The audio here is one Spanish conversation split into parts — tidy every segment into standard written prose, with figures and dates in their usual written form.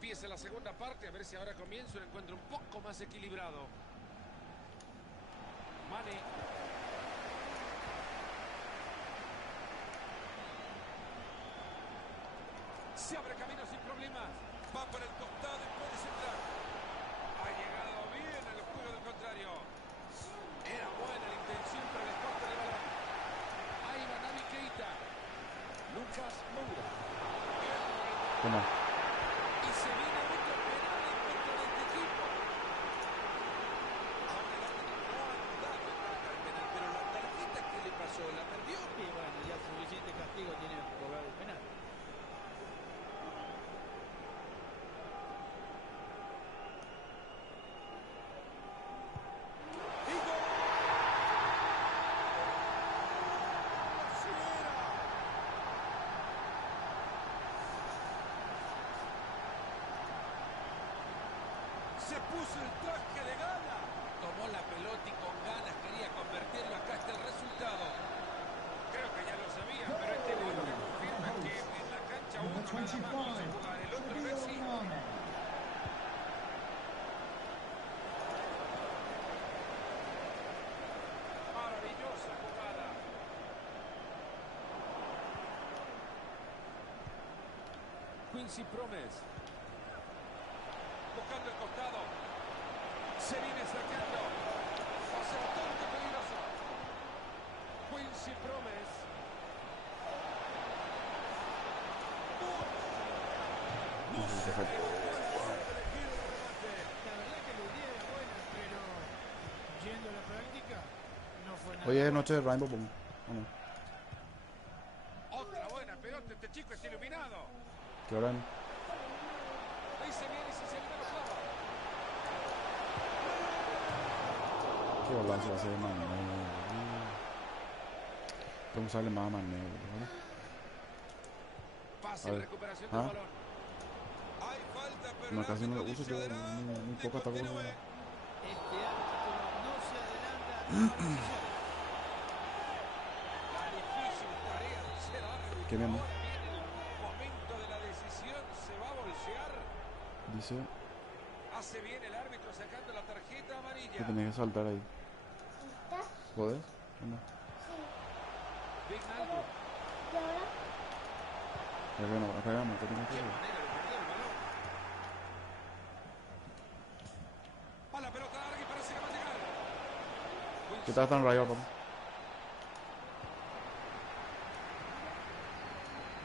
empiece la segunda parte, a ver si ahora comienza un encuentro un poco más equilibrado. Mane. Se abre camino sin problemas. Va por el costado y puede centrar. Ha llegado bien al juego del contrario. Era buena la intención, pero le corta el balón. Ahí va Naby Keita. Lucas Moura. ¿Cómo? Y se viene otro penal en contra de este equipo. Ahora el árbitro no ha dado el marcar penal, pero la tarjeta que le pasó la perdió. Y bueno, ya suficiente castigo tiene que cobrar el penal. Se puso el traje de gala. Tomó la pelota y con ganas quería convertirlo. Acá está el resultado. Creo que ya lo sabía, pero este gol me confirma que en la cancha uno nada más quiso jugar, el otro a ver si... Maravillosa jugada. Quincy Promes. Buscando el costado. Se viene sacando. Va a ser bastante peligroso. Quincy Promes. No se equivocó al elegir el remate. La verdad que la idea era buena, pero yendo a la práctica no fue nada. Hoy es noche de Rainbow Boom. ¿O no? Otra buena pelota. Este chico está iluminado. ¿Qué hora? Ahí se viene y se viene la clava. ¿Qué golazo va a ser Mané? Tengo que usarle más a Mané, ¿no? Fácil recuperación del balón. Hay falta, pero No, casi no lo uso dice yo, adelante, muy poca esta cosa. continúe. Este árbitro no se adelanta a tomar decisiones. La difícil tarea de ser árbitro. Qué bien, ¿no? Ahora viene el momento de la decisión. Se va a bolsear. Dice Hace bien el árbitro sacando la tarjeta amarilla. que tenés que saltar ahí. ¿Podés? ¿O no? Vignaldo. ¿Y ahora? Acá no, te tengo que Qué ir. manera de perder el balón. Va la pelota larga y parece que va a llegar. ¿Qué tal tan rayado, papá?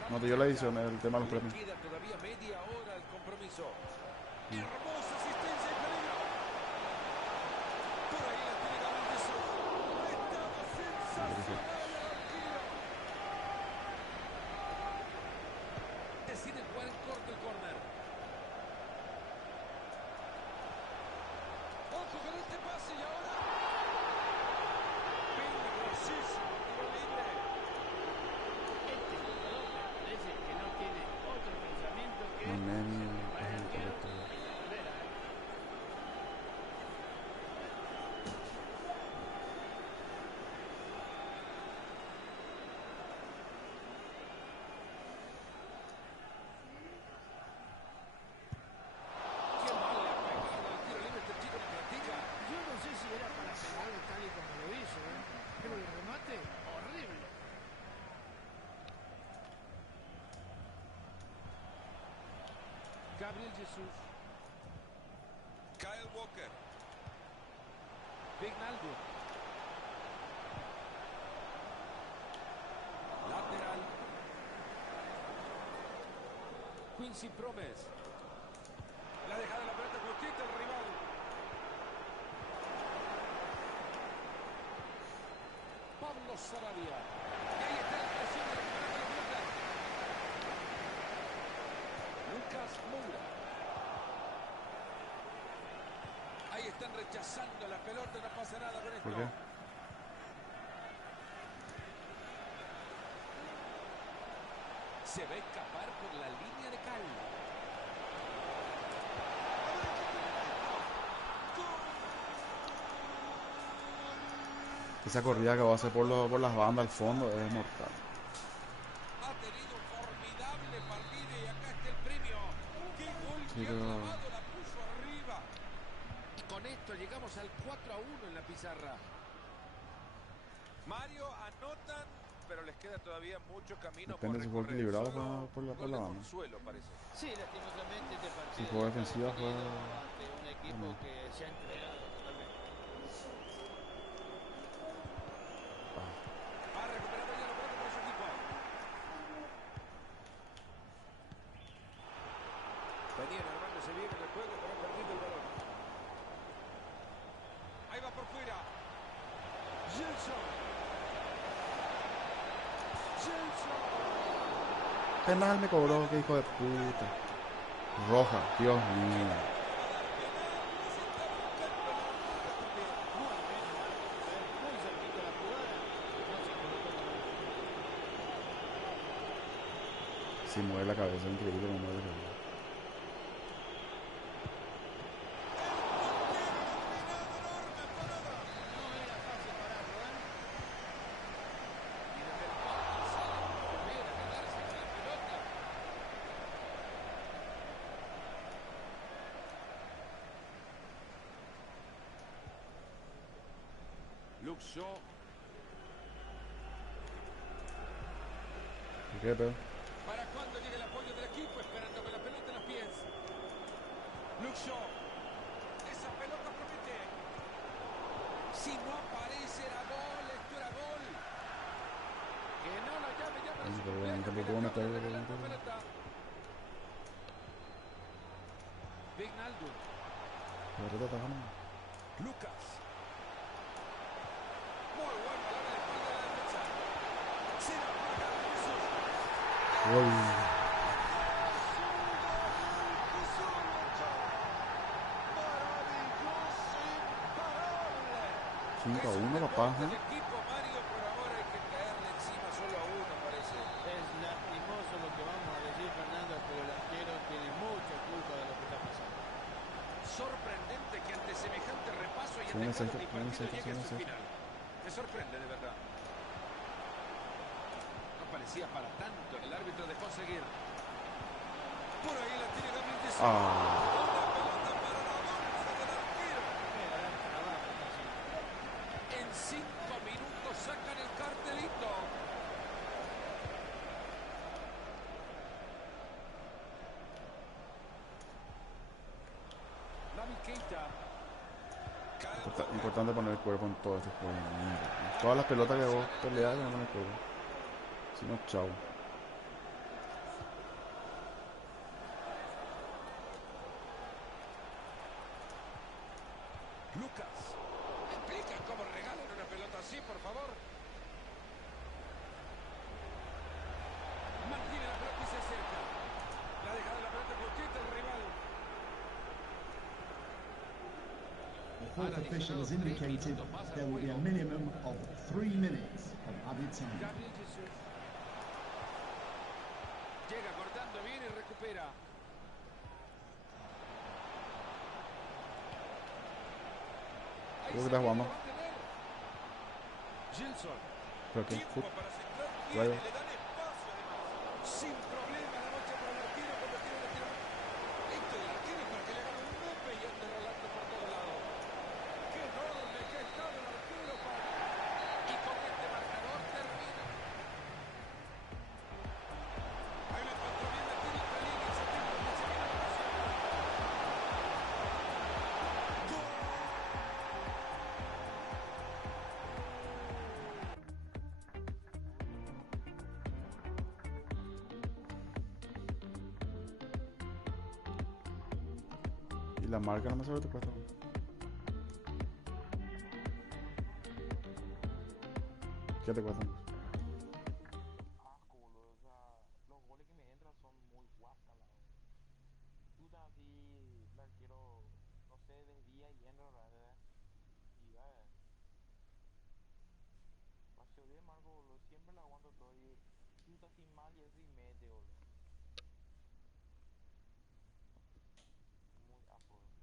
No te dio la edición, el tema de los Le premios. queda todavía media hora al compromiso. Hermosa asistencia y peligro. Por ahí la tiene Gabriel Jesús. Estaba sensacional el arquero. Decide jugar en corto el córner. Ojo con este pase y ahora. Peligrosísimo tiro libre. Este jugador me parece que no tiene otro pensamiento que Mané, para el arquero correcto. y la carrera. Qué mal le ha pegado el tiro libre este chico que practica. Yo no sé si era para pegarle tal y como lo hizo, pero el remate horrible. Gabriel Jesús. Kyle Walker. Vignaldo. Lateral. Quincy Promes. La dejada de la pelota justita el rival. Pablo Sarabia. Y ahí está la presión de recuperar la pelota. Lucas Moura. Ahí están rechazando la pelota, no pasa nada con esto. ¿Por qué? Se va a escapar por la línea de cal. Esa corrida que va a hacer por las bandas al fondo es mortal. Ha tenido un formidable partido y acá está el premio. ¡Qué gol Y Sí, ha pero... clavado, la puso arriba. Y con esto llegamos al 4-1 en la pizarra. Mario, anotan, pero les queda todavía mucho camino por Depende si juega recorrer. equilibrado, Solo juega por un por gol la de banda. consuelo, parece. Sí, lastimosamente este Si partido juega ya está defensiva, definido juega... ante un equipo Bueno. que se ha entregado totalmente. Ha recuperado ya la pelota para su equipo. Venían armándose bien en el juego, pero han perdido el balón. Ahí va por fuera. Gilson. Penal me cobró, qué hijo de puta. Roja, Dios mío. Muy cerquita la jugada, no se colocó la pelota. Si mueve la cabeza, increíble como mueve la cabeza. No era fácil pararlo, ¿eh? Y desde el banco sale a volver a quedarse con la pelota. Luke Shaw. ¿Qué pedo? ¿Para cuándo llega el apoyo del equipo? Esperando con la pelota en los pies. Luke Shaw. Esa pelota promete. Si no aparece era gol, esto era gol. Que no la llame ya para Sí, su pero cumpleaños, tampoco que le puedo acaba de meterlo, regalar una pero- pelota. Wijnaldum. La pelota está ganando. Lucas. Muy buen balón a la espalda de la defensa. Se la paga Jesús. Gol. Maravilloso, imparable. 5-1, Es un papá, deporte ¿eh? de equipo, Mario, pero ahora hay que caerle encima solo a uno, parece. Es lastimoso lo que vamos a decir, Fernando, pero el arquero tiene mucha culpa de lo que está pasando. Sorprendente que ante semejante repaso y Se viene atacado centro, el se viene partido centro, llegue a se su viene final. Me sorprende, de verdad. No parecía para tanto. El árbitro dejó seguir. Por ahí la tiene Gabriel Jesús. Ah, Una pelota para la bolsa del arquero. Qué gran trabajo está haciendo. En 5 minutos sacan el cartelito. Naby Keita. importante poner el cuerpo en todo este juego. Mierda. Todas las pelotas que hago pelear, no poner el cuerpo. Si no, chao. Lucas. ¿Me explican cómo regalan una pelota así, por favor? Mantiene la pelota y se acerca. La ha dejado la pelota justita el rival. The fourth official has indicated there will be a minimum of 3 minutes of added time. Gabriel Jesús. Llega cortando bien y recupera. Ahí Creo que se está viene, jugando. lo va a tener. Gilson. Pero que Tiempo para centrar. Claro. Viene, le dan espacio además. Sin problema la noche para el arquero cuando tiene la tiro. Esto del arquero es para que le hagan un golpe y ande rolando por todos lados. ¡Qué enorme que ha estado el arquero, Pablo! Y con este marcador termina. Ahí lo encontró bien la tira entre líneas. El tiempo que se viene a la ocasión. ¡Gol! Y la marca no me sabe te cuesta. ¿Qué te cuesta? Asco, boludo. O sea, los goles que me entran son muy guascas, la verdad. Puta, así el arquero, no sé, desvía y entra, ¿verdad? Y va, paseo bien, Marco, boludo. Siempre le aguanto todo y chuta así mal y eso y mete, boludo. Muy asco, boludo.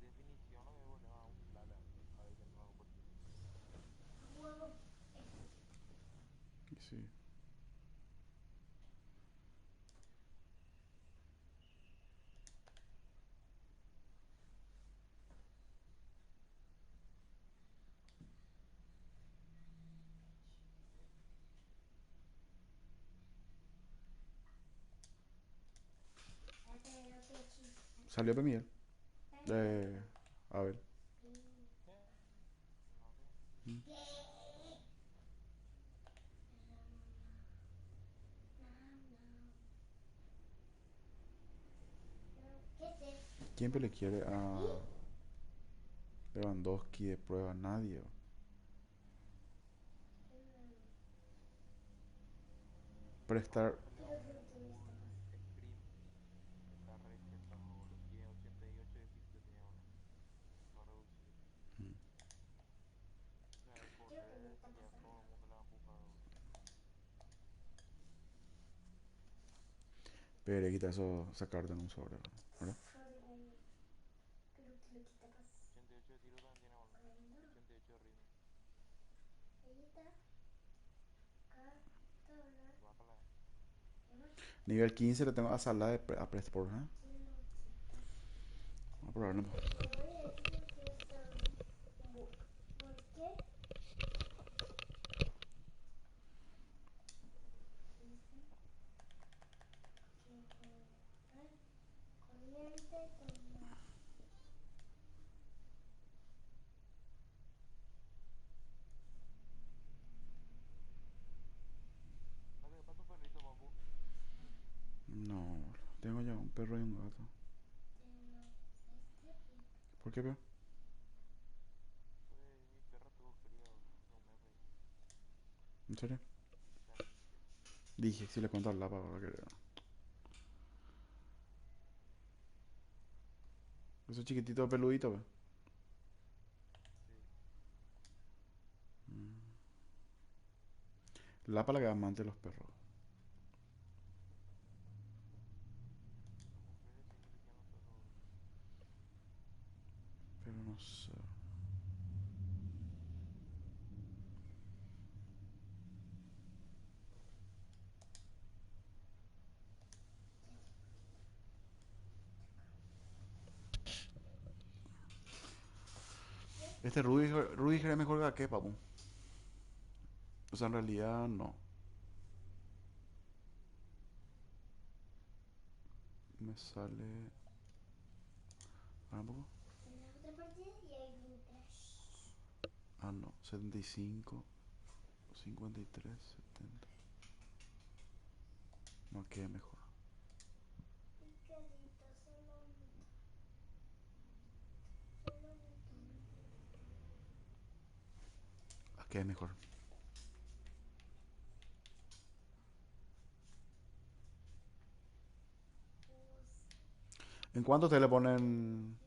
Definición, lo que volvemos a un plata, a ver que no hago por ti. Y sí. Salió P. Miguel. A ver. ¿Quién le quiere a Lewandowski de prueba? Nadie. Prestar. Scream está re pesado, boludo. Tiene 88 de físico, tiene ahora. Va reducido. O sea, de correr ya todo el mundo le va a empujar, boludo. Pero quita eso, esa carta en un sobre, ¿verdad? 88 de tiro también tiene, boludo. 88 de ritmo. Bájala. Nivel 15 le tengo a Salah a Prestport, ¿eh? Vamos a probarlo. Dale, para tu perrito, papu. No, tengo ya un perro y un gato. ¿Por qué, peor? Pues mi perro tuvo cría, boludo. Hace un mes por ahí. ¿En serio? Caniche. Dije, si le cuento al lapa, ahora que... Eso chiquitito peludito, pe. Sí. Lapa la que amante de los perros. Las mujeres siempre le quedan los perros, boludo. Pero no sé. Este Rudiger es mejor que aquel, papu. O sea, en realidad no. Me sale... ¿Ahora un poco? Ah, no. 75, 53, 70. No, queda mejor. Queda mejor. ¿En cuánto te le ponen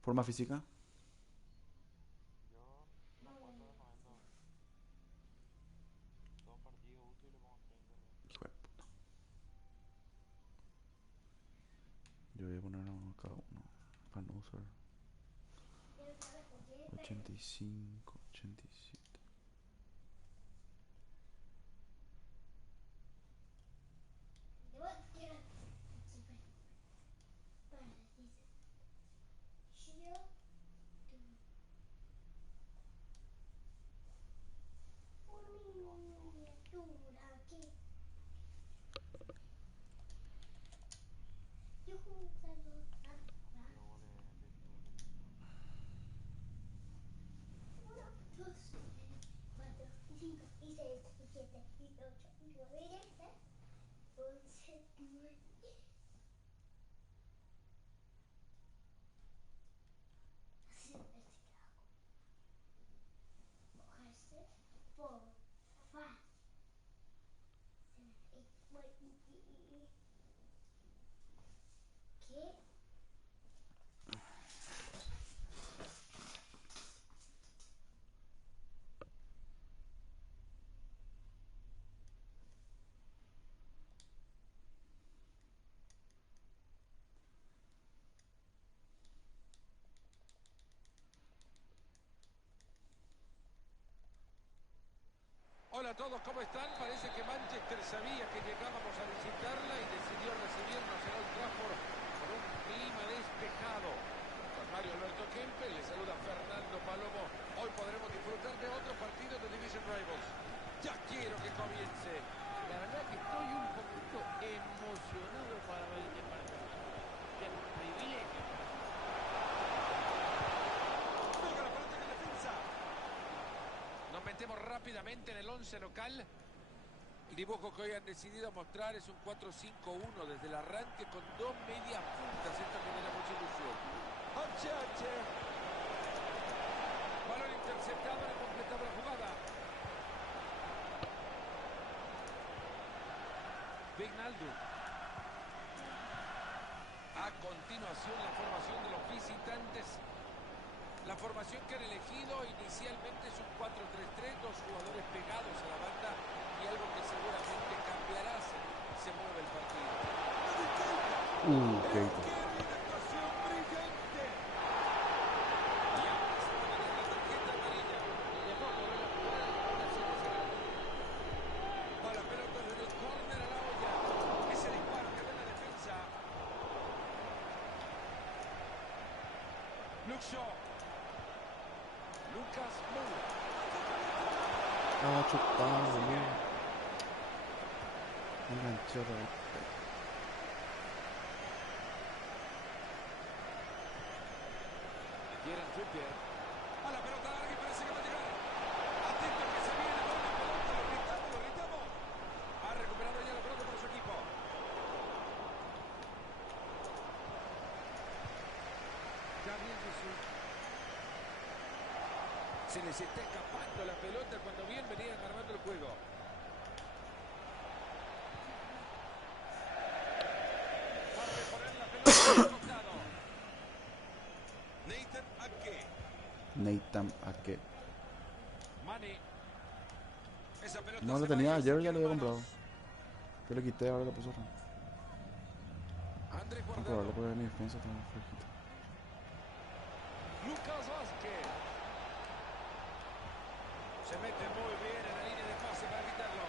forma física? Yo la 4 de 90, boludo. 2 partidos uso y le pongo 30 real. Hijo de puta. Yo voy a poner uno cada uno. Para no usar. 85, 87. Bueno, se levantó, boludo. Metió goles de mierda el equipo. Hola a todos, ¿cómo están? Parece que Manchester sabía que llegábamos a visitarla y decidió recibirnos en Old Trafford con un clima despejado. Con Mario Alberto Kempes, le saluda Fernando Palomo. Hoy podremos disfrutar de otro partido de Division Rivals. Ya quiero que comience. La verdad que estoy un poquito emocionado para ver este partido. rápidamente en el 11 local. El dibujo que hoy han decidido mostrar es un 4-5-1 desde el arranque con dos medias puntas. Esto genera mucha ilusión. Achache. Balón interceptado, no completaba la jugada. Wijnaldum. A continuación la formación de los visitantes. La formación que han elegido inicialmente es un 4-3-3, dos jugadores pegados a la banda y algo que seguramente cambiará según se mueve el partido. Keita. ¡Qué actuación brillante! Y ahora se va a ganar la tarjeta amarilla. Y dejó correr la jugada y ahora sí que se ganó. Va la pelota desde el córner a la olla. Ese disparo que ve la defensa. Luke Shaw. Lucas Moura. Estaba chutado, boludo. Enganchó otra vez. Kieran Trippier. A la pelota larga y parece que va a llegar. Atento que se viene con la pelota. Lo gritamos, lo gritamos. Ha recuperado ya la pelota para su equipo. Gabriel Jesús. Se les está escapando la pelota cuando bien venían armando el juego. Va a reponer la pelota al costado. Nathan Ake. Nathan Ake. Mane. Esa pelota No se lo va tenía y ayer, se ya lo había queda en comprado. manos. Yo le quité, ahora lo puso otro. Andrés Vamos a Guardado. probarlo porque mi defensa está flojita. Lucas Vázquez. Se mete muy bien en la línea de pase para quitarlo.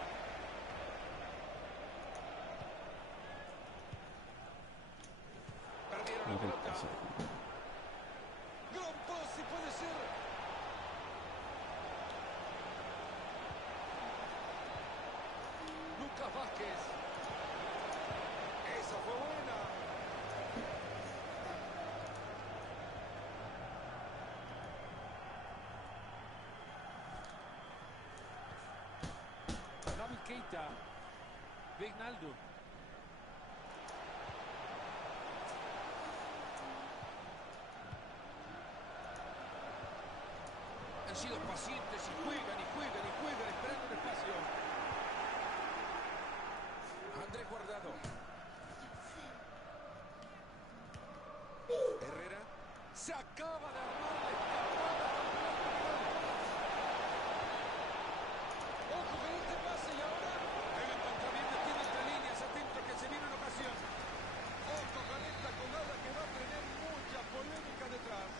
Perdieron la No fue el pelota. pase. Gran pase puede ser. Lucas Vázquez. Esa fue buena. Naby Keita. Wijnaldum. Han sido pacientes y juegan y juegan y juegan esperando el espacio. Andrés Guardado. Herrera. Se acaba de armar la escapada. Ojo con este pase y ahora Everton también metiendo entre líneas. Atento que se viene una ocasión. Ojo con esta jugada que va a tener mucha polémica detrás.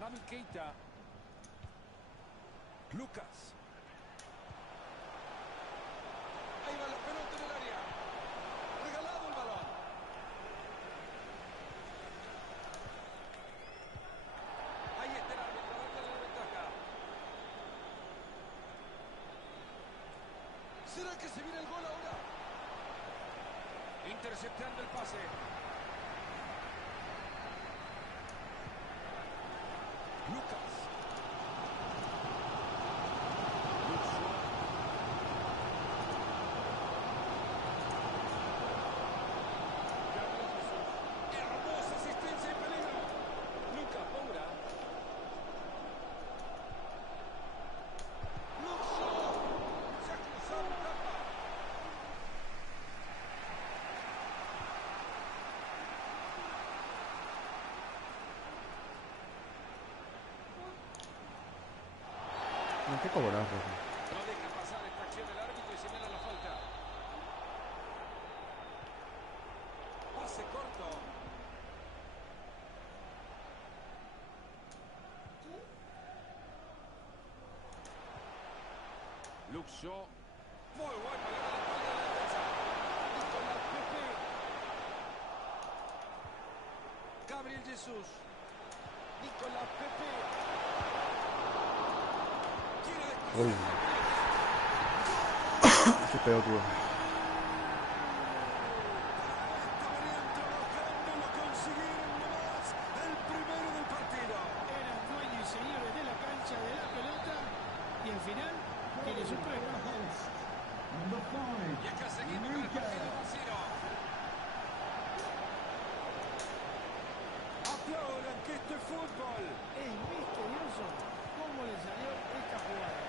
Naby Keita. Lucas. Ahí va la pelota en el área. Regalado el balón. Ahí está el árbitro dándole la ventaja. ¿Será que se viene el gol ahora? Interceptando el pase. Lucas. Gabriel Jesús. Hermosa asistencia y peligro. Lucas Moura. Luxo. Se ha cruzado un tapa. No hay que cobrar, Rojo. No deja pasar esta acción del árbitro y señala la falta. Pase corto. Luxo. Muy bueno, le da la espalda a la defensa. Nicolás Pepe. Gabriel Jesús. Nicolás Pepe. Quiere desplazar. Uy. Qué pedo tuvo. Venían trabajando, lo consiguieron nomás. El primero del partido. razón. ¿Cómo le salió esta jugada?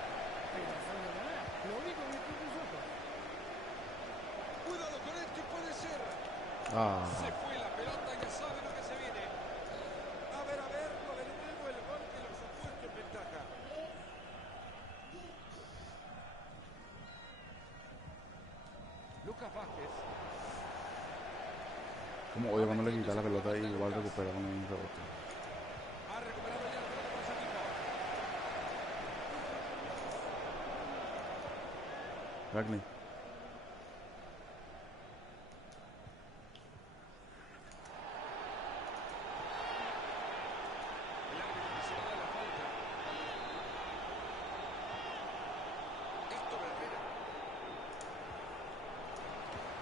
Pero fue de ganar. Lo vi con mis propios ojos. Cuidado con esto, puede ser. Ah, Se fue la pelota, ya sabe lo que se viene. A ver, lo de nuevo el gol que los ha puesto en ventaja. Lucas Vázquez. como odio cuando le quita la pelota y igual recupera con un rebote. Ha recuperado ya la pelota con su equipo. Bagley. El árbitro señala la falta. Héctor Herrera.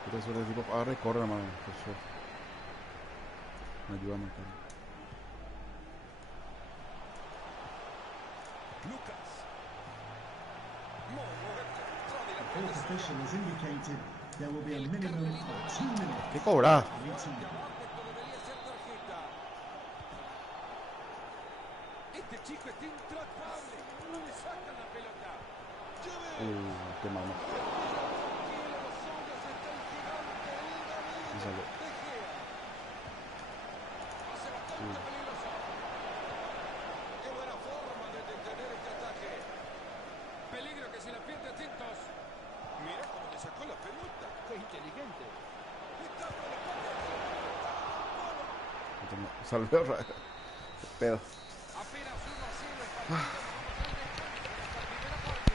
Puta suerte, tipo, agarra y corre, mano. Por suerte. Me ayuda a marcar. Lucas. Muy buen control y la The pelota fourth suya. official has indicated there will be a minimum of 2 minutes. ¿Qué cobra? for each team. Ya abajo, esto debería ser tarjeta. Este chico está intractable. No le sacan la pelota. Ya ve. Qué mano. Tranquilo, los hombros está el gigante. El Me salió. De Gea. Hace bastante peligroso. Qué buena forma de detener este ataque. Peligro que se la pierde, atentos. Mira cómo le sacó la pelota. Fue inteligente. Está por la parte. Salve otra vez. Qué pedo. Apenas 1-0 el partido. Nos vamos al descanso de esta primera parte.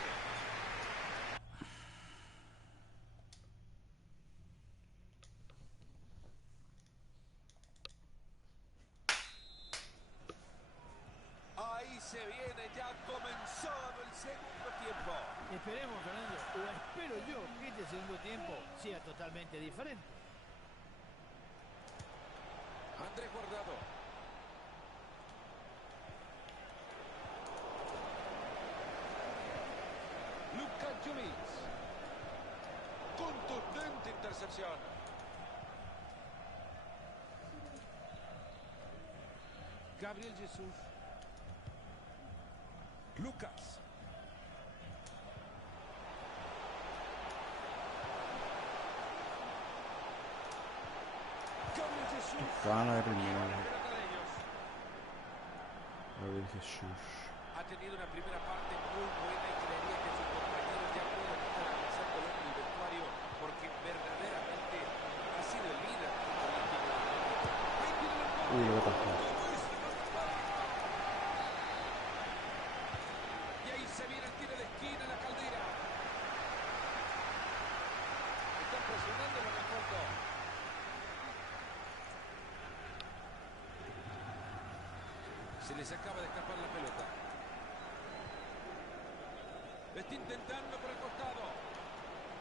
Ahí se viene, ya ha comenzado el segundo tiempo. Esperemos, Fernando, o espero yo que este segundo tiempo sea totalmente diferente. Andrés Guardado. Luka Jovic. Contundente intercepción. Gabriel Jesús. Lucas. Gabriel Jesús. Gana de primera. La pelota de ellos. Gabriel Jesús. Ha tenido una primera parte muy buena y creería que sus compañeros ya pueden estar avanzándolo en el vestuario porque verdaderamente ha sido el líder futbolístico del equipo. Ahí tiene el gol. Lo que pasó. Y ahí se viene el tiro de esquina en la Caldera. Están presionando en el fondo. Se les acaba de escapar la pelota. Está intentando por el costado.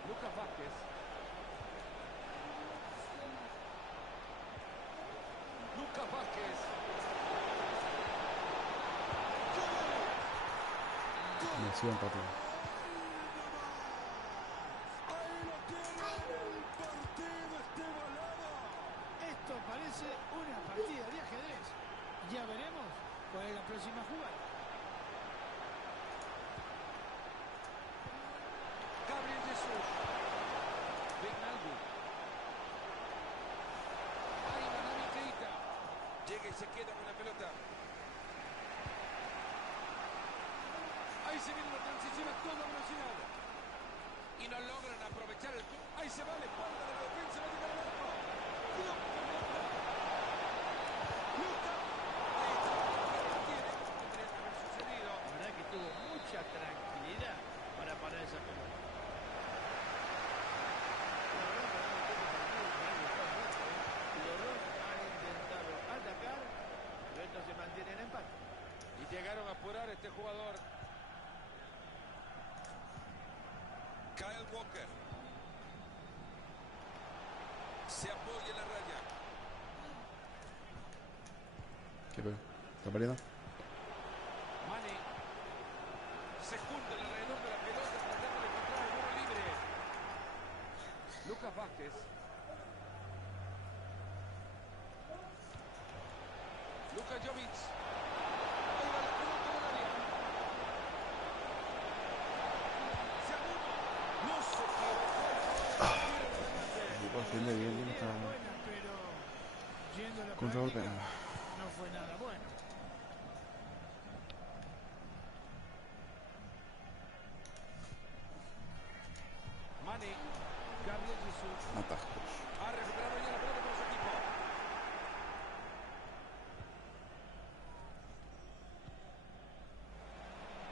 Lucas Vázquez. Lucas Vázquez. Me sido empate. Ahí lo tiene. El partido está igualado. Esto parece una partida de ajedrez. Ya veremos cuál es la próxima jugada. Gabriel Jesús. Wijnaldum. Ayman Ami Keita. Llega y se queda con la pelota. Ahí se viene la transición a toda velocidad. Y no logran aprovechar el... Ahí se va la espalda de la defensa. Va a llegar al arco. Cuidado con la pelota. Luka. Ahí está. Lo tiene como tendría que haber sucedido. La verdad que tuvo mucha tranquilidad para parar esa pelota. La verdad, Fernando, que este partido me ha gustado mucho, ¿eh? Los dos han intentado atacar, pero esto se mantiene en empate. Y llegaron a apurar a este jugador. Kyle Walker. Se apoya en la raya. ¿Qué pedo? ¿Está pariendo? Mane. Se juntan alrededor de la pelota tratando de encontrar el muro libre. Lucas Vázquez. Lucas Jovic. Ahí va la pelota del área. defiende bien y no está Idea buena, pero yendo a la contragolpe. práctica no fue nada bueno. Mane, Gabriel Jesús. Atajos. Ha recuperado ya la pelota para su equipo.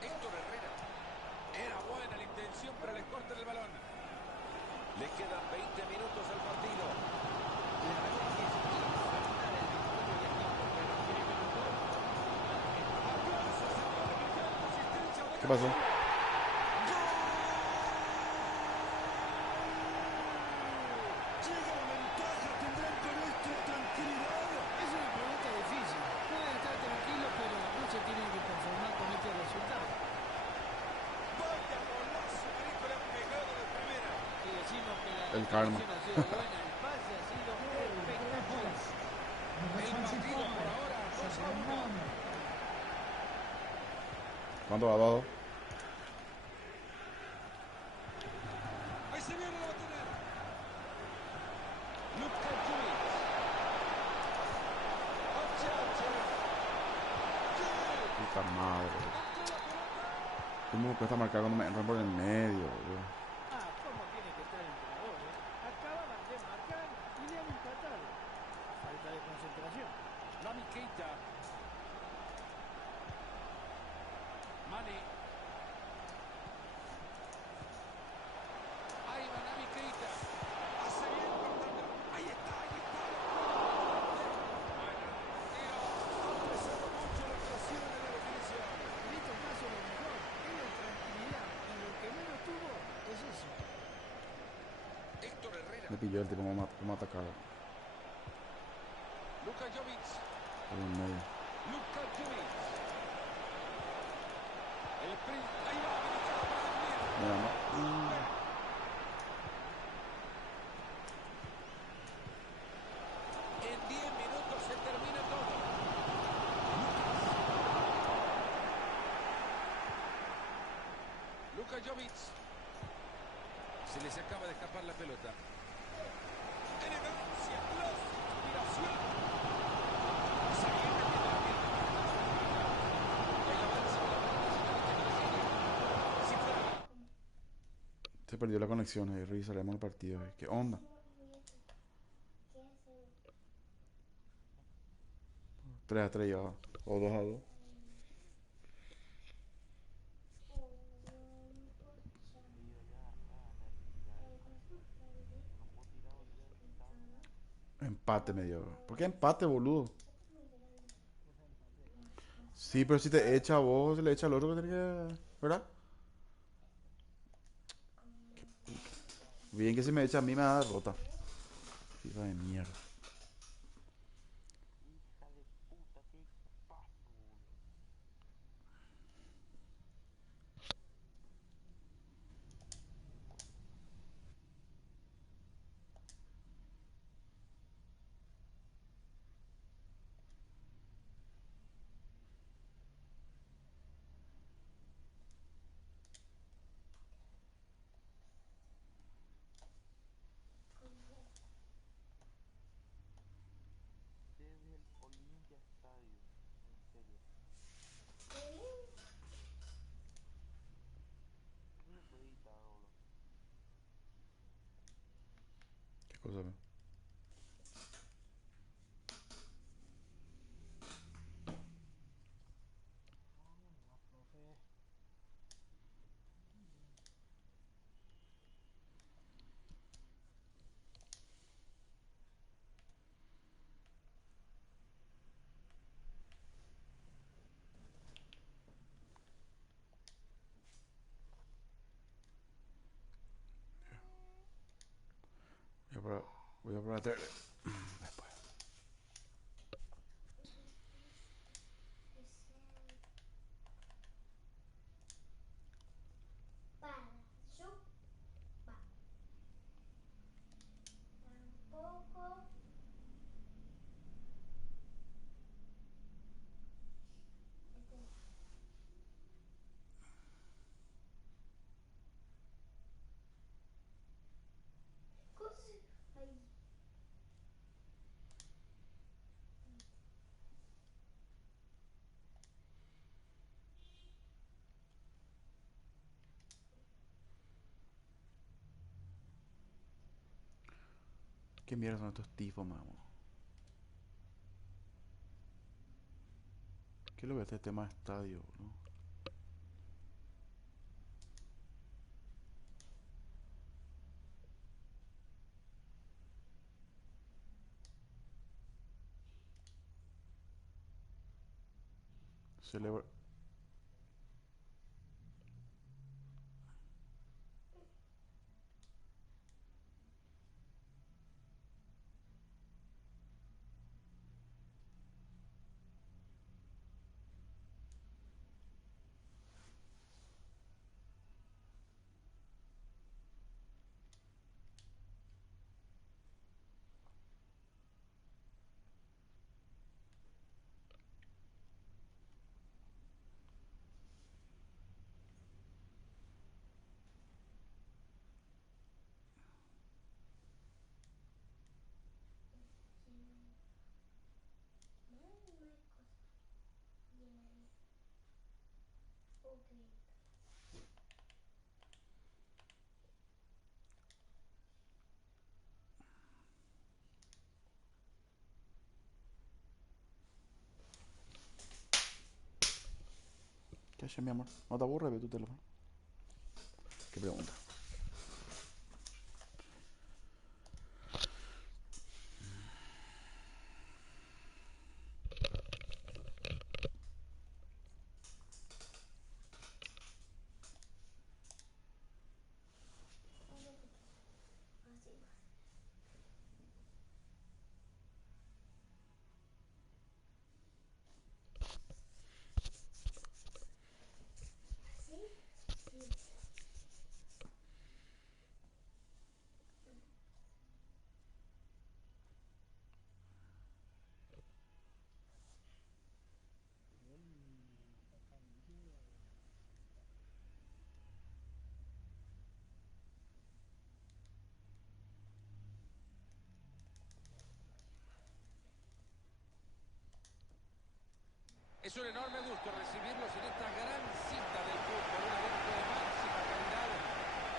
Héctor Herrera. Era buena la intención, pero les cortan el balón. Le quedan 20 minutos al partido. La verdad es que es infernal el desarrollo del equipo, pero tiene menos gol. Aplausos al gol de Miguel, asistencia de ¿Qué pasó? Llega la ventaja, tendrán con esto tranquilidad. Es una pregunta difícil. Pueden estar tranquilos, pero no se tienen que conformar con este resultado. Vaya golazo que Nico le ha pegado de primera. Y decimos que la El karma. definición ha sido buena, el pase ha sido espectacular. Number El partido por 25, ahora 2 a Sadio 1. Mane. ¿Cuánto va abajo? Ahí se viene, la va a tener. Luka Jovic. Oche, oche. Puta madre. ¿Cómo me cuesta marcar cuando me entran por el medio, boludo? Ah, cómo tiene que estar el entrenador, ¿eh? Acababan de marcar y le han empatado. Falta de concentración. Rami Keita. Mane. Ahí va Rami Keita. Hace bien cortando. Ahí está, ahí está. Bueno, tío, ha pesado mucho la actuación en la definición. En este caso lo mejor es la tranquilidad. Y lo que menos tuvo es eso. Héctor Herrera. Me pilló el tipo como atacar Luka Jovic. por el medio. Luka Jovic. El sprint. Ahí va, habilitado para definir. Mira, no. En 10 minutos se termina todo. Luka Jovic. Se les acaba de escapar la pelota. Elegancia, clase, inspiración. Se viene metiendo la pierna. El avance de la pelota se la mete con el genio. Cifrado. Se perdió la conexión, revisaremos el partido. ¿Qué onda? 3-3 ya. O 2-2. Empate me dio. ¿Por qué empate, boludo? Sí, pero si te echa a vos, se le echa al otro que tiene que... ¿Verdad? Bien que si me echa a mí me da rota. Hija de mierda. Hija de puta, qué paso, boludo. Desde el Olympia Stadium, en serio. No se puede editar, boludo. ¿Qué cosa, ve? No, profe. Voy a probar a traer. Después. Para, su, pa. Tampoco. Este. Cosa. Ahí. ¿Qué mierda son estos tifos, mamá? ¿Qué es lo que es este tema de estadio, bro? Celebra... ¿Qué haces, mi amor? ¿No te aburre? Ve tu teléfono. ¿Qué pregunta? Es un enorme gusto recibirlos en esta gran cita del fútbol, un evento de máxima calidad.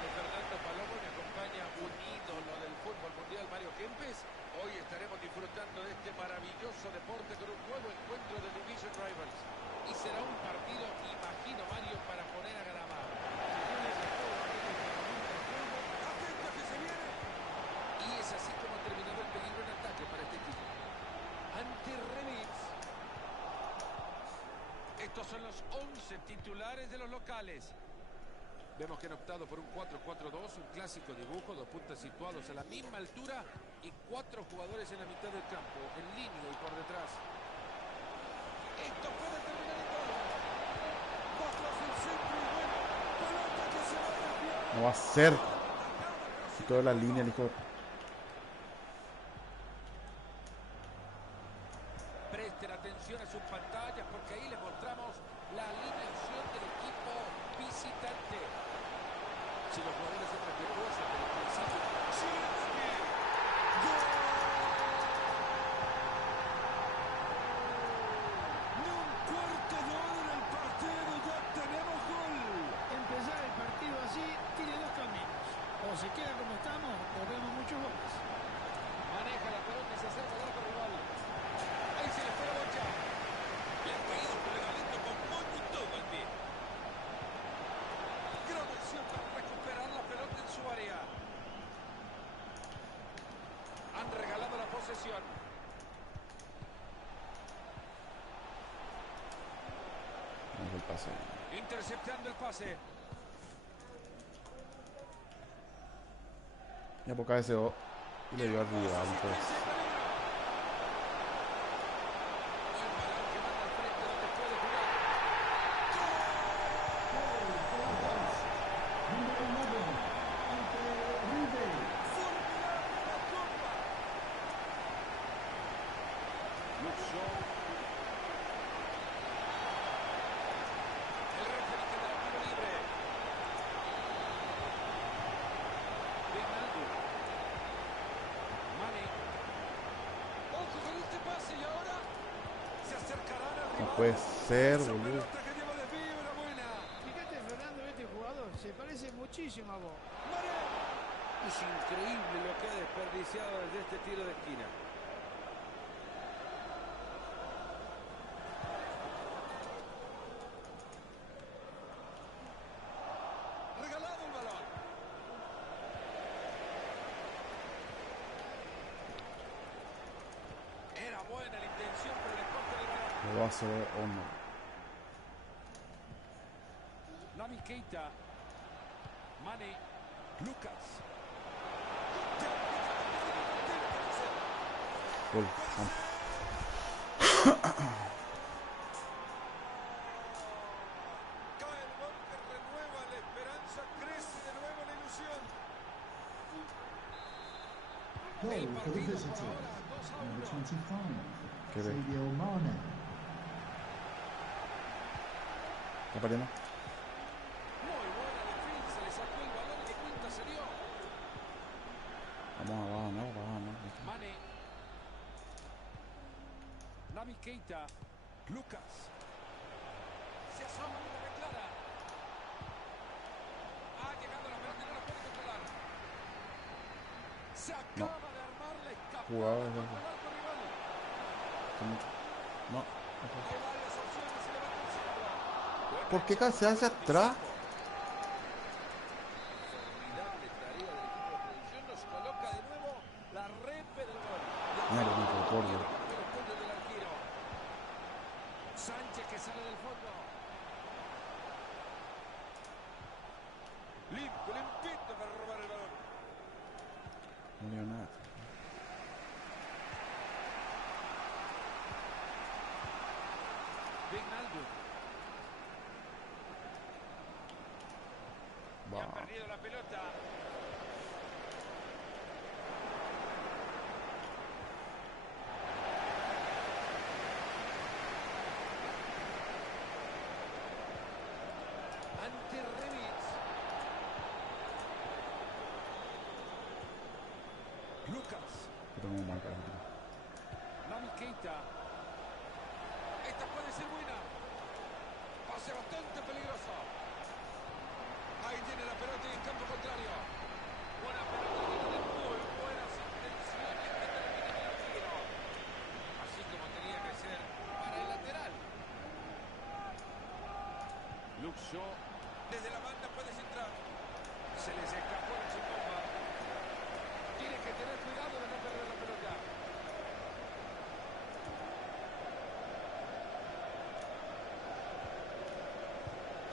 Fernando Palomo me acompaña, un ídolo del fútbol mundial, Mario Kempes. Hoy estaremos disfrutando de este maravilloso deporte con un nuevo encuentro de Division Rivals. Y será un partido, imagino, Mario, para poner a gramar. ¡Atento que se viene! Y es así como ha terminado el peligro en ataque para este equipo. Ante Remitz. Estos son los 11 titulares de los locales. Vemos que han optado por un 4-4-2, un clásico dibujo, dos puntas situados a la misma altura y 4 jugadores en la mitad del campo, en línea y por detrás. Esto puede terminar en gol. Bajo el centro y bueno, pelota que se va a desviar. No va a ser. Y toda la línea, el hijo de... Presten atención a sus pantallas porque ahí les mostramos la alineación del equipo visitante. Si los jugadores son respetuosos desde el principio. ¡Chinsky! ¡Gol! ¡Ni un cuarto de hora en el partido! ¡Ya tenemos gol! Empezar el partido así tiene dos caminos. O se queda como estamos o vemos muchos goles. Maneja la pelota y se acerca al arco rival. Ahí se le fue la bocha. Le han caído por el talento con moño y todo al pie. Gran acción para recuperar la pelota en su área. Han regalado la posesión. No es el pase. Interceptando el pase. Ya por cabeceó y le dio al rival, pues. El balón que manda al frente donde puede jugar. Number 11, ante Rubén. Formidable la copa. Luxo. El referee que da el tiro libre. Wijnaldum. Mane. Ojo con este pase y ahora se acercarán al No rival. puede ser, Esa boludo. pelota que lleva desvío era buena. Fíjate, Fernando, este jugador se parece muchísimo a vos. Mane. Es increíble lo que ha desperdiciado desde este tiro de esquina. Regalado el balón. Era buena la intención, pero le corta el balón. Lo va a hacer o no. Naby Keita. Mane. Lucas. Gol. Cae el gol que renueva la esperanza, crece de nuevo la ilusión. Goal for the visitors, number 25, Qué bien. Sadio Mane. ¿Está perdiendo? Muy buena defensa, le sacó el balón y de cuenta se dio. Vamos a ganar, vamos a ganar. Mane. Naby Keita. Lucas. Se asoma y la declara. Ha llegado la pelota y no la puede controlar. Se acaba de armar la escapada Jugaba desde- contra el arco rival. Hace mucho. No. Hay varias opciones, se levanta el centro. ¿Por qué se hace atrás? Formidable tarea del equipo de producción. Nos coloca de nuevo la repe del gol. Mierda, me fue por Dios. Los puntos del arquero. Sánchez que sale del fondo. Limpio, limpito para robar el balón. No digo nada. Wijnaldum. Y ha Va. perdido la pelota. Ante Rebic. Lucas. Pero no marca. Naby Keita. Esta puede ser buena. Pase bastante peligroso. Ahí tiene la pelota y en campo contrario. Buena pelota que tiene muy buenas intenciones que termina en el tiro. Así como tenía que ser para el lateral. Luke Shaw. Desde la banda puedes entrar. Se les escapó la chimomba. Tiene que tener cuidado de no perder la pelota.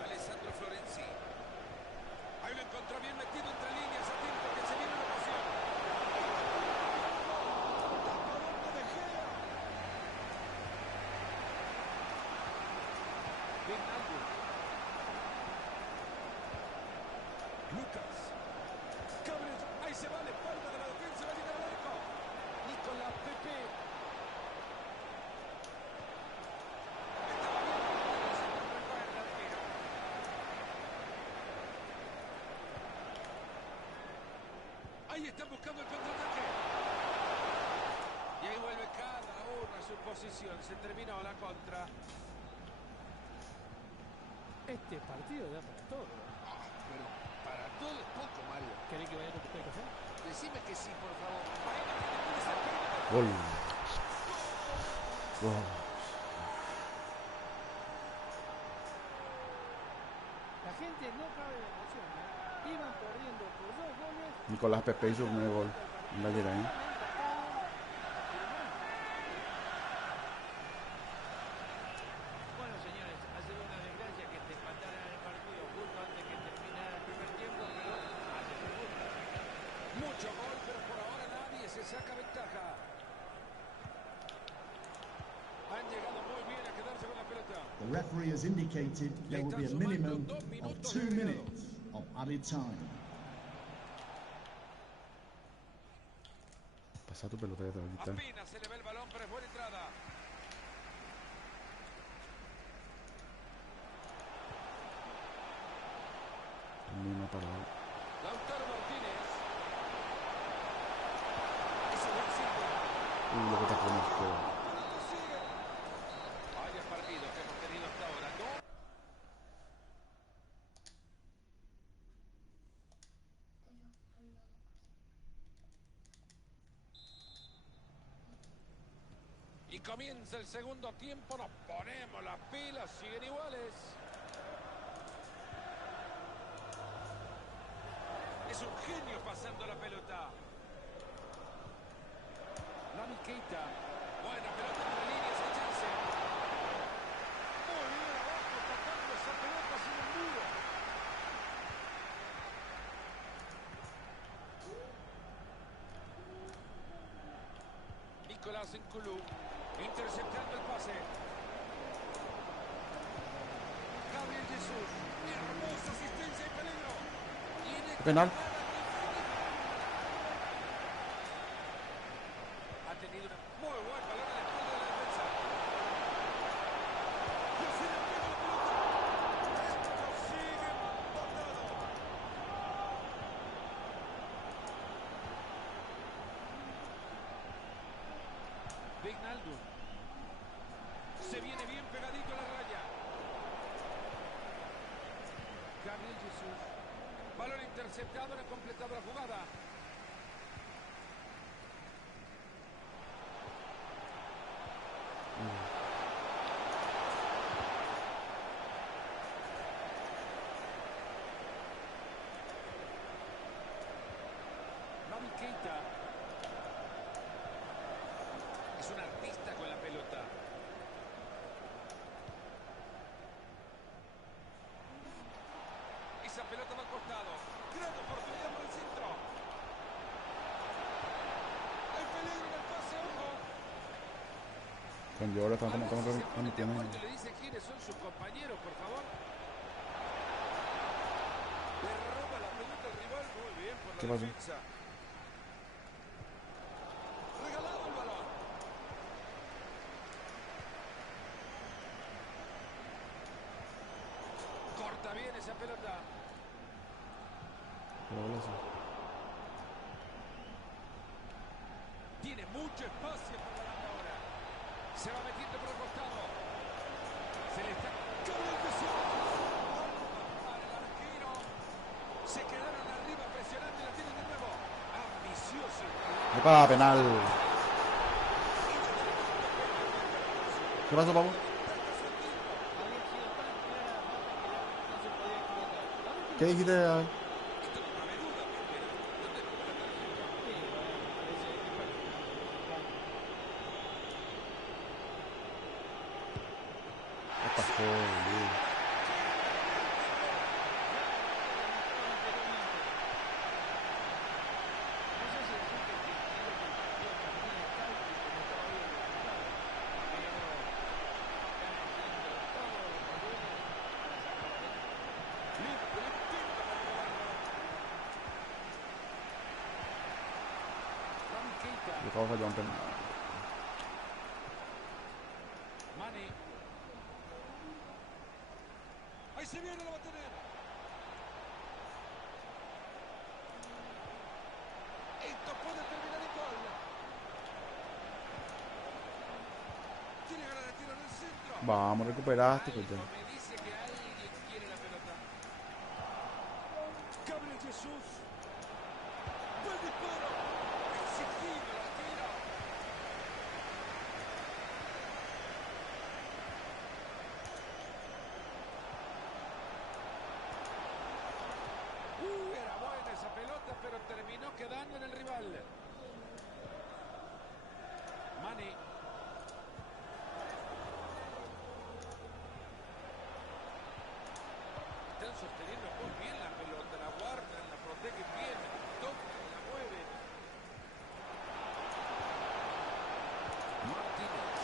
Alessandro Florenzi. Ahí lo encontró bien metido entre líneas. Atento que se viene la ocasión. ¡Tapadón de Gea! Wijnaldum. Lucas. Cabres. Ahí se va a la espalda de la defensa. Va a llegar al arco. Nicolás Pepe. Estaba bien. Se recuerda el arquero. Ahí están buscando el contraataque. Y ahí vuelve cada uno a su posición. Se terminó la contra. Este partido da para todo. Pero para todo es poco, Mario. ¿Querés que vaya con tu café? Decime que sí, por favor. Ahí no puede ser pena. Gol. Gol. La gente no cabe de emoción, ¿eh? Iban perdiendo por 2 goles. Nicolás Pepe hizo un primer gol. En la Llerain. Bueno, señores, ha sido una desgracia que te empataran el partido justo antes que terminara el primer tiempo, pero hace su fútbol. Mucho gol, pero por ahora nadie se saca ventaja. Han llegado muy bien a quedarse con la pelota. The referee has indicated there will be a minimum of 2 minutes of added time. Pasa tu pelota que te va a quitar. Apenas se le ve el balón, pero es buena entrada. Misma parada. Lautaro Martínez. Ese buen centro. Lo que te pone el juego. Lo sigue. Vaya partido que hemos tenido hasta ahora. No. Y comienza el segundo tiempo, nos ponemos las pilas, siguen iguales. Es un genio pasando la pelota. Naby Keita. Buena pelota entre líneas, hay chance. Muy bien abajo, tocando esa pelota sin un duro. Nicolás Nkoulou interceptando el pase. Gabriel Jesús. Hermosa asistencia y peligro. Penal. Ha tenido una muy buen balón a la espalda de la defensa. Y así le pega la pelota. Esto sigue empatado. Wijnaldum. Se viene bien pegadito a la raya. Gabriel Jesús. Balón interceptado, no ha completado la jugada. Naby Keita. Es un artista con la pelota. Esa pelota va al costado. Gran oportunidad por el centro. El peligro en el pase, ojo. Con yo ahora están A ver si se ponen de cometiendo. acuerdo y le dice quiénes son sus compañeros, por favor. Le roba la pelota al rival. Muy bien por ¿Qué la pasó? defensa. Regalado el balón. Corta bien esa pelota. Pero ahora sí. Tiene mucho espacio por delante ahora. Se va metiendo por el costado. Se le está... ¡Gabriel Jesús! Para el arquero. Se quedaron arriba presionando y la tienen de nuevo. Ambicioso. ¡Epa! Penal. ¿Qué pasó, Pablo? Había sido tan clara la falta que el árbitro no se podía equivocar. A ver ¿Qué dijiste? Esto no cabe duda, pero no te pongo la tarjeta. sí, bueno, parece que ¿Qué pasó, boludo? no sé si decir que quiero que el partido termine tal y como estaba bien el resultado, pero están haciendo todo lo posible para sacar adelante. Limpio, limpito para robarlo. Naby Keita. Yo acabo de fallar un penal. Mane. Ahí se viene, lo va a tener. Esto puede terminar en gol. Tiene ganas de tirar en el centro. Vamos, recuperaste, Algo coño. me dice que alguien quiere la pelota. Gabriel Jesús. Buen disparo. Exigido el arquero. Era buena esa pelota, pero terminó quedando en el rival. Mane. Están sosteniendo muy bien la pelota, la guardan, la protegen bien, tocan, la mueven. Martínez.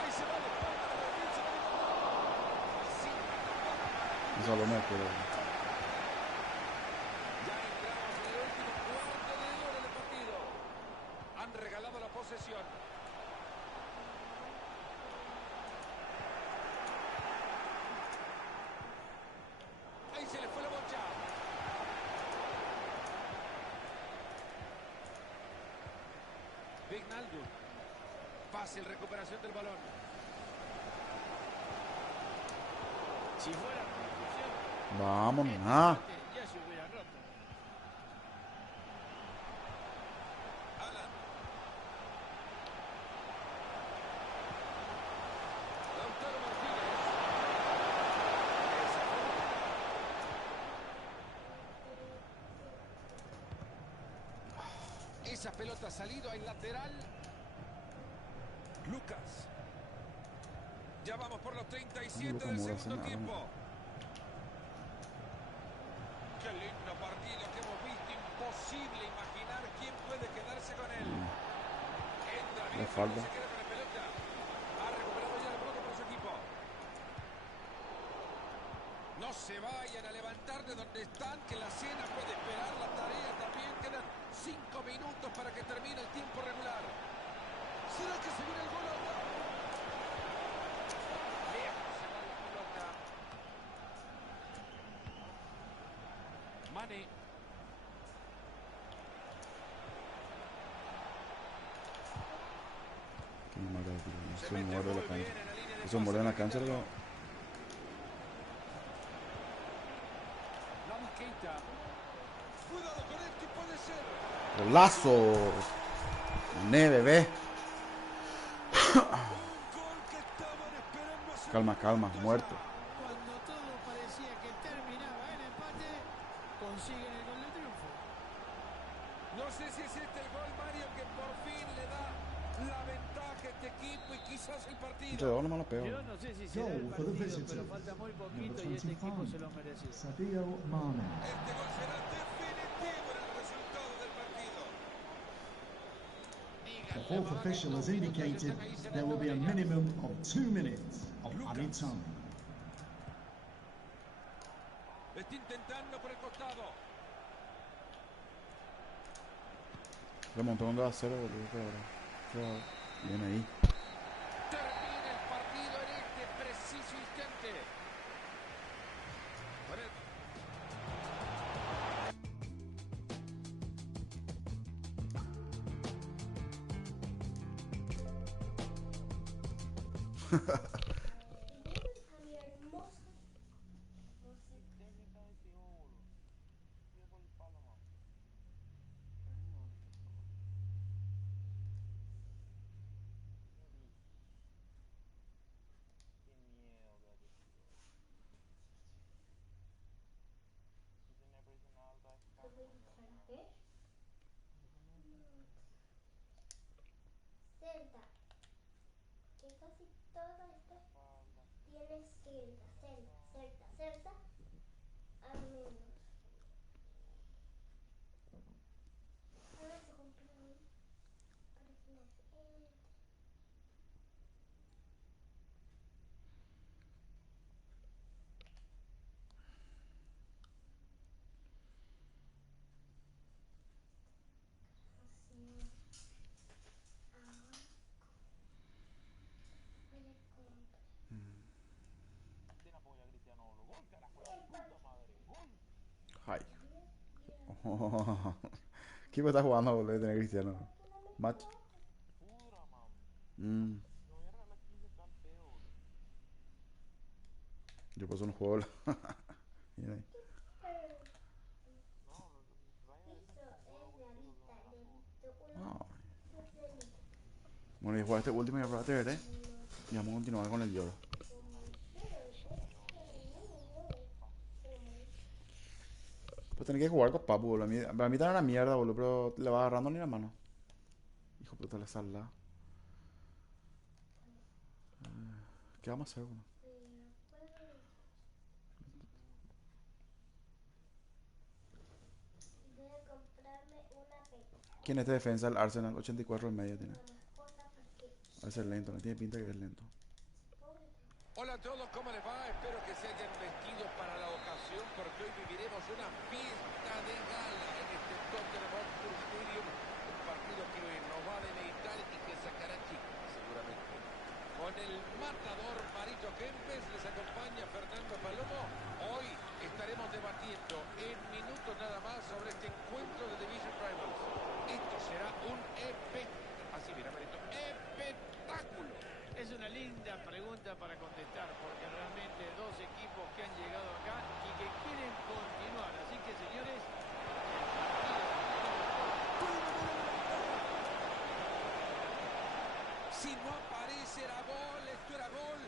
Ahí se va de espalda de la defensa de Liverpool. Así va tapando. Eso lo meto, pero... Ya entramos en el último cuarto de hora del partido. Han regalado la posesión. Ahí se le fue la bocha. Wijnaldum. Fácil recuperación del balón. Si fuera conclusión, Vamos, este nada. empate ya se hubiera roto. Alan. Esa pelota ha salido al lateral. Lucas. Ya vamos por los 37 Lucas del Moura hace segundo nada, tiempo. ¿no? Qué lindo partido que hemos visto. Imposible imaginar quién puede quedarse con él. Entra bien, Le pero falta. no se queda con la pelota. Ha recuperado ya la pelota por su equipo. No se vayan a levantar de donde están, que la cena puede esperar, la tarea también. Quedan 5 minutos para que termine el tiempo regular. ¿Será que se viene el gol ahora? Lejos se va la pelota. Mane. Qué mala, tío. Se Se mete muerde muy la cancha. bien en la línea de Eso pase muerde en la para cancha. quitarlo. Lo... Naby Keita. Cuidado con esto, puede ser. ¡Golazo! ¡Ne, bebé! Un gol que estaban esperando hace Calma, un calma, minuto muerto. ya. Cuando todo parecía que terminaba en empate, consiguen el gol de triunfo. No sé si es este el gol, Mario, que por fin le da la ventaja a este equipo y quizás el Entre partido. dos nomás lo pego. Yo no sé si será el Goal for the partido, pero visitors. falta muy Number poquito y este equipo 25, se lo mereció. Sadio Mane. Este gol será definitivo en el resultado del partido. The fourth official has indicated there will be a minimum of 2 minutes of added time. Está intentando por el costado. Remontó un 2-0, boludo, pero ahora. Pero bien ahí. Termina el partido en este preciso instante. Con el- A mi hermosa Técnica de oro. Tiro por el palo, mamá. Qué miedo, gato. Si tenía presión alta, que voy a entrar a ver. Celta. Que casi todo esto tiene Celta, Celta, Celta, Celta. Al menos. Ahora se compraron páginas en... Así. Ahora voy a comprar. Tiene apoyo a Cristiano Ronaldo. Gol, carajo, la puta madre. Gol. Ay. ¿Qué me está jugando, boludo, de tener Cristiano? Match. Pudra, mam. Mm. No voy a regalar 15 tan feo, boludo. Yo paso un juego. Mira ahí. No, Raya Esto es la lista de visto Ay. uno. Bueno, y jugar este último y a probar, ¿eh? Y vamos a continuar con el lloro. Pues tenés que jugar con Papu, boludo. Para mí está una mierda, boludo, pero le va agarrando ni la mano. Hijo puta, le sala. ¿Qué vamos a hacer, boludo? Voy a comprarme una pelota, ¿Quién es este defensa? El Arsenal, 84 en medio tiene. una mascota porque Va a ser lento, no tiene pinta que es lento. pobre. Hola a todos, ¿cómo les va? Espero que se hayan vestido para la ocasión porque hoy viviremos una fiesta de gala en este Tottenham Hotspur Stadium. Un partido que nos va a deleitar y que sacará chispas seguramente. Con el matador Marito Kempes les acompaña Fernando Palomo. Hoy estaremos debatiendo en minutos nada más sobre este encuentro de Division Rivals. Esto será un así mira Marito, espectáculo. Es una linda pregunta para contestar, porque realmente dos equipos que han llegado acá y que quieren continuar. Así que, señores, Si no aparece era gol, esto era gol.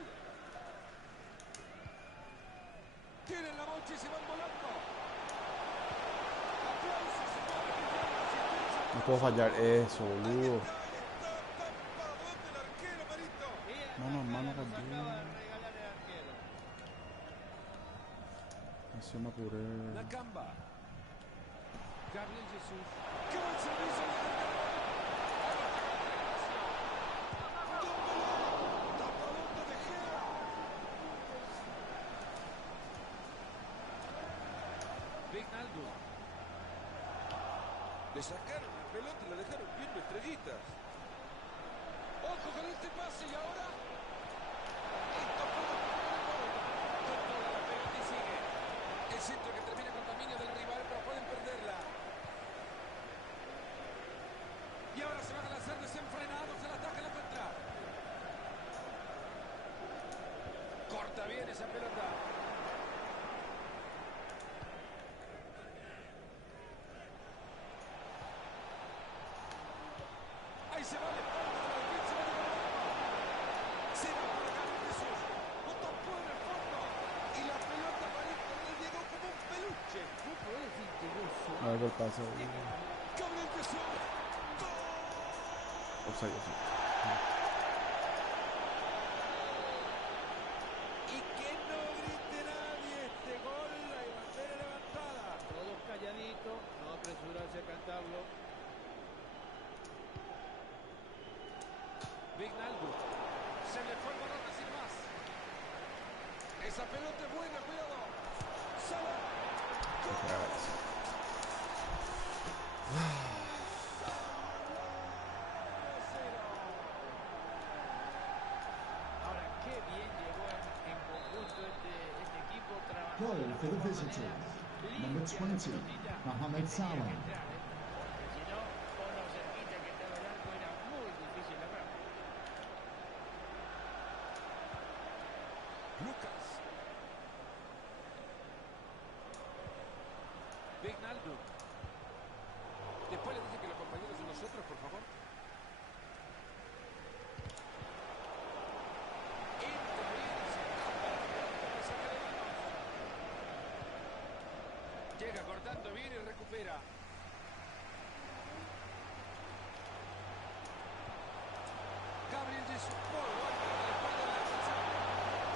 Tienen la bocha y se van volando. Aplausos, señores, que tienen la asistencia No puedo fallar eso, boludo. ¿Dónde el arquero, Marito? Y esta Mano a mano jugada nos cayó. acaba de regalar el arquero. Así me apuré. Nakamba. Gabriel Jesús. ¡Qué buen servicio de Gabriel! ¡Tapadón de De Gea! Wijnaldum. Le sacaron la pelota y la dejaron viendo estrellitas. ¡Ojo con este pase! Y ahora... Esto puede poner el gol. Controla la pelota y sigue. El centro que termina con dominio del rival, pero pueden perderla. Y ahora se van a lanzar desenfrenados al ataque a la contra. Corta bien esa pelota. Ahí se va el espalda de la defensa de Liverpool. Se va por Gabriel Jesús. Botó por el fondo. Y la pelota parece que le llegó como un peluche. No podés decir que no A ver el pase. Gabriel Jesús. ¡Gol! Offside, offside. Y que no grite nadie. Este gol, la bandera levantada. todos calladitos, no apresurarse a cantarlo. Wijnaldum. Se le fue el balón así más. Esa pelota es buena, cuidado. Salah. Ahora, qué bien llegó en conjunto este equipo trabajando. Goal de la for the mejor visitors. manera. Number Limpia 20, la pelotita Mohamed que tenía que Salah. entrar, porque si no, con lo cerquita que estaba el arco era muy difícil errar. Lucas. Wijnaldum. Después le dije que los compañeros son nosotros, por favor. Entra bien y se escapa la pelota para sacar el balón. Llega cortando bien y recupera. Gabriel Jesús. Muy bueno en la espalda de la defensa.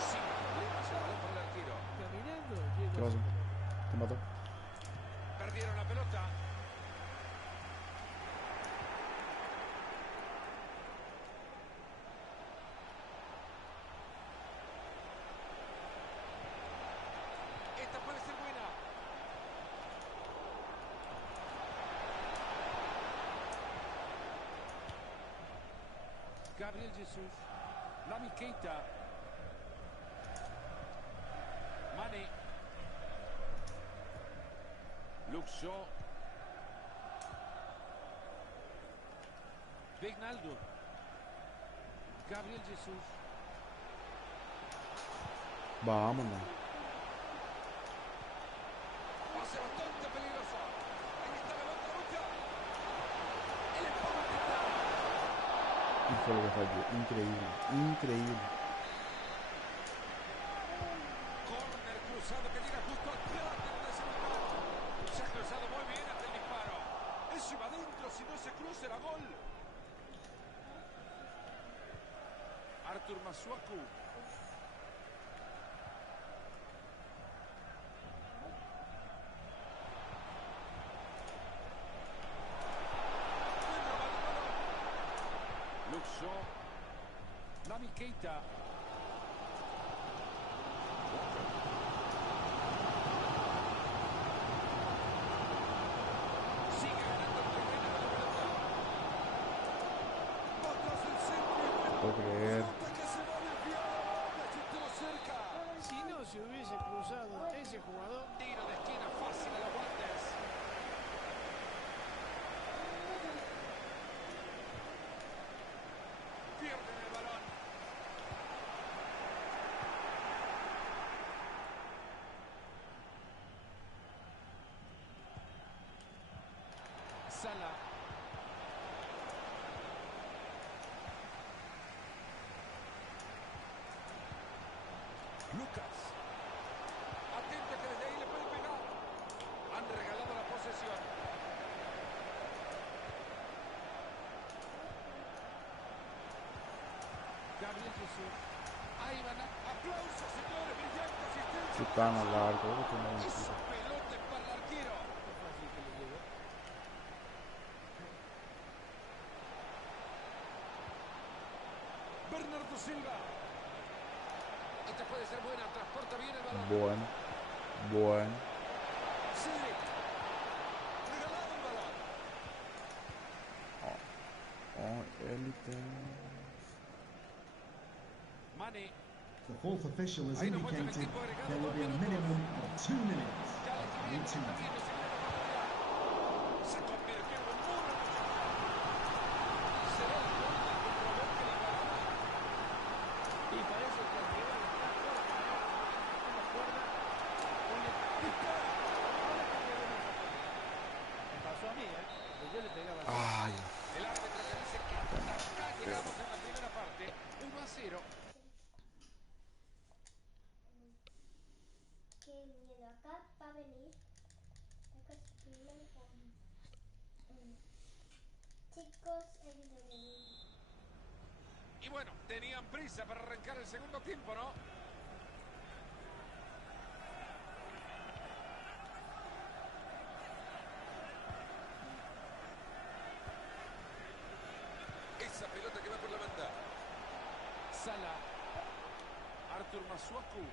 Sin problemas el balón para el arquero. Caminando, ¿Qué llegó. pasó? ¿Te mató? Perdieron la pelota. Esta puede ser buena. Gabriel Jesús. Naby Keita. Mane. Luke Shaw. Wijnaldum. Gabriel Jesús. Vámonos. Pase bastante peligroso. Ahí está la pelota lucha. El empate está. Y fue lo que falló. Increíble. Increíble. Corner cruzado que llega justo al plátano de ese lugar. Se ha cruzado muy bien hasta el disparo. Eso iba adentro, si no se cruza era gol. Artur Masuaku. Luke Shaw. Naby Keita. Sigue ganando el terreno de la pelota. Va tras el centro. Puedo creer. Hasta que se va desviado. Estuvo cerca. Si no se hubiese cruzado ese jugador, Tiro de esquina fácil a los guantes. Pierden el balón. Salah. Lucas. Atento que desde ahí le pueden pegar. Han regalado la posesión. Jesús. Ahí van a... ¡Aplausos, señores! ¡Brillante asistencia! Si están al arco, que tiene un ¡Esa tiro. pelota es para el arquero! Qué fácil que le llegó. Bernardo Silva. Esta puede ser buena. Transporta bien el balón. Bueno. Bueno. Sí. Regalado el balón. Oh, élite. Mane. The fourth official has Ahí nos muestran el indicated tiempo agregado, there will 2 be a minutos. minimum of 2 minutes. Ya le está bien, Routine. está bien, se viene la batalla. Se convirtió en un muro en la cancha. Será el gol del que provoque la igualada. Y parece que el rival está cerca, ¿no? En la cuerda. Con el disparo. Ahora cambiaron el papel. Me pasó a mí, ¿eh? Porque yo le pegaba así. Ay. El árbitro que dice que hasta acá llegamos en la primera parte. 1-0. Que viniendo acá va a venir. Acá se filman con chicos evidentemente. Y bueno, tenían prisa para arrancar el segundo tiempo, ¿no? Esa pelota que va por la banda. Sala. Artur Masuaku.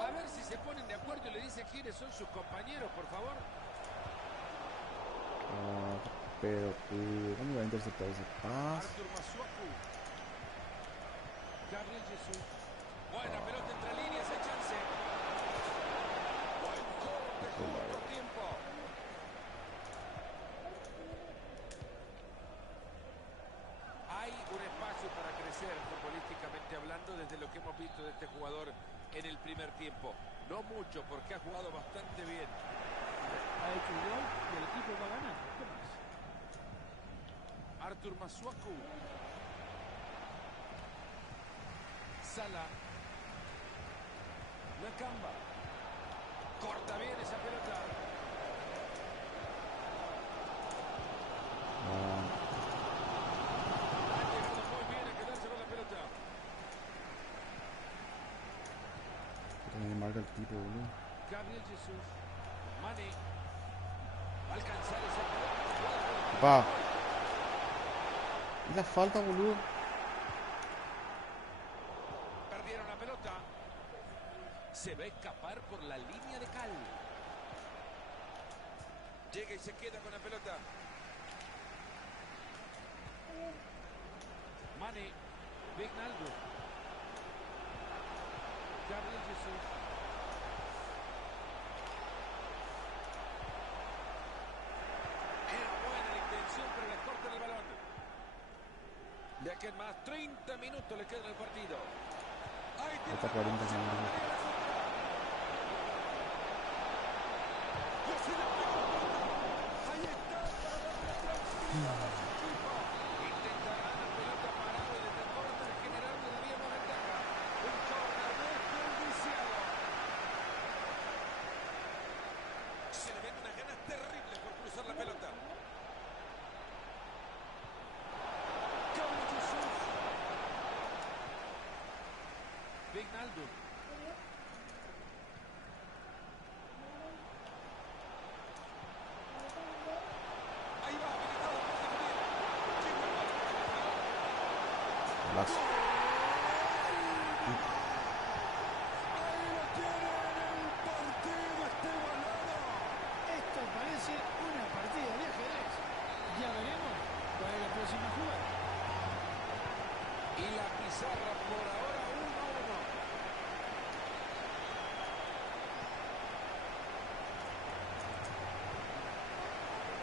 A ver si se ponen de acuerdo y le dicen quiénes son sus compañeros, por favor. Ah, pero que... ¿Cómo iba a interceptar ese pase? Artur Masuaku. Gabriel Jesús. Buena pelota entre líneas, hay chance. Buen corte, justo a tiempo. Hay un espacio para crecer futbolísticamente hablando desde lo que hemos visto de este jugador en el primer tiempo. No mucho porque ha jugado bastante bien. Ha hecho un gol y el equipo va ganando. ¿Qué más? Artur Masuaku. Sala. Nakamba. Corta bien esa pelota. Ah, Ha llegado muy bien a quedarse con la pelota. también marca el tipo, boludo. Gabriel Jesús. Mane. Alcanzar esa pelota. Pa. ¿Y la falta, boludo? Perdieron la pelota. Se va a escapar por la línea de cal. Llega y se queda con la pelota. Mane. Vignaldo. Gabriel Jesús. Era buena la intención, pero le cortan el balón. De aquí en más, 30 minutos le quedan al partido. Ahí tiene Falta 40 segundos. Ahí está para darle tranquilidad a su equipo. Intentarán la pelota parada y desde el córner generar todavía más ventaja. Un córner desperdiciado. Se le ven unas ganas terribles por cruzar la pelota. Gabriel Jesús. Vignaldo. Ahí va, habilitado para definir. Golazo. Ahí lo tienen, el partido está igualado. Esto parece una partida de ajedrez. Ya veremos cuál es la próxima jugada. Y la pizarra por ahora 1-1.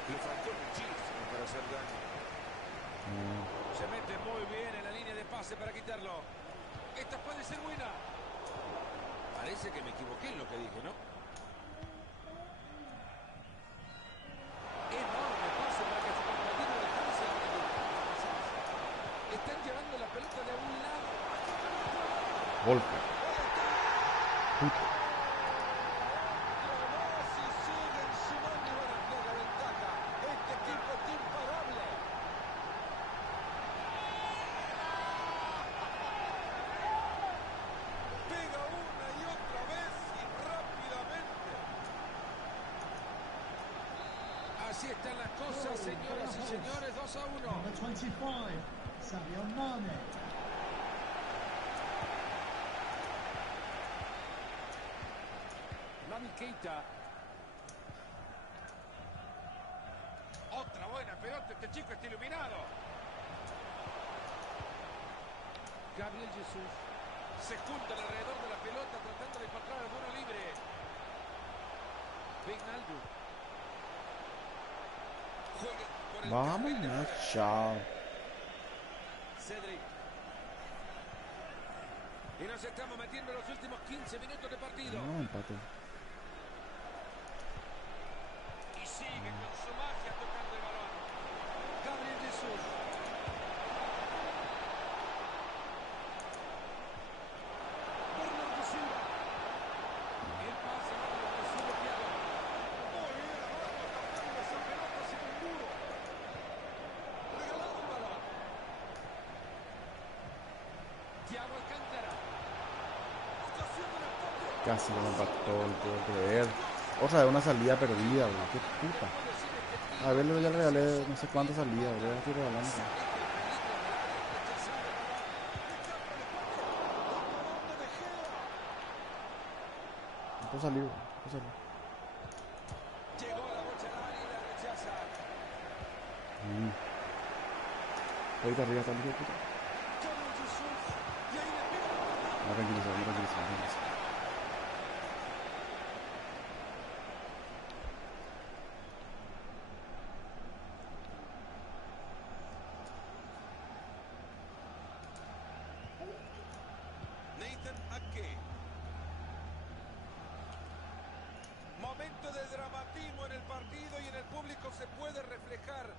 Le faltó muchísimo para hacer daño. Se mete muy bien en la línea de pase para quitarlo. Esta puede ser buena. Parece que me equivoqué en lo que dije, ¿no? Enorme pase para que su compañero alcance la pelota. Están llevando la pelota de un lado. Golpe. Puto. Además, si siguen sumando y van a ampliar la ventaja. Este equipo está imparable. Así están las cosas, señoras y señores, 2-1. Number 25, Sadio Mane. Naby Keita. Otra buena pelota, este chico está iluminado. Gabriel Jesús. Se juntan alrededor de la pelota tratando de encontrar alguno libre. Wijnaldum. Juega por el Vamos, carril de no, fuera. chao. Cedric. Y nos estamos metiendo en los últimos 15 minutos de partido. No, empate. Y sigue con su magia tocando el balón. Gabriel Jesús. Bernardo Silva. El pase ahora lo recibe Thiago. Muy bien abajo, tapando esa pelota sin un muro. Regalado el balón. Thiago Alcántara. Ocasión del empate. Casi lo empató, no puedo creer. Otra vez una salida perdida, bro. Qué puta. A ver, ya le regalé no sé cuántas salidas, bro. Ya estoy regalando. No puedo salir, bro. No puedo salir. Llegó la bocha al área y la rechaza. Ahorita arriba está el hijo de puta. Gabriel Jesús. Y ahí le pega. No tranquiliza, no tranquiliza, no tranquiliza. Nathan Ake. Momento de dramatismo en el partido y en el público se puede reflejar.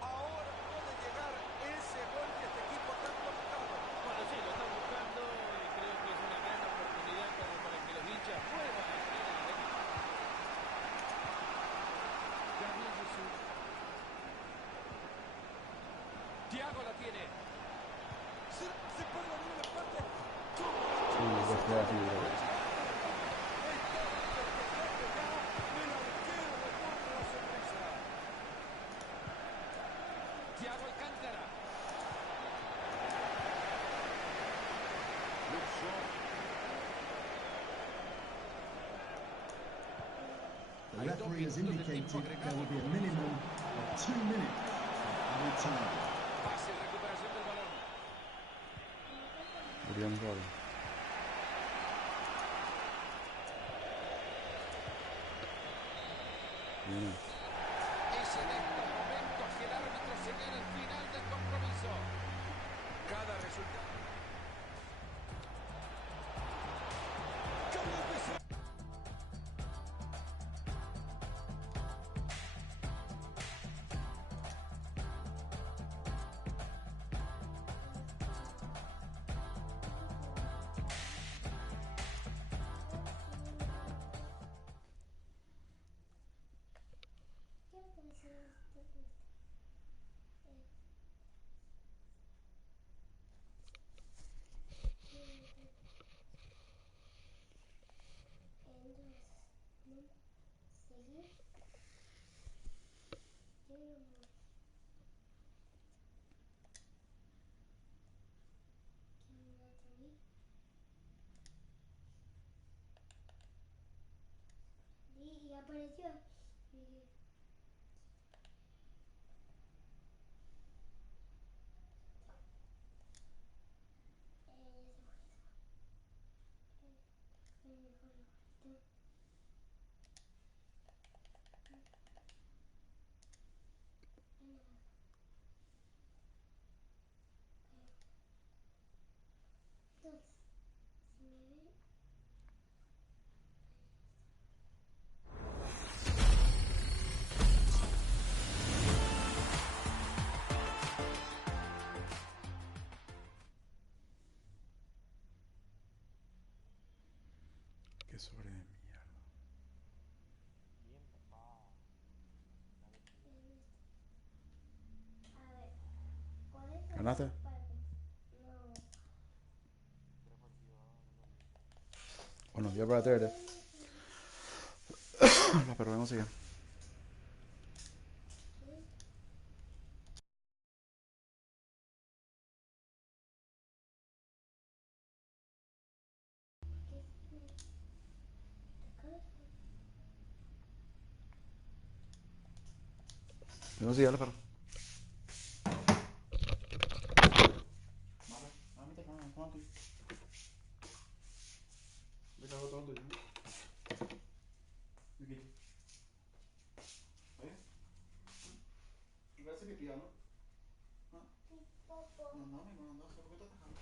Ahora puede llegar ese gol que este equipo tanto ha buscado. Bueno, sí, lo están buscando y creo que es una gran oportunidad como para que los hinchas vuelvan a creer en el equipo. Gabriel Jesús. Thiago la tiene. Se puede abrir el empate. Sí, dejé así, bro. Thiago Alcántara. The referee has indicated there will be a minimum of 2 minutes of added time. Pase, recuperación del balón. Murió solo. Bien. Es en estos momentos que el árbitro señala el final del compromiso. Cada resultado. Gabriel Jesús. Y apareció. Qué sobre de mierda. Bien, papá. A ver, ¿cuál es el ¿Ganaste? parte? No. Bueno, yo para ver. La perro, vamos a seguir. No sé, dale, perro. Le cago todo el tuyo. Aquí. ¿Ahí? Y va a ser pipí, ¿no? ¿Ah? Popo. No, mi hermano, no, solo que te atajando.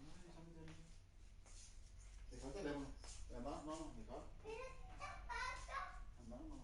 No, esa mi teléfono. Deja el teléfono. Anda, no, deja. Anda, no.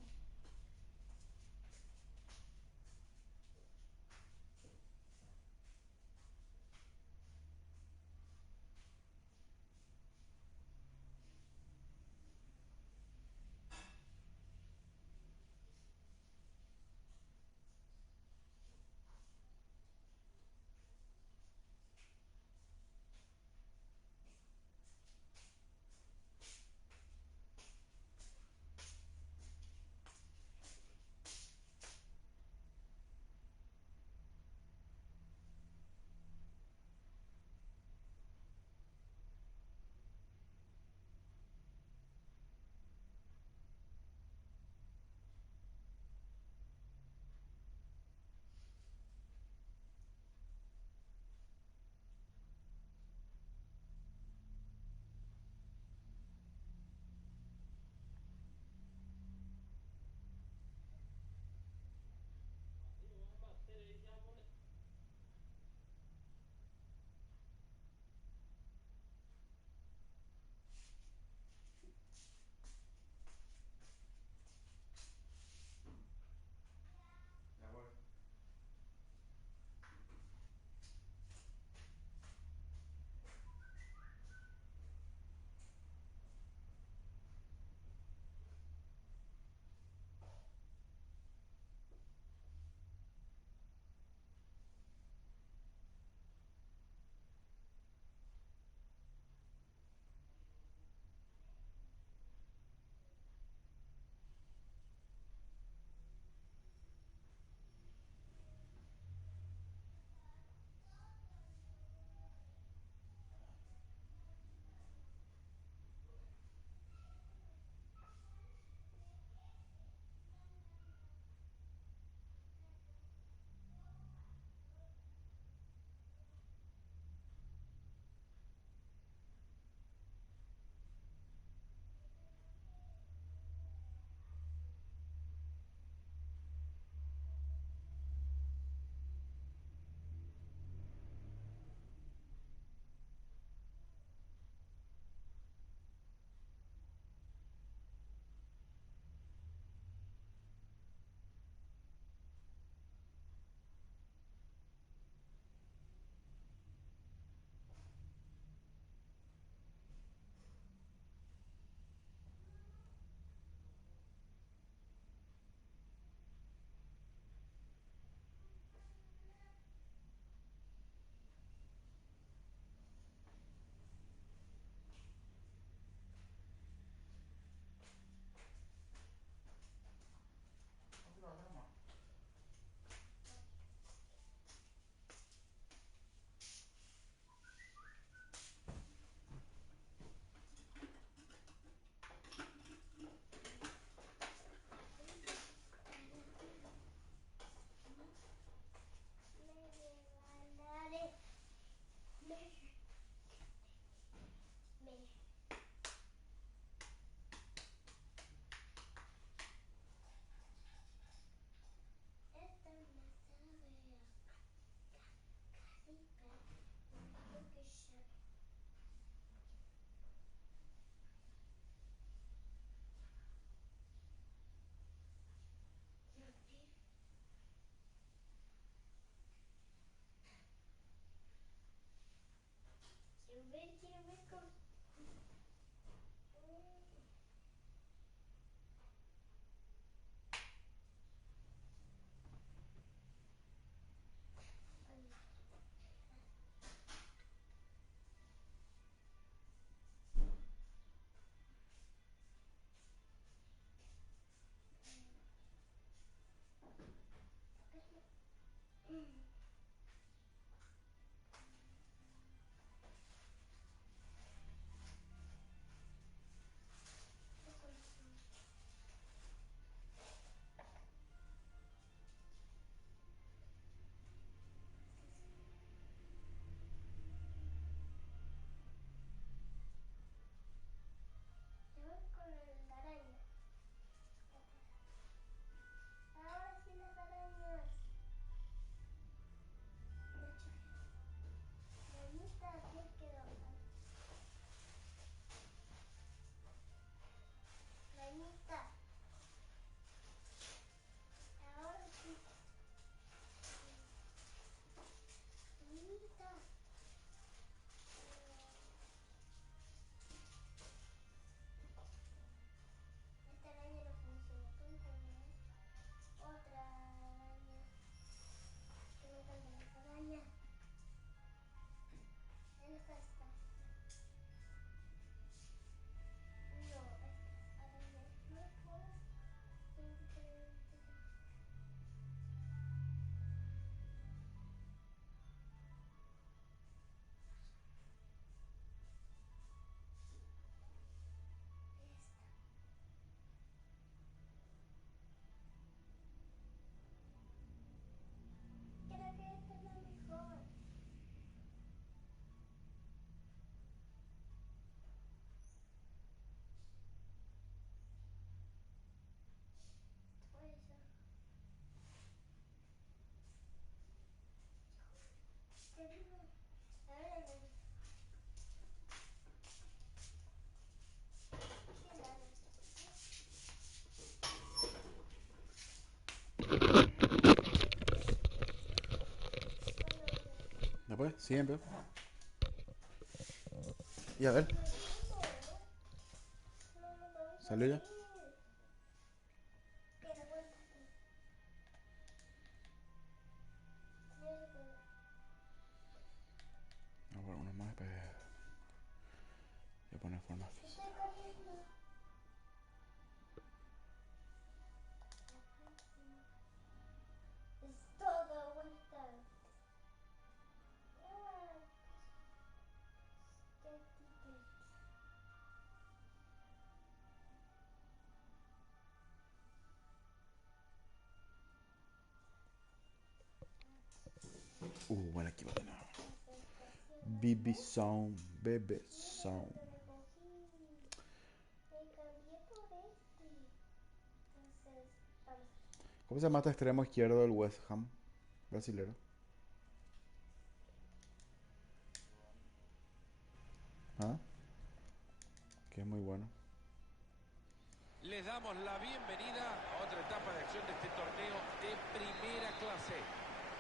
Ya voy. Quiero ver con... Después, siempre. Y a ver, ¿salió ya? No, bueno, uno más, pero voy a poner forma física. Es todo vuelta. Bueno, aquí va de nuevo. BB Sound, BB Sound. Me cambié por este. Entonces, vamos. ¿Cómo se llama este extremo izquierdo del West Ham? Brasilero. ¿Ah? Que es muy bueno. Les damos la bienvenida a otra etapa de acción de este torneo de primera clase.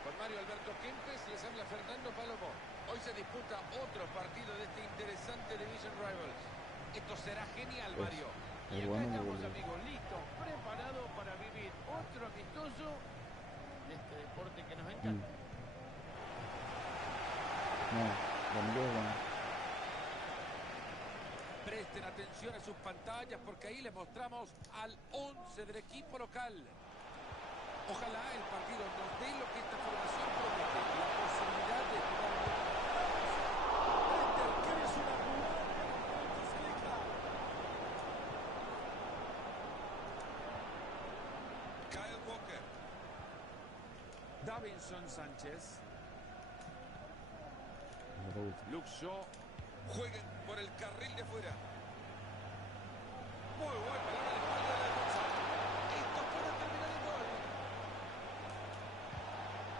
Con Mario Alberto Kempes les habla Fernando Palomo. Hoy se disputa otro partido de este interesante Division Rivals. Esto será genial, Mario. Y acá estamos, amigos, listos, preparados para vivir otro amistoso de este deporte que nos encanta. No, domingo es bueno. Presten atención a sus pantallas porque ahí les mostramos al 11 del equipo local. Ojalá el partido nos dé lo que esta formación promete, la posibilidad de jugar bien. Kyle Walker. Davinson Sánchez. Luke Shaw. Jueguen por el carril de afuera. Muy buen balón a la espalda de la defensa. Esto puede terminar en gol.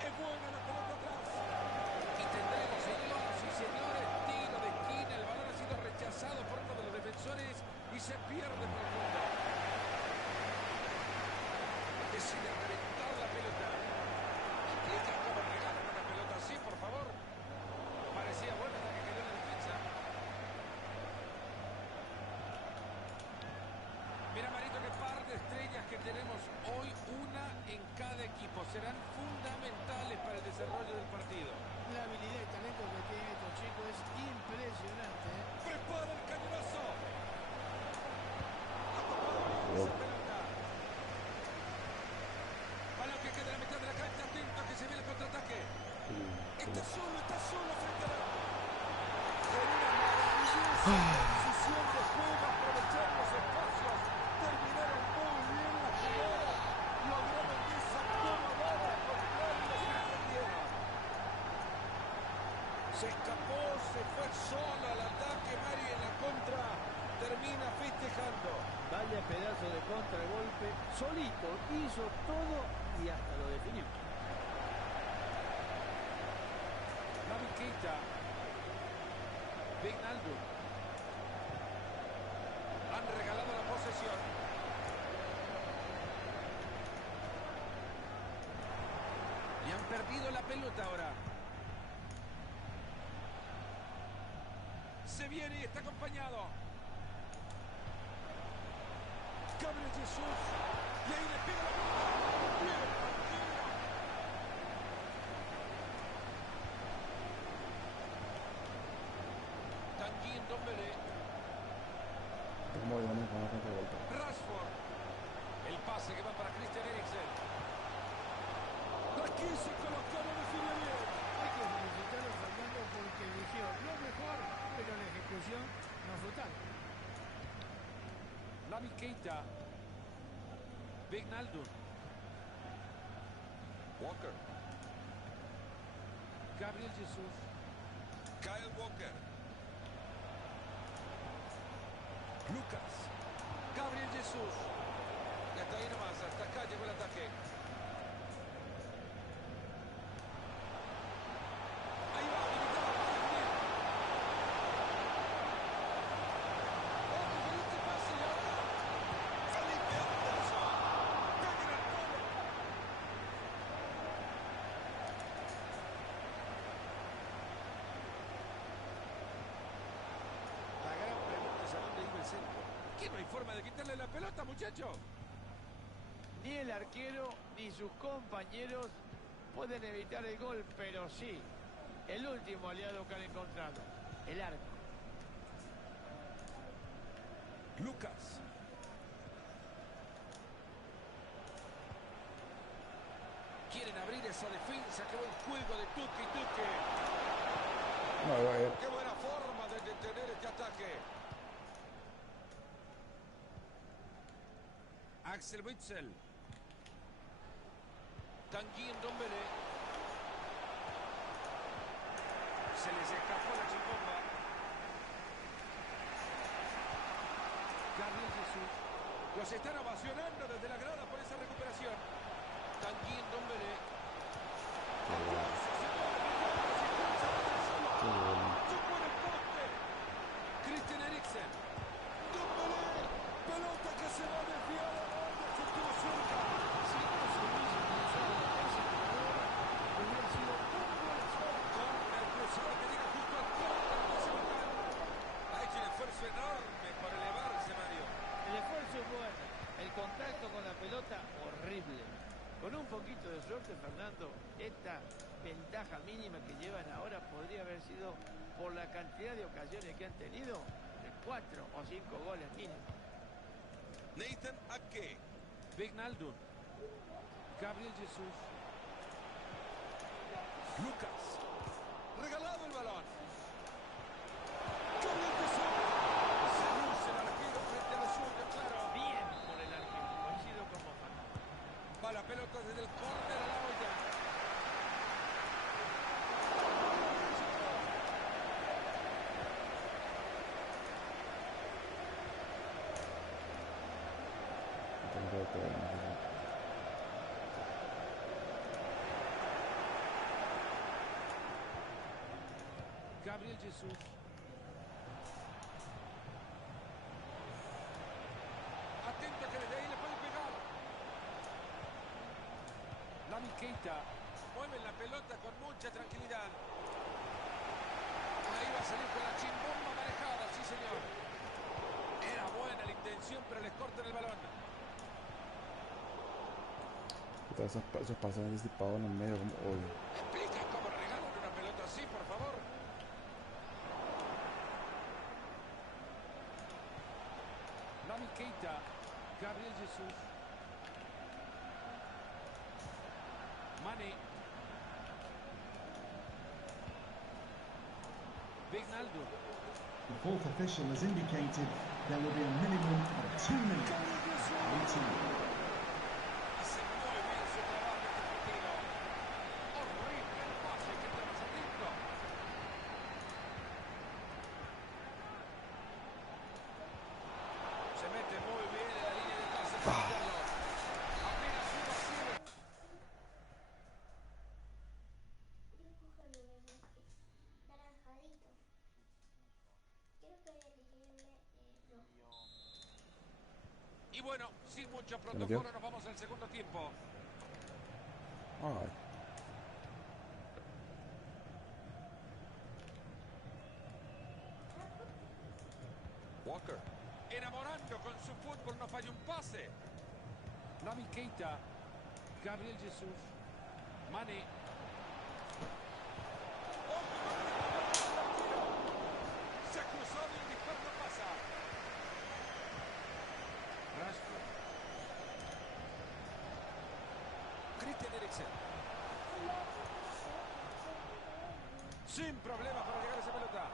Es buena la pelota atrás. Y tendremos, señoras y señores, tiro de esquina. El balón ha sido rechazado por uno de los defensores y se pierde por el fondo. Decide reventar la pelota. Explica cómo regalan una pelota así, por favor. Parecía buena hasta que quedó en la defensa. Mira, Marito, qué par de estrellas que tenemos hoy, una en cada equipo. Serán fundamentales para el desarrollo del partido. La habilidad y talento que tienen estos chicos es impresionante, ¿eh? ¡Prepara el cañonazo! Oh. Balón que queda en la mitad de la cancha, atento a que se viene el contraataque. Está solo frente a la... Con una maravillosa decisión de juego, aprovechar los espacios. Terminaron muy bien la jugada. Lograron desacomodar al contrario y se defendieron. Se escapó, se fue solo al ataque. Mari en la contra termina festejando. Vaya pedazo de contragolpe, solito hizo todo y hasta lo definió. Naby Keita. Wijnaldum. Han regalado la posesión. Y han perdido la pelota ahora. Se viene y está acompañado. Gabriel Jesús. Y ahí le pega la pelota. Bien, partido. Tanguy Ndombele. ¿Cómo digamos con la vuelta? Rashford. El pase que va para Christian Eriksen. Aquí se colocó, no define bien. Hay que felicitarlo, Fernando, porque eligió lo mejor, pero la ejecución no fue tal. Naby Keita. Wijnaldum. Walker. Gabriel Jesús. Kyle Walker. Lucas. Gabriel Jesús. Y hasta ahí nomás, hasta acá llegó el ataque. Ahí va, limitado, bien. Ojo con este pase y ahora Felipe Anderson. Pega en el palo. No hay forma de quitarle la pelota, muchacho. Ni el arquero ni sus compañeros pueden evitar el gol, pero sí el último aliado que han encontrado, el arco. Lucas. Quieren abrir esa defensa. Qué buen juego de Tuque. No, va a ir. Qué buena forma de detener este ataque. Axel Witsel. Tanguy Ndombele. Se les escapó la chimbomba. Gabriel Jesús. Los están ovacionando desde la grada por esa recuperación. Tanguy Ndombele. Chocó en el poste. Christian Eriksen. Ndombele. Pelota que se va desviada. Se estuvo cerca. Si esto se hubiese cruzado ese jugador, hubiera sido un golazo. El cruzado que llega justo al córner de ese local. Ha hecho un esfuerzo enorme por elevarse, Mario. El esfuerzo es bueno, el contacto con la pelota horrible. Con un poquito de suerte, Fernando, esta ventaja mínima que llevan ahora podría haber sido, por la cantidad de ocasiones que han tenido, de 4 o 5 goles mínimo. Nathan Ake. Wijnaldum. Gabriel Jesús. Lucas. Regalado el balón. Gabriel Jesús. Se luce el arquero frente a los suyos, claro. Bien por el arquero, coincido con vos, Fernando. Va la pelota desde el córner a la olla. Tengo que ver, no sé. Gabriel Jesús. Atento que desde ahí le puede pegar. Naby Keita. Mueven la pelota con mucha tranquilidad. Ahí va a salir con la chimbomba manejada, sí señor. Era buena la intención, pero les cortan el balón. Puta, esos pasos anticipados en el medio, como hoy. ¿Me explicas cómo regalan una pelota así, por favor? Naby Keita. Gabriel Jesús. Mane. Wijnaldum. The fourth official has indicated there will be a minimum of 2 minutes. Waiting. Hace muy bien su trabajo este partido. Horrible el pase que está pasando. Se mete muy bien en la línea de pase. Apenas uno así. Dibújame un naranjadito. Quiero que elegirme rojo. Y bueno, sin mucho metió? protocolo nos vamos al segundo tiempo. Ay. Walker. Enamorando con su fútbol, no falla un pase. Naby Keita. Gabriel Jesús. Mane. Se ha cruzado y el disparo no pasa. Rashford. Christian Eriksen. Sin problema para llegar a esa pelota.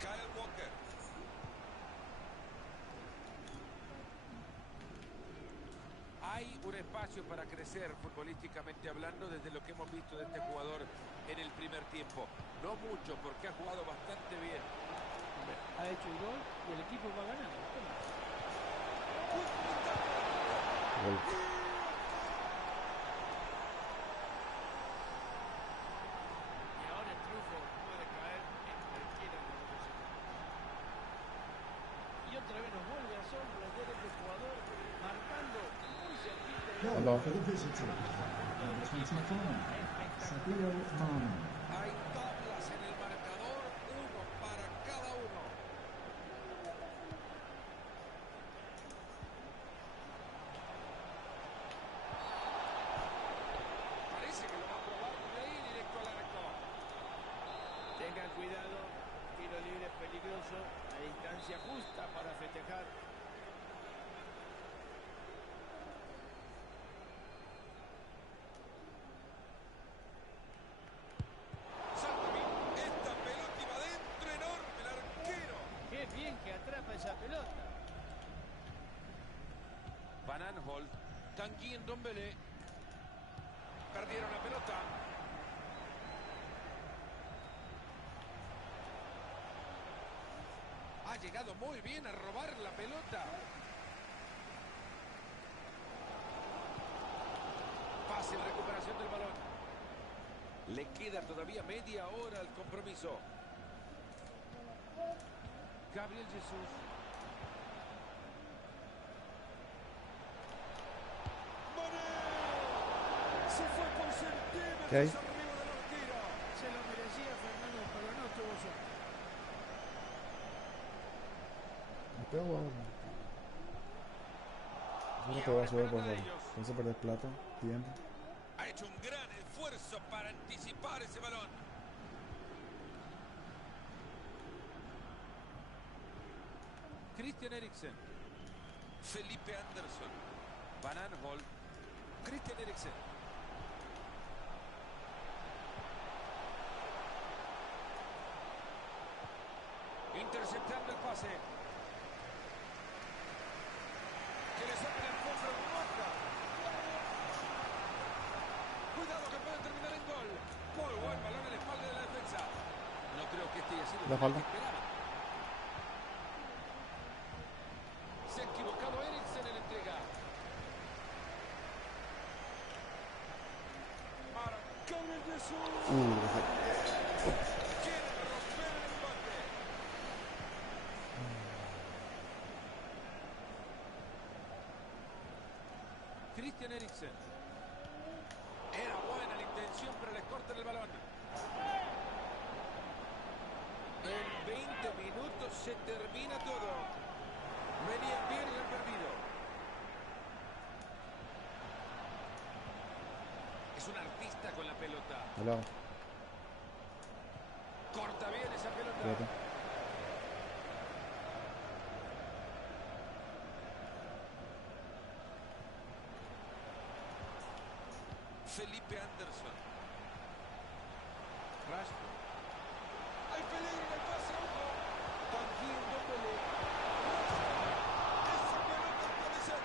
Kyle Walker. Hay un espacio para crecer futbolísticamente hablando desde lo que hemos visto de este jugador en el primer tiempo. No mucho porque ha jugado bastante bien. Ha hecho el gol y el equipo va ganando. Gol. Y ahora el triunfo puede caer en cualquiera de los dos. Y otra vez nos vuelve a sorprender este jugador marcando muy cerquita. Goal for the visitors. Number 25. Sadio Mane. Hay tablas en el marcador, uno para cada uno. Parece que lo va a probar de ahí directo al arco. Tengan cuidado, tiro libre peligroso, la distancia justa para festejar. Salta bien, esta pelota iba adentro, enorme el arquero. Qué bien que atrapa esa pelota. Van Aanholt, Tanguy en Ndombele. Perdieron la pelota. Ha llegado muy bien a robar la pelota. Fácil recuperación del balón. Le queda todavía media hora al compromiso. Gabriel Jesús. ¡Mané! Se fue por centímetros ¿Qué hay? arriba del arquero. Se lo merecía Fernando, pero no tuvo suerte. Me pego, weón. Eso Y no te va a ahora subir, por esperan a favor. ellos. Entonces perder plata, tiempo. Ha hecho un gran esfuerzo para anticipar ese balón. Christian Eriksen. Felipe Anderson. Van Aanholt. Christian Eriksen. Interceptando el pase. Que le saquen el fondo en roja. Cuidado que puede terminar en gol. Muy buen balón en la espalda de la defensa. No creo que este haya sido La el falta. que esperaba. Se ha equivocado Eriksen en la entrega. Para Gabriel Jesús. Quiere romper el empate. Christian Eriksen. Era buena la intención, pero les cortan el balón. En 20 minutos se termina todo. Venían bien y lo han perdido. Es un artista con la pelota. Hola, Corta bien esa pelota. fíjate. Felipe Anderson. Rashford. Hay peligro en el pase, ojo. Tanguy Ndombele. Esa pelota puede ser.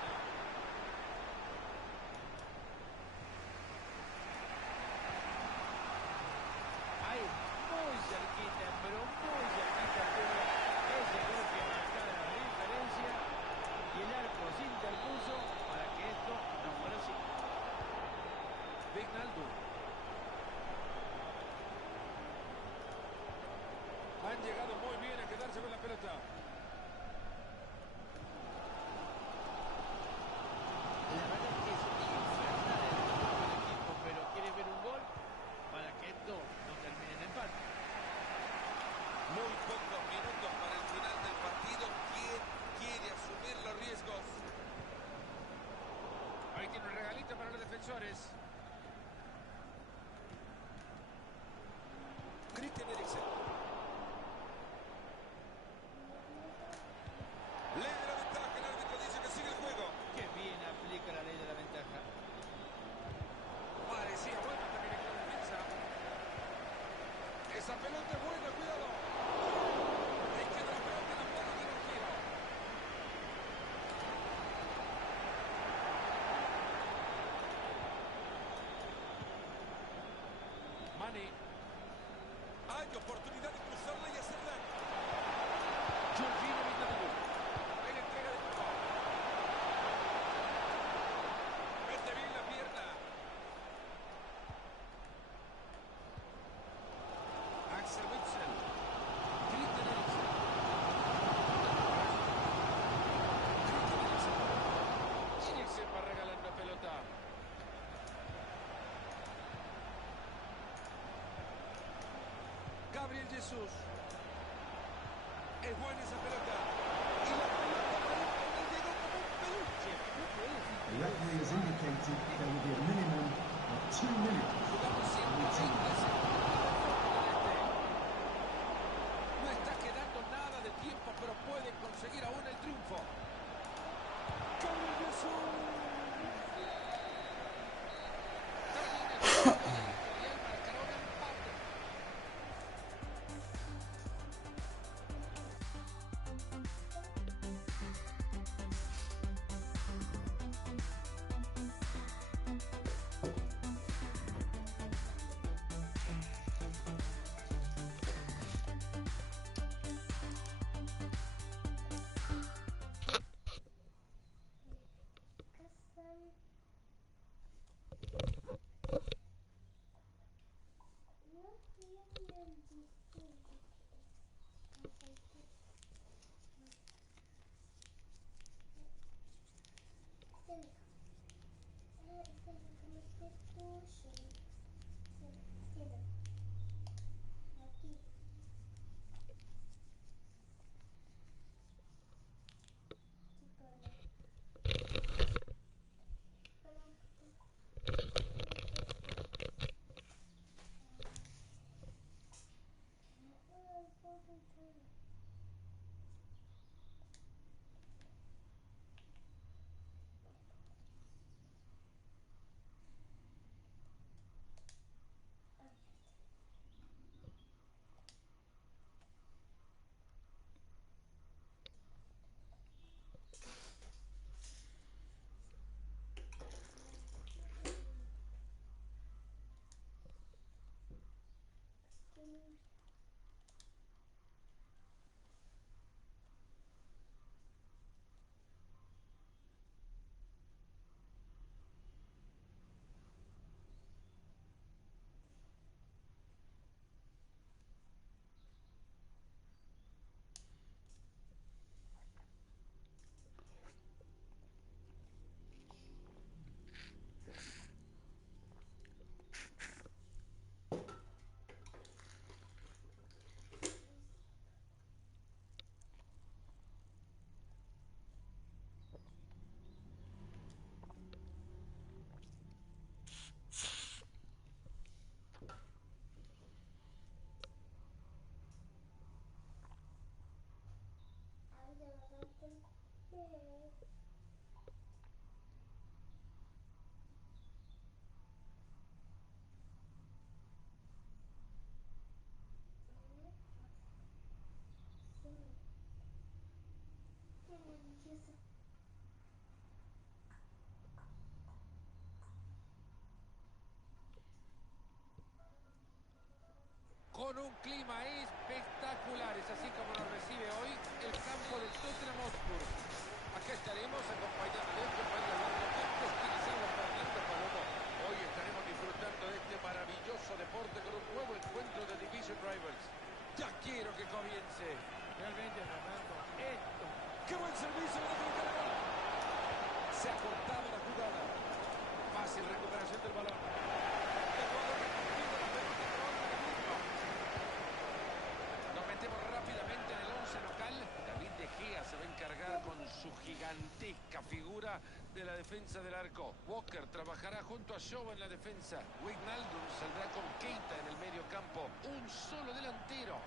Ahí, muy cerquita, pero muy cerquita tuvo ese gol que marcara la diferencia y el arco se interpuso para que esto no fuera así. Wijnaldum. Han llegado muy bien a quedarse con la pelota. La verdad es que es infernal el ritmo del equipo, pero quiere ver un gol para que esto no termine en empate. Muy pocos minutos para el final del partido. ¿Quién quiere asumir los riesgos? Ahí tiene un regalito para los defensores. Christian Eriksen. Ley de la ventaja. El árbitro dice que sigue el juego. Qué bien aplica la ley de la ventaja. Parecía buena también en la defensa. Esa pelota es buena, cuidado. Es que la pelota en las manos del arquero. Mane. Hay oportunidad de cruzarla y hacer daño. Jorginho Wijnaldum. En entrega de juego. Mete bien la pierna. Axel Witsel. Christian Eriksen. Christian Eriksen. Eriksen va regalando pelota. Jesús. Es buena esa pelota. Y la pelota le llegó como un peluche. The referee has indicated there will be a minimum of 2 minutes. Jugamos 120 segundos. No está quedando nada de tiempo, pero puede conseguir aún el triunfo. ¡Gabriel Jesús! Termina el partido del historial, marcará un empate. Con un clima espectacular, es así como nos recibe hoy el campo del Tottenham Hotspur. Acá estaremos acompañando de compañía largo tiempo, utilizando Fernando Palomo. Hoy estaremos disfrutando de este maravilloso deporte con un nuevo encuentro de Division Rivals. Ya quiero que comience. Realmente, Fernando, esto. ¡Qué buen servicio! Se ha cortado la jugada. Fácil recuperación del balón. El jugador recogido la pelota por otro mismo. Nos metemos rápidamente en el 11 local. David De Gea se va a encargar con su gigantesca figura de la defensa del arco. Walker trabajará junto a Shaw en la defensa. Wijnaldum saldrá con Keita en el medio campo. Un solo delantero.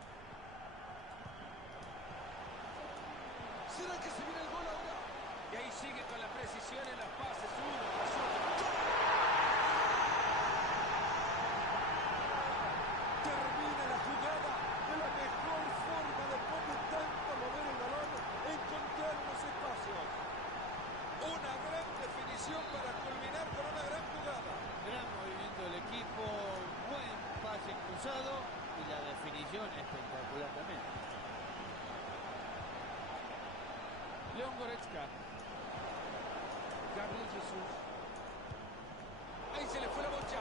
¿Será que se viene el gol ahora? Y ahí sigue con la precisión en los pases, uno tras otro. Termina la jugada de la mejor forma, después de tanto mover el balón, encontrar los espacios. Una gran definición para culminar con una gran jugada. Gran movimiento del equipo, buen pase cruzado y la definición espectacular también. León Goretzka. Gabriel Jesús. Ahí se le fue la bocha.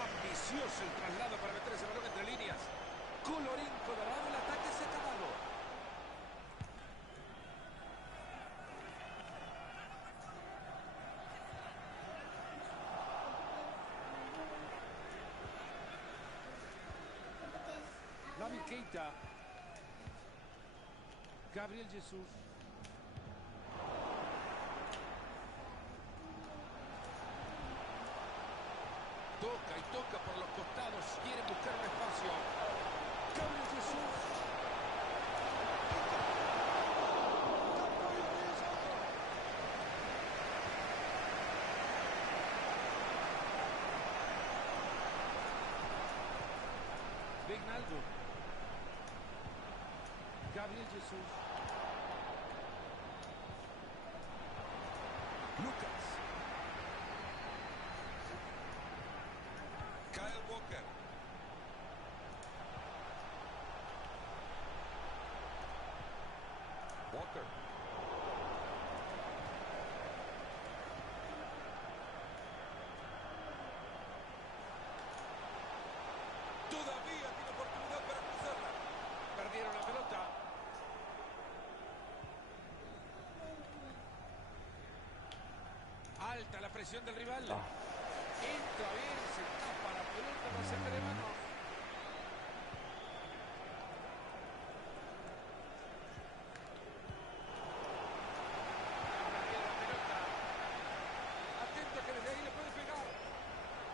Ambicioso el traslado para meter ese balón entre líneas. Colorín colorado, el ataque se ha acabado. Keita. Gabriel Jesús. Toca y toca por los costados. Quiere buscar un espacio. Gabriel Jesús. Vignaldo. Gabriel Jesús. Lucas. Kyle Walker. Walker. Todavía tiene oportunidad para cruzarla. Perdieron la pelota. Alta la presión del rival. Entra bien, se tapa la pelota para sacar de manos. Pierde la pelota. Atento que desde ahí le puede pegar.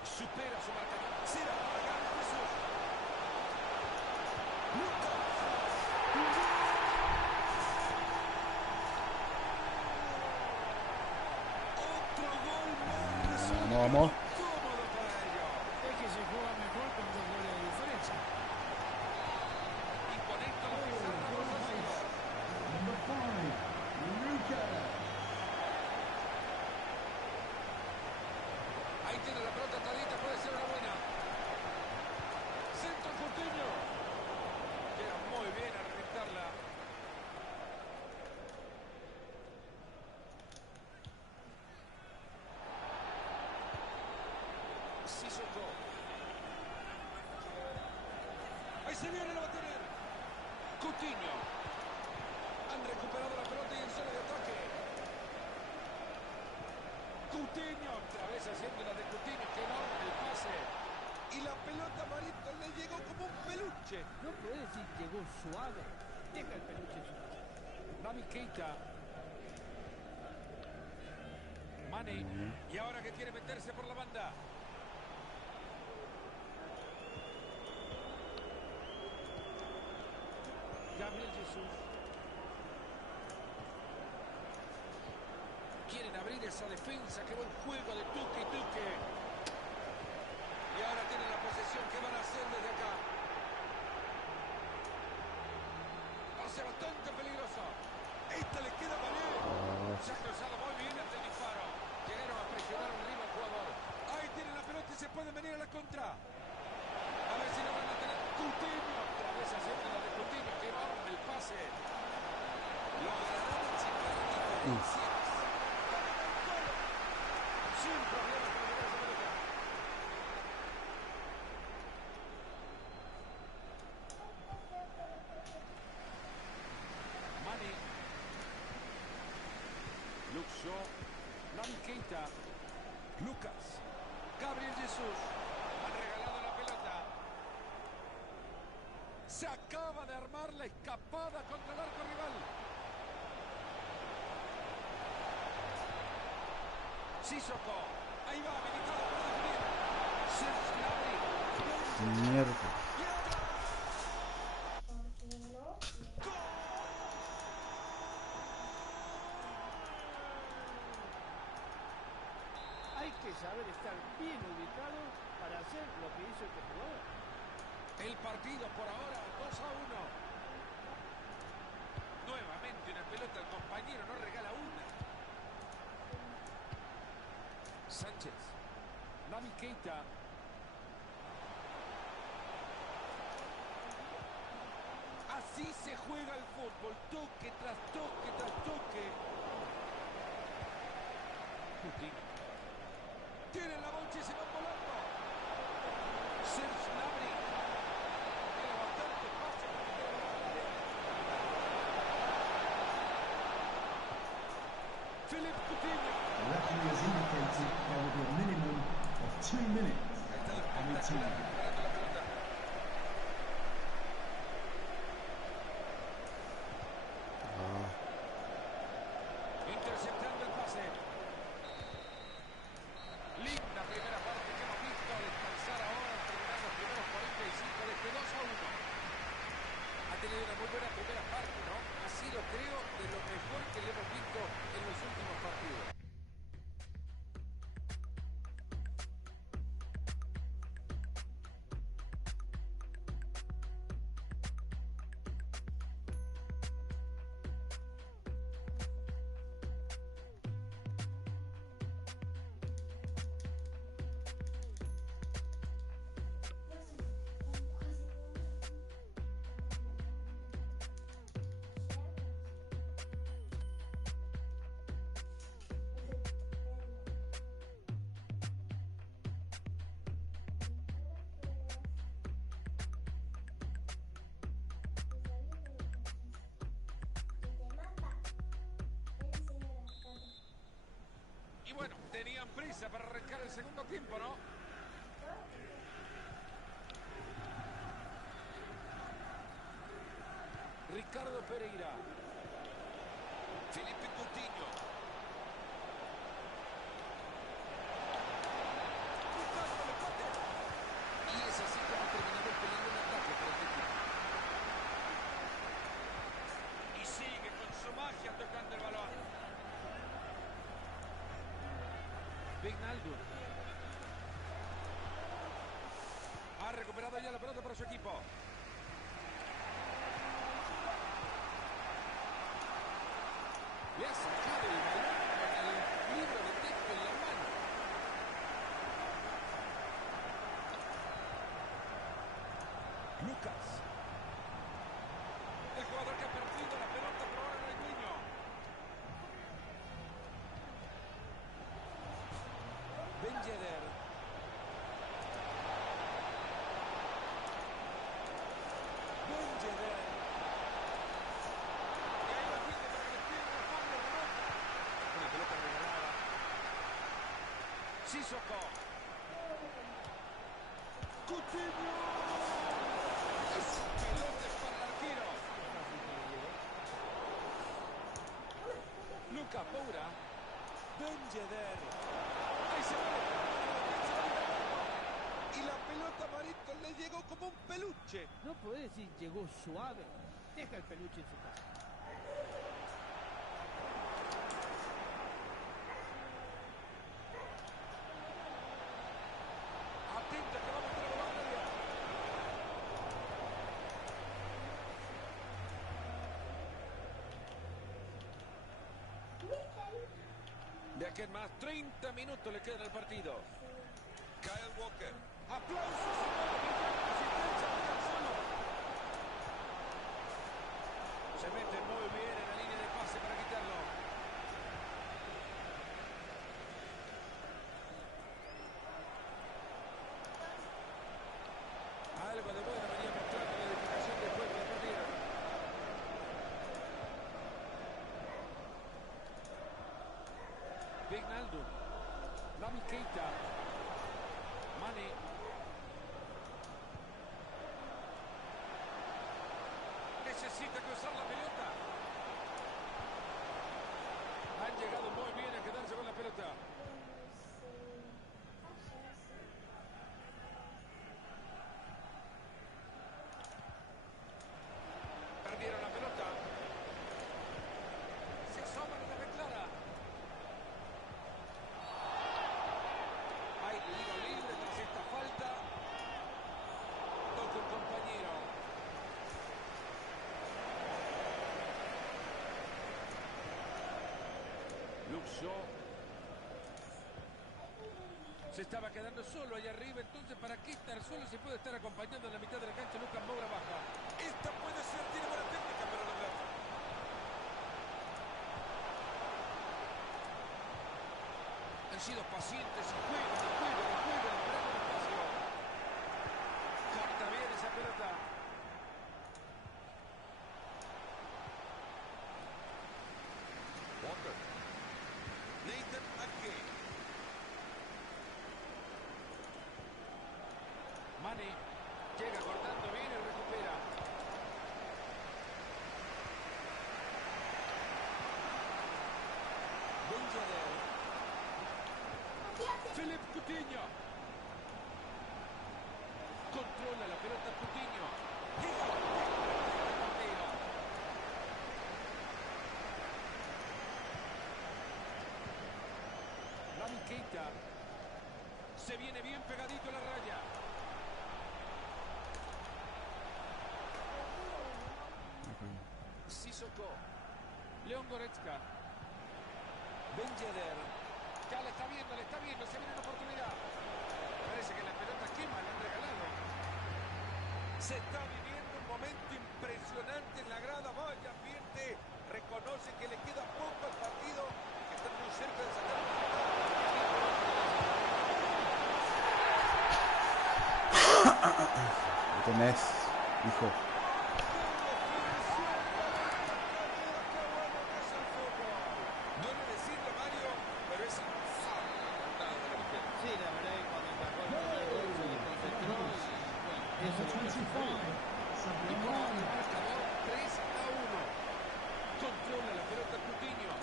Supera su marcador. Será para Gabriel Jesús. Lucas. Otro gol más. Vamos. Cómodo para ellos. Es que se juega mejor con 2 goles de diferencia. Y con esto lo pizarra 2-0. Number 5, Lucas. Ahí tiene la pelota atadita, puede ser una buena. Centro Coutinho. Queda muy bien al reventarla. Sissoko. Ahí se viene, lo va a tener. Coutinho. Han recuperado la pelota y en zona de ataque. Coutinho, otra vez haciendo la de Coutinho, que enorme el pase. Y la pelota a Marito le llegó como un peluche. No puede decir llegó suave. Deja el peluche suave. Naby Keita. Mane. Y ahora que quiere meterse por la banda. Gabriel Jesús. Quieren abrir esa defensa. Qué buen juego de Tuque y Tuque. Y ahora tienen la posesión. ¿Qué van a hacer desde acá? Hace bastante peligroso. Esta le queda a Mané. Se ha cruzado muy bien ante el disparo. Llegaron a presionar arriba al jugador. Ahí tienen la pelota y se pueden venir a la contra. A ver si lo van a tener. Coutinho. Otra vez haciendo la de Coutinho. Qué enorme el pase. Lograrán sacar diferencias. Sin problemas para llegar a esa pelota. Mane. Luke Shaw. Naby Keita. Lucas. Gabriel Jesús. Han regalado la pelota. Se acaba de armar la escapada contra el arco rival. Sissoko. Ahí va, habilitado para definir. Serge Gnabry. Mierda. Hay que saber estar bien ubicado para hacer lo que hizo este jugador. El partido por ahora 2-1. Nuevamente una pelota, el compañero no regala una. Sánchez. Naby Keita. Así se juega el fútbol. Toque tras toque tras toque. Coutinho. Tienen la bocha y se van volando. Serge Gnabry. Tiene bastante espacio para meter la bola al área. Philippe Coutinho. The referee has indicated there will be a minimum of 2 minutes Ahí está for any espectacular team. recuperando la pelota. bueno, tenían prisa para arrancar el segundo tiempo, ¿no? Ricardo Pereira. Felipe Coutinho. Buscando el empate. Y es así como ha terminado el peligro en ataque para este equipo. Y sigue con su magia tocando el balón. Wijnaldum. Ha recuperado ya la pelota para su equipo. Le ha sacado el balón con el libro de texto en la mano. Lucas. El jugador que ha perdido la pelota, pero ahora no hay dueño. Ben Yedder. Ben Yedder. Y ahí lo tiene para que le tire una fondo remota. Una pelota regalada. Sissoko. Coutinho. Esa pelota es para el arquero. Luca Moura. Ben Yedder. Ahí se va. Y la pelota a Marito le llegó como un peluche. No puede decir llegó suave. Deja el peluche en su casa. Atenta que va a meter el balón al área. De aquí en más, 30 minutos le quedan al partido. Kyle Walker. ¡Aplausos! Se mete muy bien en la línea de pase para quitarlo. Algo de bueno venía mostrando la edificación del juego del partido. Wijnaldum. Naby Keita. Mane. Necesita cruzar la pelota. Han llegado muy bien a quedarse con la pelota. Perdieron la pelota. Se asoma y la reclara. Hay tiro libre tras esta falta. Toca un compañero. Luke Shaw. Se estaba quedando solo allá arriba, entonces ¿para qué estar solo si puede estar acompañando en la mitad de la cancha? Lucas Moura baja. Esta puede ser, tiene buena técnica para lograrlo. Han sido pacientes y juegan, esperando el espacio. Corta bien esa pelota. Walker. Nathan Ake. Mane llega cortando bien y recupera. Ben Yedder. Philippe Coutinho. Controla la pelota Coutinho. Llega el portero. Naby Keita. Se viene bien pegadito a la raya. Sissoko. Leon Goretzka. Ben Yedder. Ya le está viendo, se viene una oportunidad. Parece que la pelota quema, le han regalado. Se está viviendo un momento impresionante en la grada. Vaya ambiente. Reconoce que le queda poco al partido, que están muy cerca de sacar el Lo tenés, hijo. Duele decirlo, Mario, pero es infame se lo 25. y con el marcador 3-1. Controla la pelota Coutinho.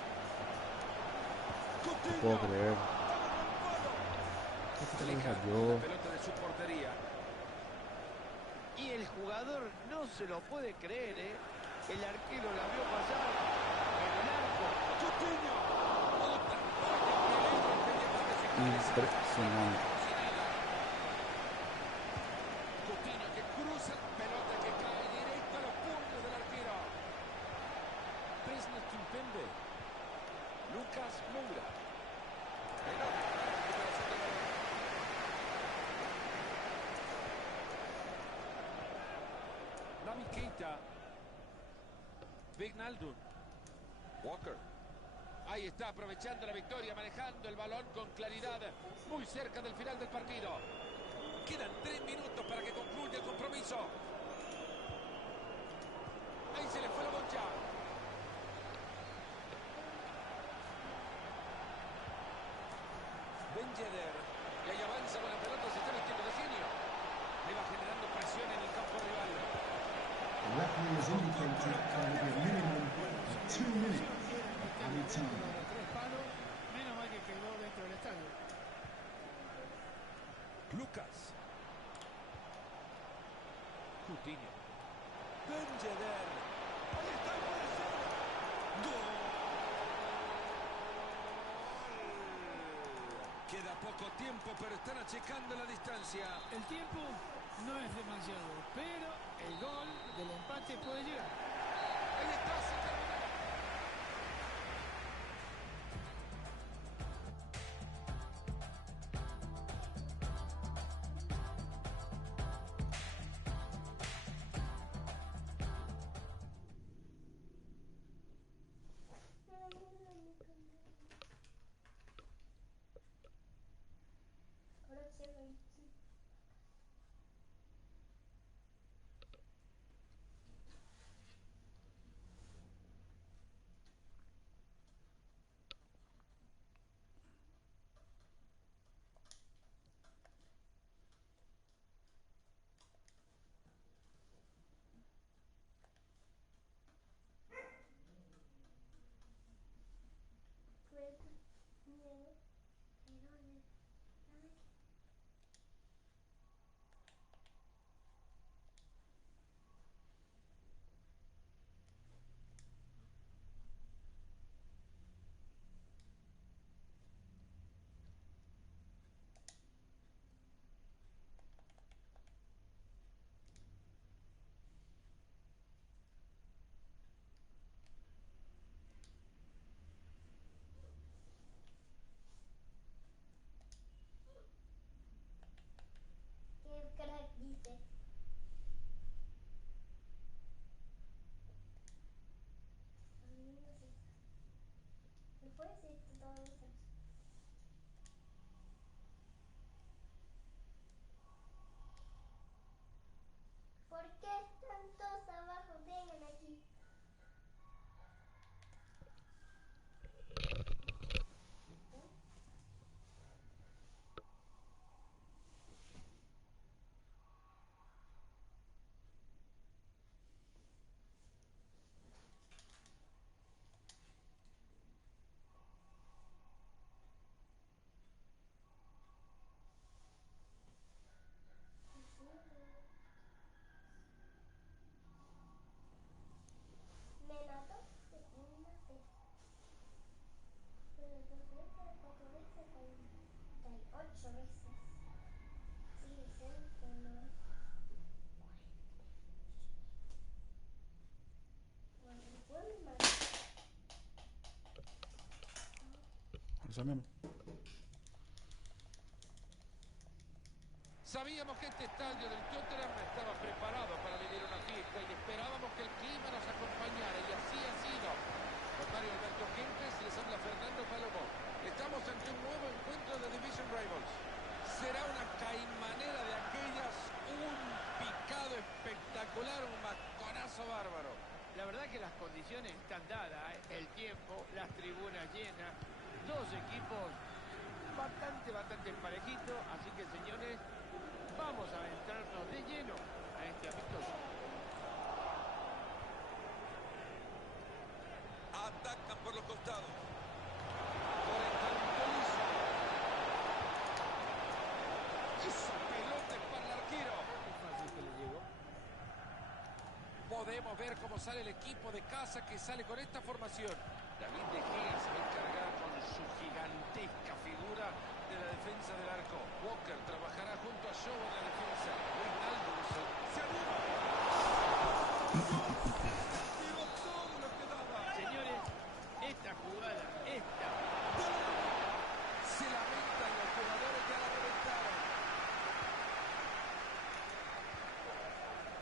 No puedo creer. ¿Qué se le Aleja falló? la pelota de su portería. Y el jugador no se lo puede creer, ¿eh? El arquero la vio pasar en el arco. Coutinho. Otra falla que Impresionante. Coutinho que cruza, pelota que cae directo a los puños del arquero. Presnel Kimpembe. Lucas Moura. Enorme la recuperación del balón. Naby Keita. Wijnaldum. Walker. Ahí está, aprovechando la victoria, manejando el balón con claridad, muy cerca del final del partido. Quedan 3 minutos para que concluya el compromiso. Ahí se le fue la bocha. Ben Yedder. Y ahí avanza con la pelota, se está vistiendo de genio. Le va generando presión en el campo rival. The referee has indicated there will be a minimum of 2 minutes of added time. Los 3 palos, menos mal que quedó dentro del estadio. Lucas. Coutinho. Ben Yedder. Ahí está, puede ser. ¡Gol! Queda poco tiempo, pero están achicando la distancia. El tiempo no es demasiado, pero el gol del empate puede llegar. Ahí está, se terminó. Ahora cierro el chip. ¿Qué crack dice? A mí no sé. ¿Me puedes decir todo eso? ¿Por qué están todos abajo? Vengan aquí. Me notó una vez. Pero 2 veces, 4 veces, 48 veces. Sigue siendo no. Bueno, después me mató. Eso mismo. Sabíamos que este estadio del Tottenham estaba preparado para vivir una fiesta y esperábamos que el clima nos acompañara y así ha sido. Con Mario Alberto Kempes les habla Fernando Palomo. Estamos ante un nuevo encuentro de Division Rivals. Será una caimanera de aquellas, un picado espectacular, un masconazo bárbaro. La verdad que las condiciones están dadas, ¿eh? El tiempo, las tribunas llenas, dos equipos bastante parejitos, así que señores, vamos a adentrarnos de lleno por los costados. Por el talento liso. Esa pelota es para el arquero. Qué fácil que le llegó. Podemos ver cómo sale el equipo de casa que sale con esta formación. David De Gea se va a encargar con su gigantesca figura de la defensa del arco. Walker trabajará junto a Shaw en la defensa. Wijnaldum se anima. Tiró todo lo que daba. Señores, esta jugada, Se lamentan los jugadores que la reventaron.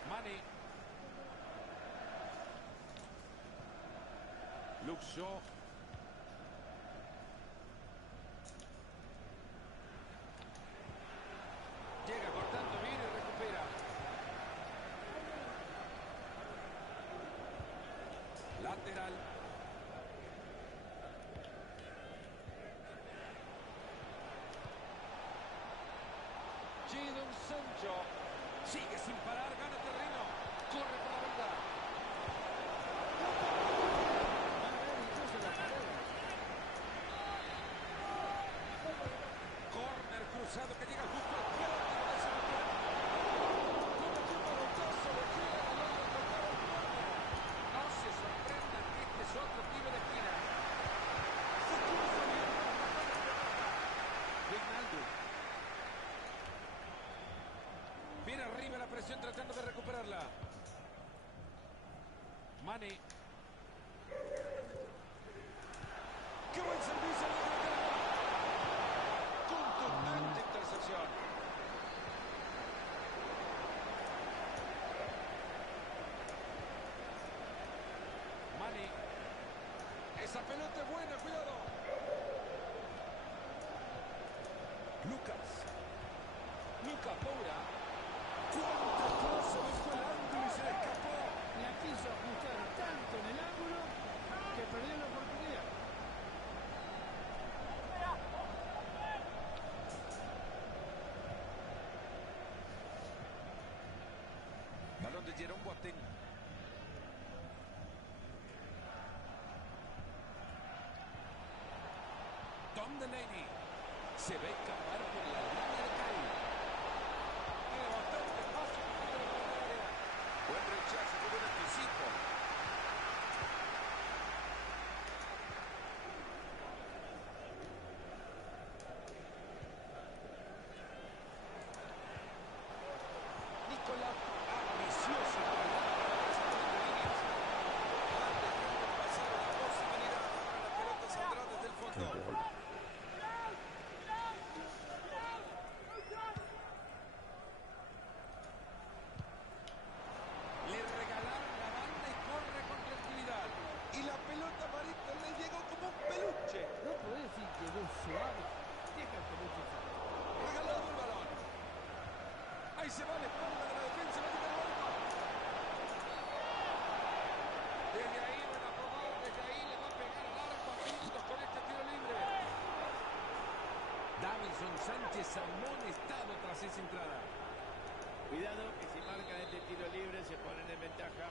Mane. Luke Shaw. Llega cortando bien y recupera. Lateral. Jadon Sancho. Sigue sin parar, gana terreno. Corre por la banda. Corner cruzado que llega justo al pie. No se sorprendan que este es otro tiro de esquina. Se cruza bien. Wijnaldum. Viene arriba la presión tratando de recuperarla. Mane. ¡Qué buen servicio! Contundente intercepción. Mane. Esa pelota es buena, cuidado. Lucas Moura. ¡Cuánta cosa! Dejó el ángulo y se le escapó. La quiso ajustar tanto en el ángulo que perdió la oportunidad. Balón de Jerome Boateng. Tom Delaney. Se va a escapar por la línea de caída. Tiene bastante espacio para la área. Buen rechazo, qué buen anticipo. Nicolás, ambicioso para el líneas. Van dejando pasar la posibilidad. Ahora la pelota saldrá desde el fondo. Le regalaron la banda y corre con tranquilidad. Y la pelota Marito le llegó como un peluche. No podés decir que llegó suave. Deja el peluche. Regalado el balón. Ahí se va la espalda de la defensa. Va a llegar el arco. Desde ahí van a probar. Desde ahí le va a pegar al arco a Pintos con este tiro libre. Davinson Sánchez amonestado tras esa entrada. Cuidado que si marcan este tiro libre se ponen en ventaja.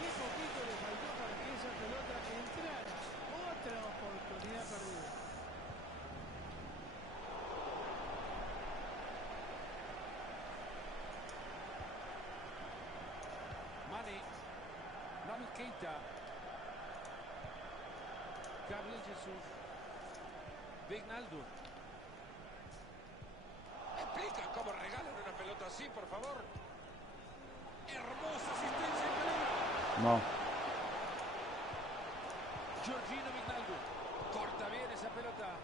Qué poquito le faltó para que esa pelota entrara. Otra oportunidad perdida. Mane. Naby Keita. Gabriel Jesús. Wijnaldum. ¿Me explican cómo regalan una pelota así, por favor? Hermosa asistencia en peligro. No. Georgino Wijnaldum. Corta bien esa pelota.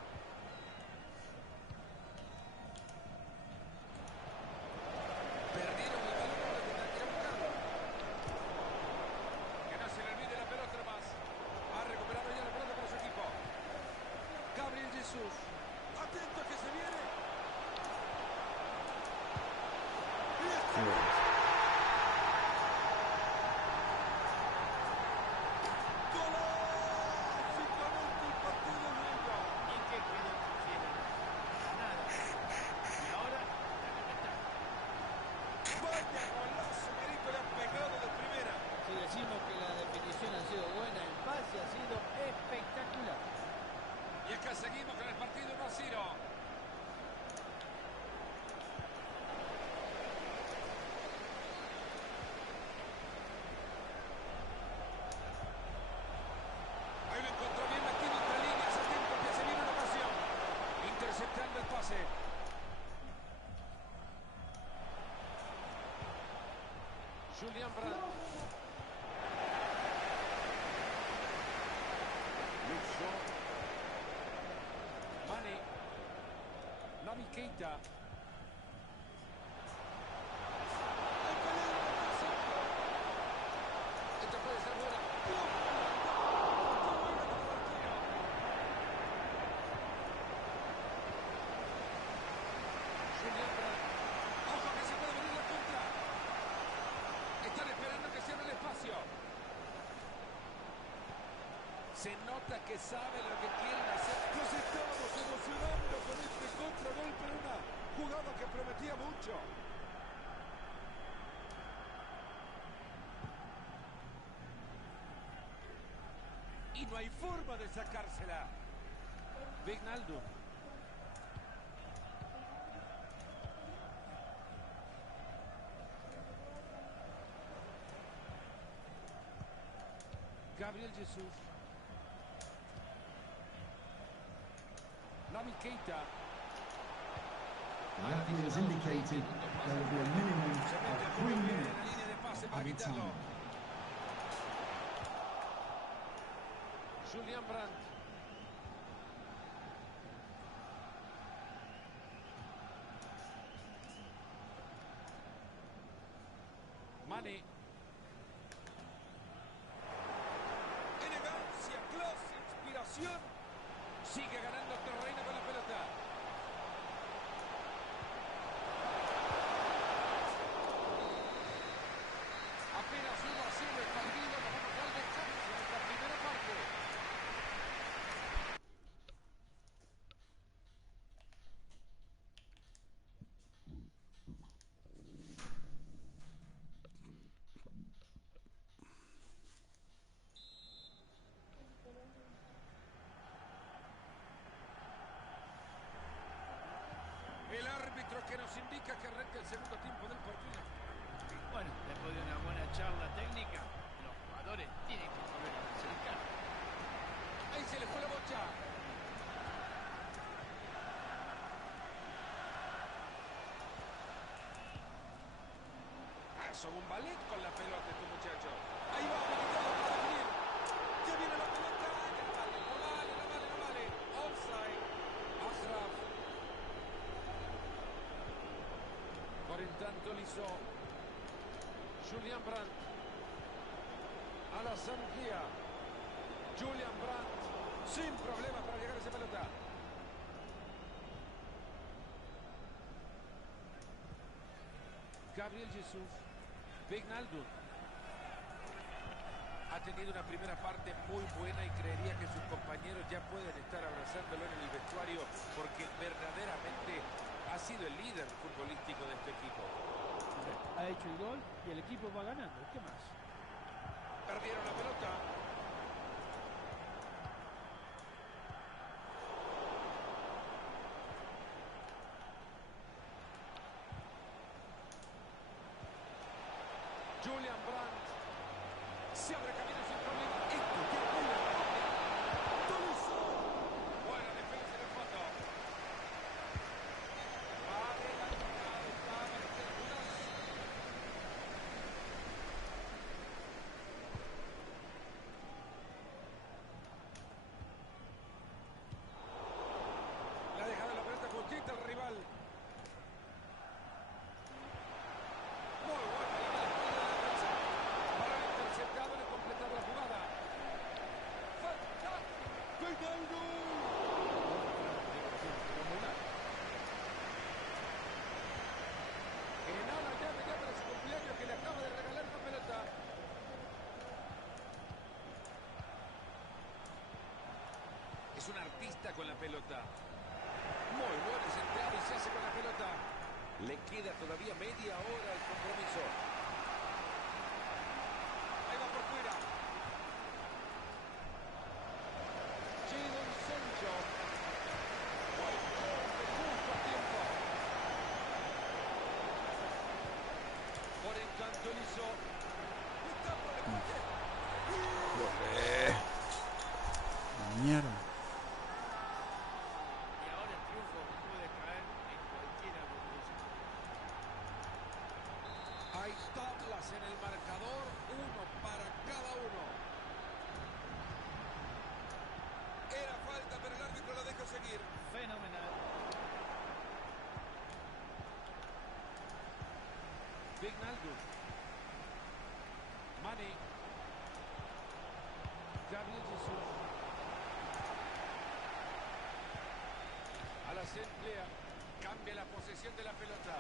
Perdieron el balón, ahora tendrán que ir a buscarlo. Que no se le olvide la pelota más. Ha recuperado ya la pelota para su equipo. Gabriel Jesús. Atento que se viene. Seguimos con el partido 1-0. Ahí lo encontró bien metido entre líneas a tiempo que se viene una ocasión. Interceptando el pase. Julian Brandt. Luke Shaw. Mane. Naby Keita. ¡Hay peligro! Esto puede ser buena. Julian Brandt. ¡Ojo que se puede venir la contra! Están esperando que cierre el espacio. Se nota que saben lo que quieren hacer. Nos estamos emocionando con este contragolpe en una jugada que prometía mucho. Y no hay forma de sacársela. Wijnaldum. Gabriel Jesús. Naby Keita. The referee has indicated there will be a minimum of 3 La minutes línea de pase para added quitarlo. time. Julian Brandt. Mane. Elegancia, clase, inspiración. Sigue ganando terreno con la pelota. Apenas 1-0 el partido. Nos vamos al descanso en esta primera parte. El árbitro que nos indica que arranca el segundo tiempo del partido. Bueno, después de una buena charla técnica, los jugadores tienen que volver a acercar. Ahí se le fue la bocha. Son un ballet con la pelota este muchacho. Ahí va, habilitado para definir. Ya viene la pelota. No vale, no vale, no vale, no vale. Offside. Ashraf. Por en tanto Lisó. Julian Brandt. Alassane Guia. Julian Brandt. Sin problemas para llegar a esa pelota. Gabriel Jesús. Wijnaldum. Ha tenido una primera parte muy buena y creería que sus compañeros ya pueden estar abrazándolo en el vestuario porque verdaderamente ha sido el líder futbolístico de este equipo. Ha hecho el gol y el equipo va ganando. ¿Qué más? Perdieron la pelota. Julian Brandt. Se abre camino sin problema. Esto ya es una Tolisso. Buena defensa en el fondo. Va adelantado. Va a meter Duras. Le ha dejado la pelota justita al rival. Muy buena la espalda de la defensa. Para el interceptado le completado la jugada. ¡Fantástico! ¡Wijnaldum! Enana llame ya para su cumpleaños que le acaba de regalar una pelota. Es un artista con la pelota. Muy bueno ese entrado y se hace con la pelota. Le queda todavía media hora al compromiso. Ahí va por fuera. Jadon Sancho. faltas en el marcador, uno para cada uno. Era falta, pero el árbitro lo deja seguir. Fenomenal. Wijnaldum. Mane. Gabriel Jesús. A la emplea. Cambia la posesión de la pelota.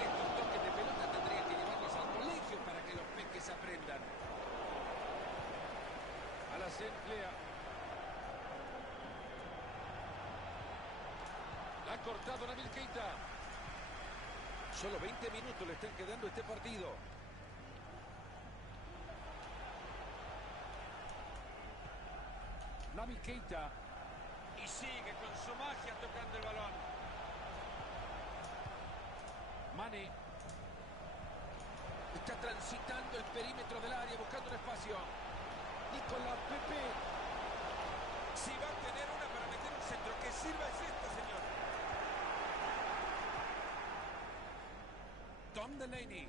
Estos toques de pelota tendrían que llevarlos al colegio para que los peques aprendan. A la emplea. La ha cortado Nabil Keita. Solo 20 minutos le están quedando a este partido. Nabil Keita. Y sigue con su magia tocando el balón. Mane. Está transitando el perímetro del área buscando un espacio. Nicolás Pepe. Si va a tener una para meter un centro que sirva es esta, señor. Tom Delaney.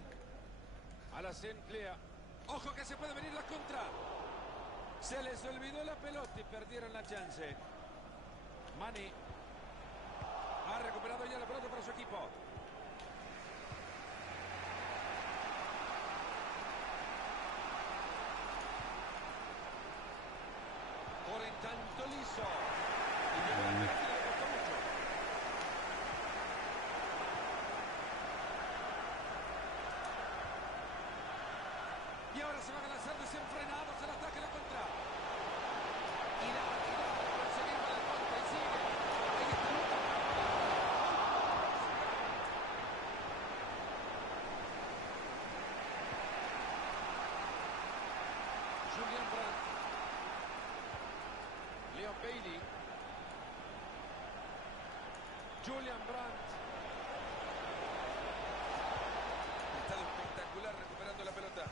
A la emplea. Ojo que se puede venir la contra. Se les olvidó la pelota y perdieron la chance. Mane. Ha recuperado ya la pelota para su equipo. Por en tanto liso. Y llegó la pelota y le costó mucho. Y ahora se van a lanzar desenfrenados al ataque a la contra. Y la habilidad de conseguir la contra y sigue. Ahí está Lucas. Julian Brandt. Leo Bailey. Julian Brandt. Ha estado espectacular recuperando la pelota.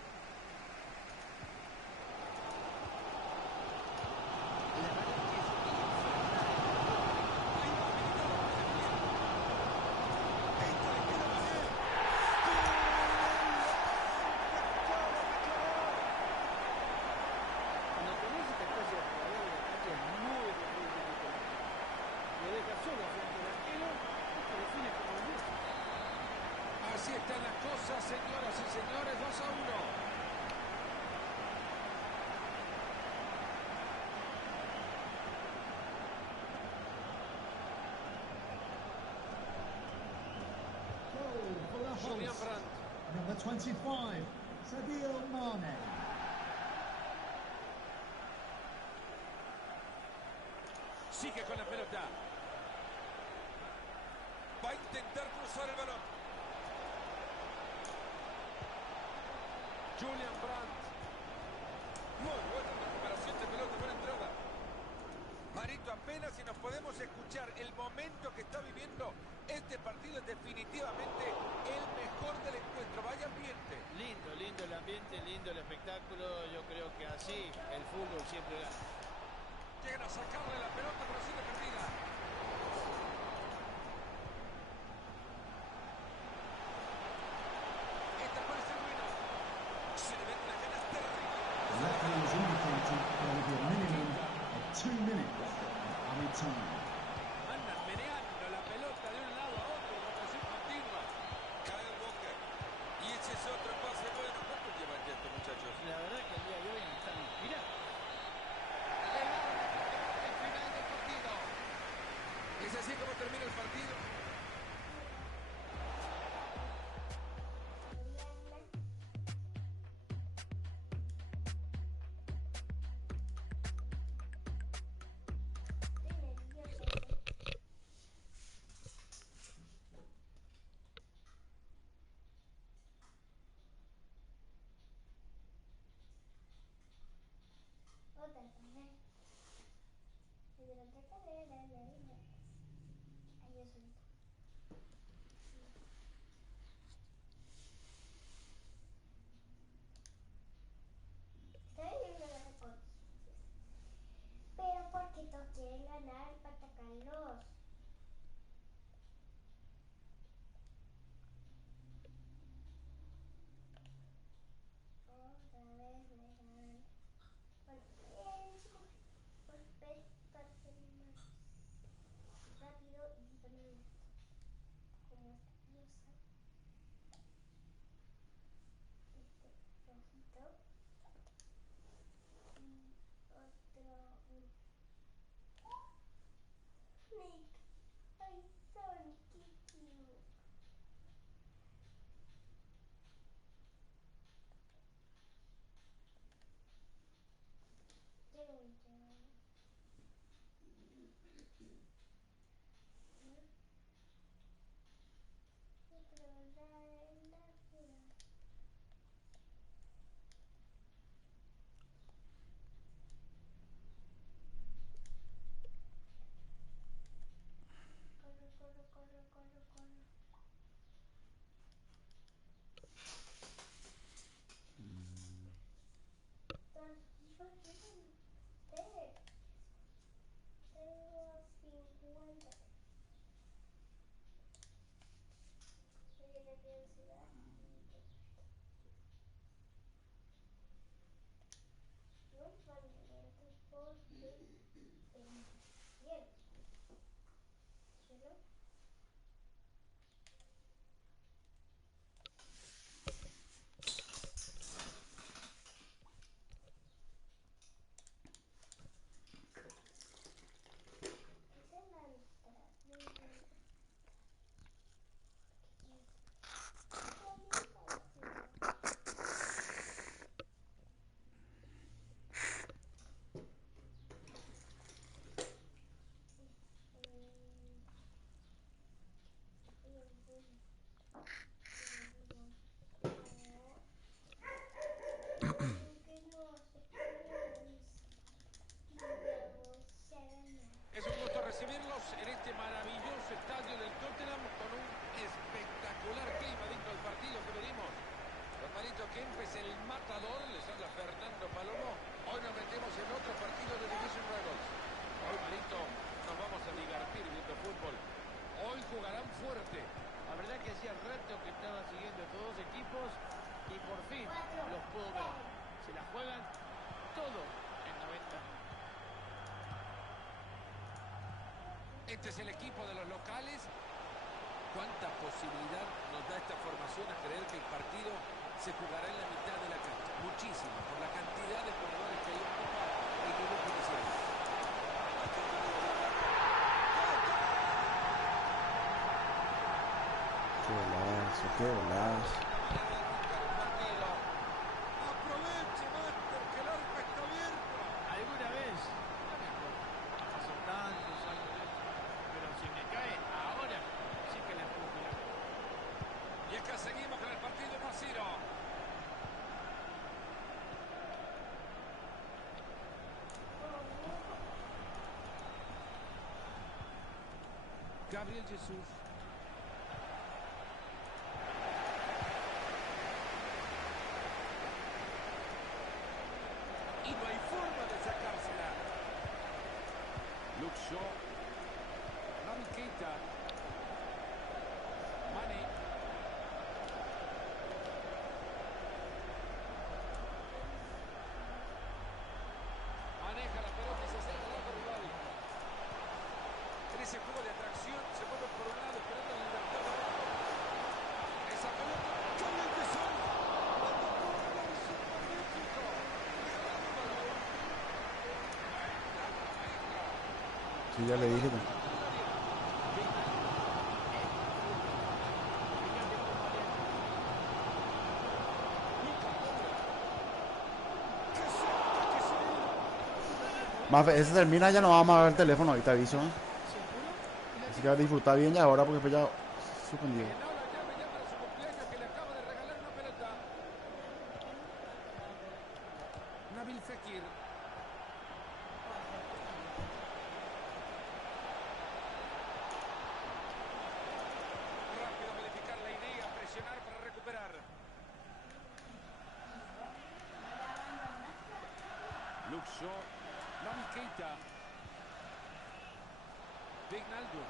Cuando tenés esta clase de jugador de ataque es muy difícil de controlar. Lo deja solo frente al arquero y te define como el gusto. Así están las cosas, señoras y señores, 2-1. Goal for the Julian hosts. Brandt. Number 25, Sadio Mane. Sigue con la pelota. Va a intentar cruzar el balón. Julian Brandt. Muy buena recuperación de pelota, buena entrada. Marito, apenas si nos podemos escuchar el momento que está viviendo este partido es definitivamente el mejor del encuentro. Vaya ambiente. Lindo, lindo el ambiente, lindo el espectáculo. Yo creo que así el fútbol siempre gana. Llegan a sacarle la pelota, pero sigue perdida. Esta puede ser buena. Se le ven unas ganas terribles. The referee has indicated there will be a minimum of 2 minutes of added time. Andan meneando la pelota de un lado a otro, rotación continua. Kyle Walker. Y ese es otro pase bueno. ¿Cuánto llevan ya estos muchachos? La verdad que el día de hoy están inspirados. El final del partido. ¿Es así como termina el partido? Estoy nervioso. partido y ganar como esta pieza, este rojito y otro Nick. Ay, son Kiki. Yo. Corre, corre, corre, corre, corre. Tengo 50. Oye, la velocidad. No es fundamental porque bien. ¿Cielo? Esa es la entrada. Es un gusto recibirlos en este maravilloso estadio del Tottenham con un espectacular clima dentro del partido que venimos. Don Marito Kempes, el matador, les habla Fernando Palomo. Hoy nos metemos en otro partido de Division Rivals. Hoy, Marito, nos vamos a divertir viendo fútbol. Hoy jugarán fuerte. La verdad que hacía rato que estaba siguiendo estos dos equipos y por fin los puedo ver. Se la juegan todo en 90. Este es el equipo de los locales. ¿Cuánta posibilidad nos da esta formación a creer que el partido se jugará en la mitad de la cancha? Muchísimo, por la cantidad de jugadores que hay ocupa el grupo inicial. Qué golazo, qué golazo. Aproveche, Master, que el arco está abierto. ¿Alguna vez? Hace tantos años de esto. Pero si me cae ahora, sí que la puedo mirar. Y es que seguimos con el partido 1-0. Gabriel Jesús. Y no hay forma de sacársela. Luke Shaw. Naby Keita. Mane. Maneja la pelota y se acerca al arco rival. En ese juego de atracción se mueve por un lado esperando la libertad de otro. Esa pelota. ¡Gabriel Jesús! ¡La tocó! ¡La hizo magnífico! ¡Regalado el balón! Sí, ya le dije. Mafe, ese termina, ya no vamos a ver el teléfono, ahorita aviso. Así que disfrutar bien ya ahora porque pues ya suspendido. Que no la llame ya para su cumpleaños, que le acaba de regalar una pelota. Nabil Fekir. Rápido modificar la idea, presionar para recuperar. Luke Shaw. Naby Keita. Wijnaldum.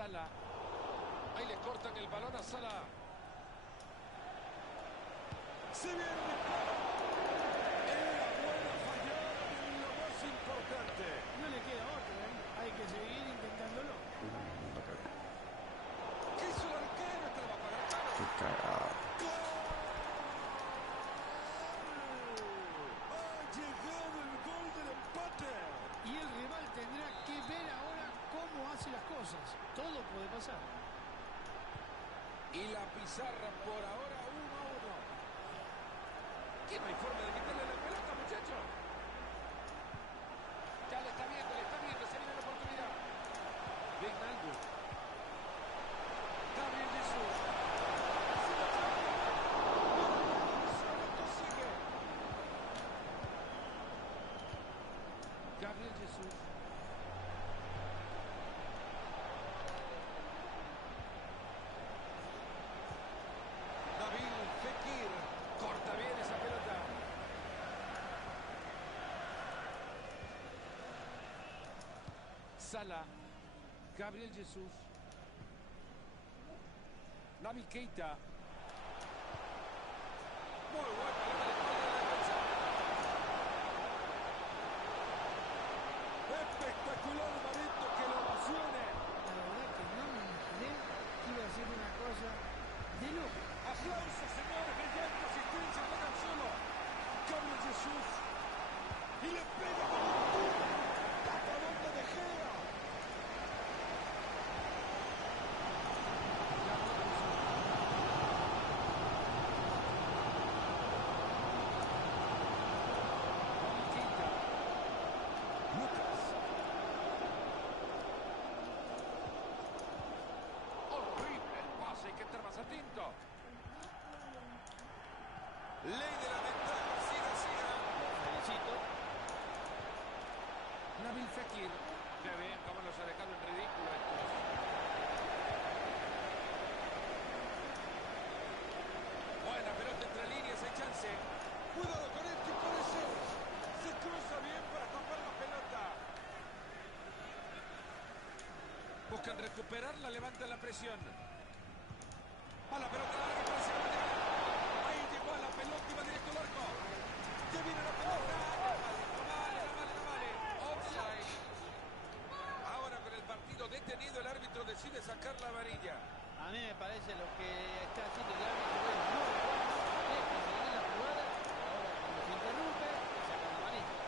Salah. Ahí le cortan el balón a Salah. Se viene el disparo. Era bueno fallar en lo más importante. No le queda otro, ¿eh? Hay que seguir intentándolo. La cagué. ¿Qué hizo el arquero? Esta la va a pagar caro. Qué cagada. Ha llegado el gol del empate. Y el rival tendrá que ver ahora cómo hace las cosas. Todo puede pasar. Y la pizarra por ahora 1-1. ¿Qué no hay forma de quitarle la pelota, muchacho? Ya le está viendo, se viene la oportunidad. Wijnaldum. Gabriel Jesús. Solo consigue. Gabriel Jesús. Nabil Fekir. Corta bien esa pelota. Salah. Gabriel Jesús. Nabil Keita. Muy buen balón a la espalda de la defensa. Espectacular, Marito, que lo ovacione. La verdad que no me imaginé que iba a ser una cosa de loco. Aplausos, señores, brillante asistencia, no tan solo. Gabriel Jesús. Y le pega con el tiro. Tapadón de De Gea. Lucas. Horrible el pase, hay que estar más atento. Ley de la ventaja, siga. Felicito. Nabil Fekir. Qué bien, cómo los ha dejado en ridículo estos. Buena pelota entre líneas, hay chance. Cuidado con esto y puede ser. Se cruza bien para tapar la pelota. Buscan recuperarla, levantan la presión. A la pelota larga, parece que va a llegar. Ahí llegó a la pelota y va directo al arco. Ya viene la pelota. No vale. Offside. Ahora con el partido detenido, el árbitro decide sacar la varilla. A mí me parece lo que está haciendo el árbitro es muy bueno. Deja seguir la jugada. Ahora cuando se interrumpe, le sacan la manita.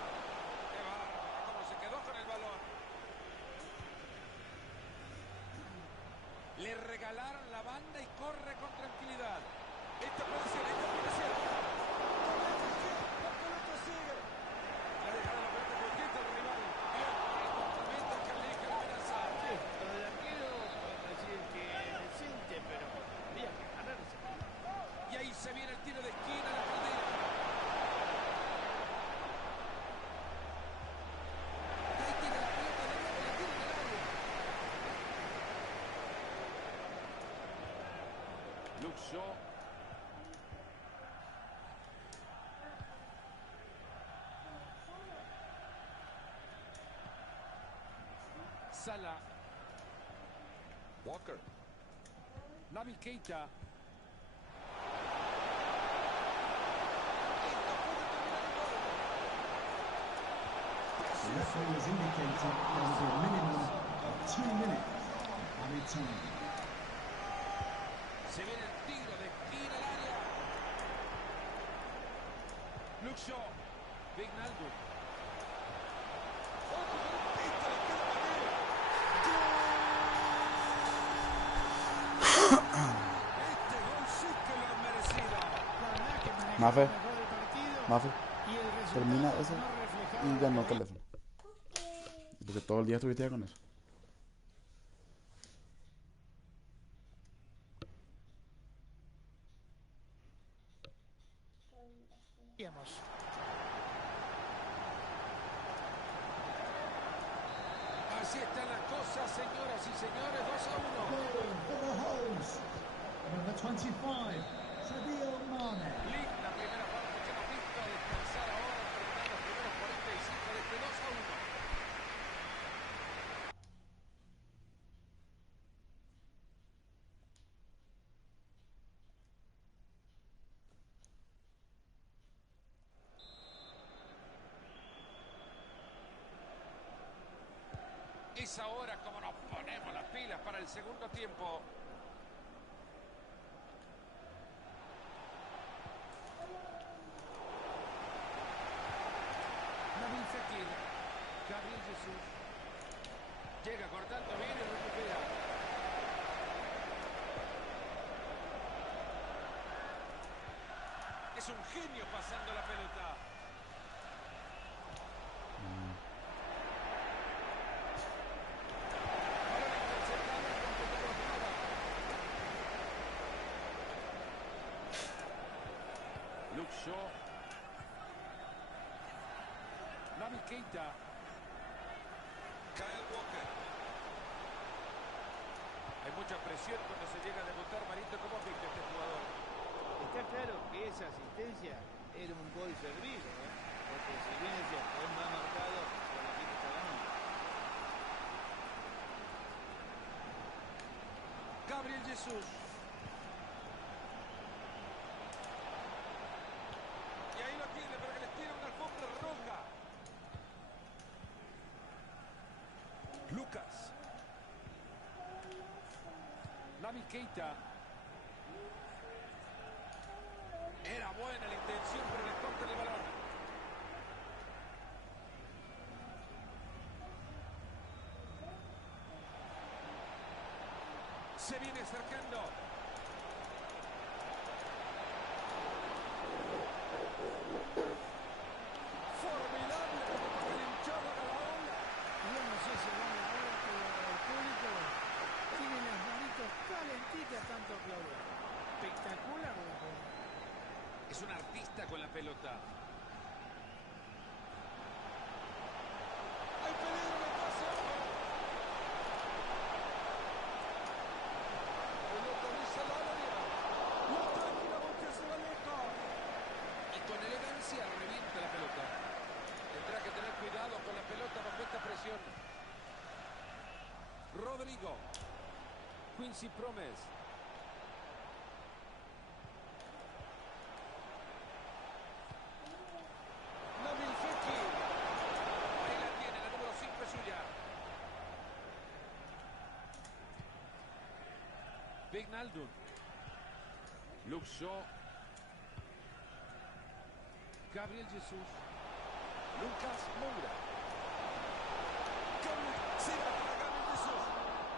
Qué bárbaro, cómo se quedó con el balón. Le regalaron la banda y corre con tranquilidad. Esta puede ser. La pelota sigue. Le ha dejado la pelota cortita al rival. Bien, el complemento que aleja la amenaza. Lo del arquero podemos decir que es decente, pero había que ganarse. Y ahí se viene el tiro de esquina, la perdida. Y ahí tiene la pelota de nuevo, la tiene en el área. Luke Shaw. Salah. Walker. Nabil Keita. The referee has indicated there will be a minimum of 2 minutes of added time. Se viene el tiro de esquina al área. Luke Shaw. Wijnaldum. ¡Ojo con el pista! ¡Le queda Mané! Este gol sí que lo han merecido. La verdad que manejó Mafe. mejor el partido. Mafe, Y el resultado termina eso no reflejaba y lo ganó que teléfono. Porque todo el día estuviste con eso. veíamos. Así están las cosas, señoras y señores, 2-1. Goal for the host, number 25, Sadio Mane. Linda primera parte que hemos visto, a descansar ahora, terminar los primeros 45 de este 2-1. Es ahora como nos ponemos las pilas para el segundo tiempo. Nabil Fekir. Gabriel Jesús. Llega cortando bien y recupera. Es un genio pasando la pelota. Balón interceptado y completado la jugada. Luke Shaw. Naby Keita. Kyle Walker. Hay mucha presión cuando se llega a debutar. Marito, ¿cómo has visto este jugador? Está claro que esa asistencia era un gol servido, ¿eh? Porque si bien es cierto, es más marcado, pero el equipo está ganando. Gabriel Jesús. Y ahí lo tiene para que les tire una alfombra roja. Lucas. Naby Keita. Era buena la intención, pero le corta el balón. Se viene acercando. Formidable como para el hinchado a la ola. Yo no sé si van ahora, pero el público tiene las manitos calentitas tanto aplaudir. Espectacular la jugada. Es un artista con la pelota. ¡Hay peligro en el pase! Pelota lisa al área. La táctica porque se va loca. Y con elegancia revienta la pelota. Tendrá que tener cuidado con la pelota bajo esta presión. Rodrigo. Quincy Promes. Nabil Fekir. Ahí la tiene, la número 5 es suya. Wijnaldum. Luke Shaw. Gabriel Jesús. Lucas Moura. Se va para Gabriel Jesús.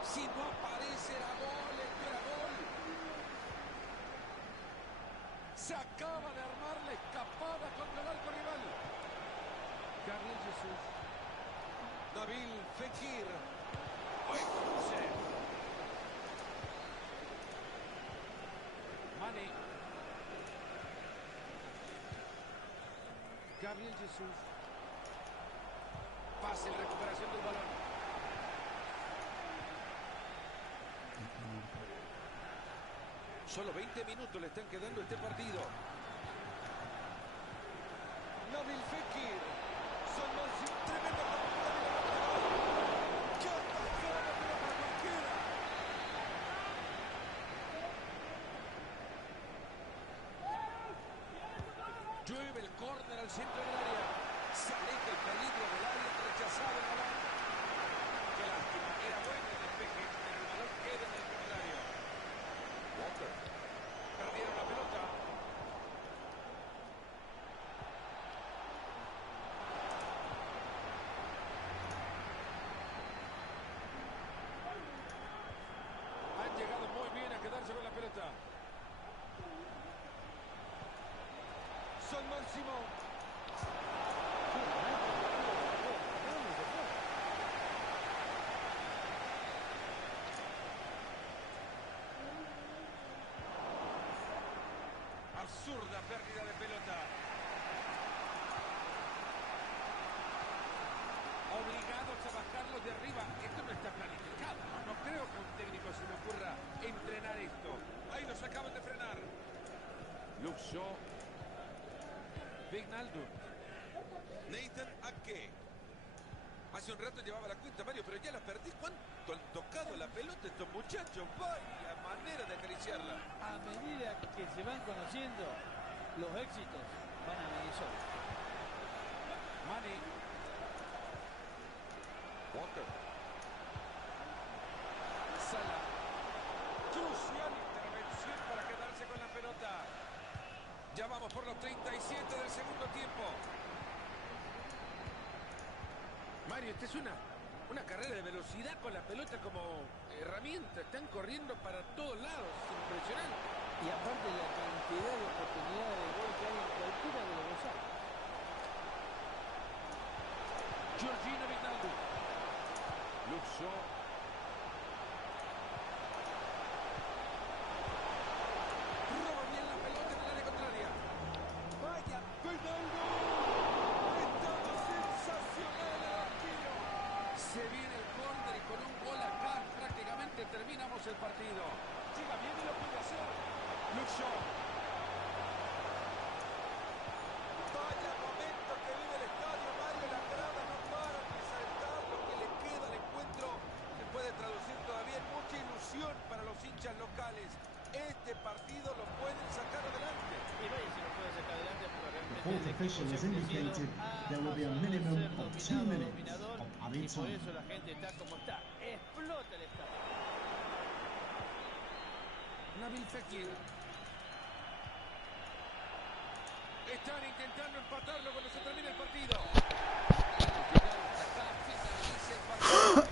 Si no aparece era gol, esto era gol. Se acaba de armar la escapada contra el arco rival. Gabriel Jesús. Nabil Fekir. ¡Ay, cruce! Mane. Gabriel Jesús. Pase en recuperación del balón. Solo 20 minutos le están quedando a este partido. Nabil Fekir. Son más tremendo captura de la pelota. ¡Qué atajada la pelota cualquiera! Llueve el córner al centro del área. Se aleja el peligro del área, rechazado el balón. Qué lástima, era bueno el despeje, pero el balón queda en el contrario. Walker. Perdieron la pelota. Han llegado muy bien a quedarse con la pelota. Son Máximo. Absurda pérdida de pelota. Obligados a bajarlos de arriba. Esto no está planificado. No creo que a un técnico se le ocurra entrenar esto. Ahí nos acaban de frenar. Luke Shaw. Wijnaldum. Nathan Ake. Hace un rato llevaba la cuenta, Mario, pero ya la perdí. ¿Cuánto han tocado la pelota estos muchachos? Vaya manera de acariciarla. A medida que se van conociendo, los éxitos van a venir solos. Mane. Walker. Sala. Crucial intervención para quedarse con la pelota. Ya vamos por los 37 del segundo tiempo. Mario, esta es una carrera de velocidad con la pelota como herramienta. Están corriendo para todos lados. Es impresionante. Y aparte la cantidad de oportunidades de gol que hay en cualquiera de los dos lados. Georgino Wijnaldum. Luxo. Roba bien la pelota en el área contraria. Vaya, Wijnaldum. Estaba sensacional el arquero. Se viene el córner y con un gol acá prácticamente terminamos el partido. Llega bien y lo puede hacer. Luxo. Vaya momento que vive el estadio, Mario. La grada no para de saltar. Lo que le queda al encuentro se puede traducir todavía en mucha ilusión para los hinchas locales. Este partido lo pueden sacar adelante. Y vaya si lo puede sacar adelante porque realmente The fourth el equipo official se ha has crecido, indicated ha there will be a pasado de minimum ser of 2 dominado, minutes dominador, of y added por time. eso la gente está como está. Explota el estadio. Nabil Fekir. Están intentando empatarlo cuando se termine el partido. Acá finaliza el partido.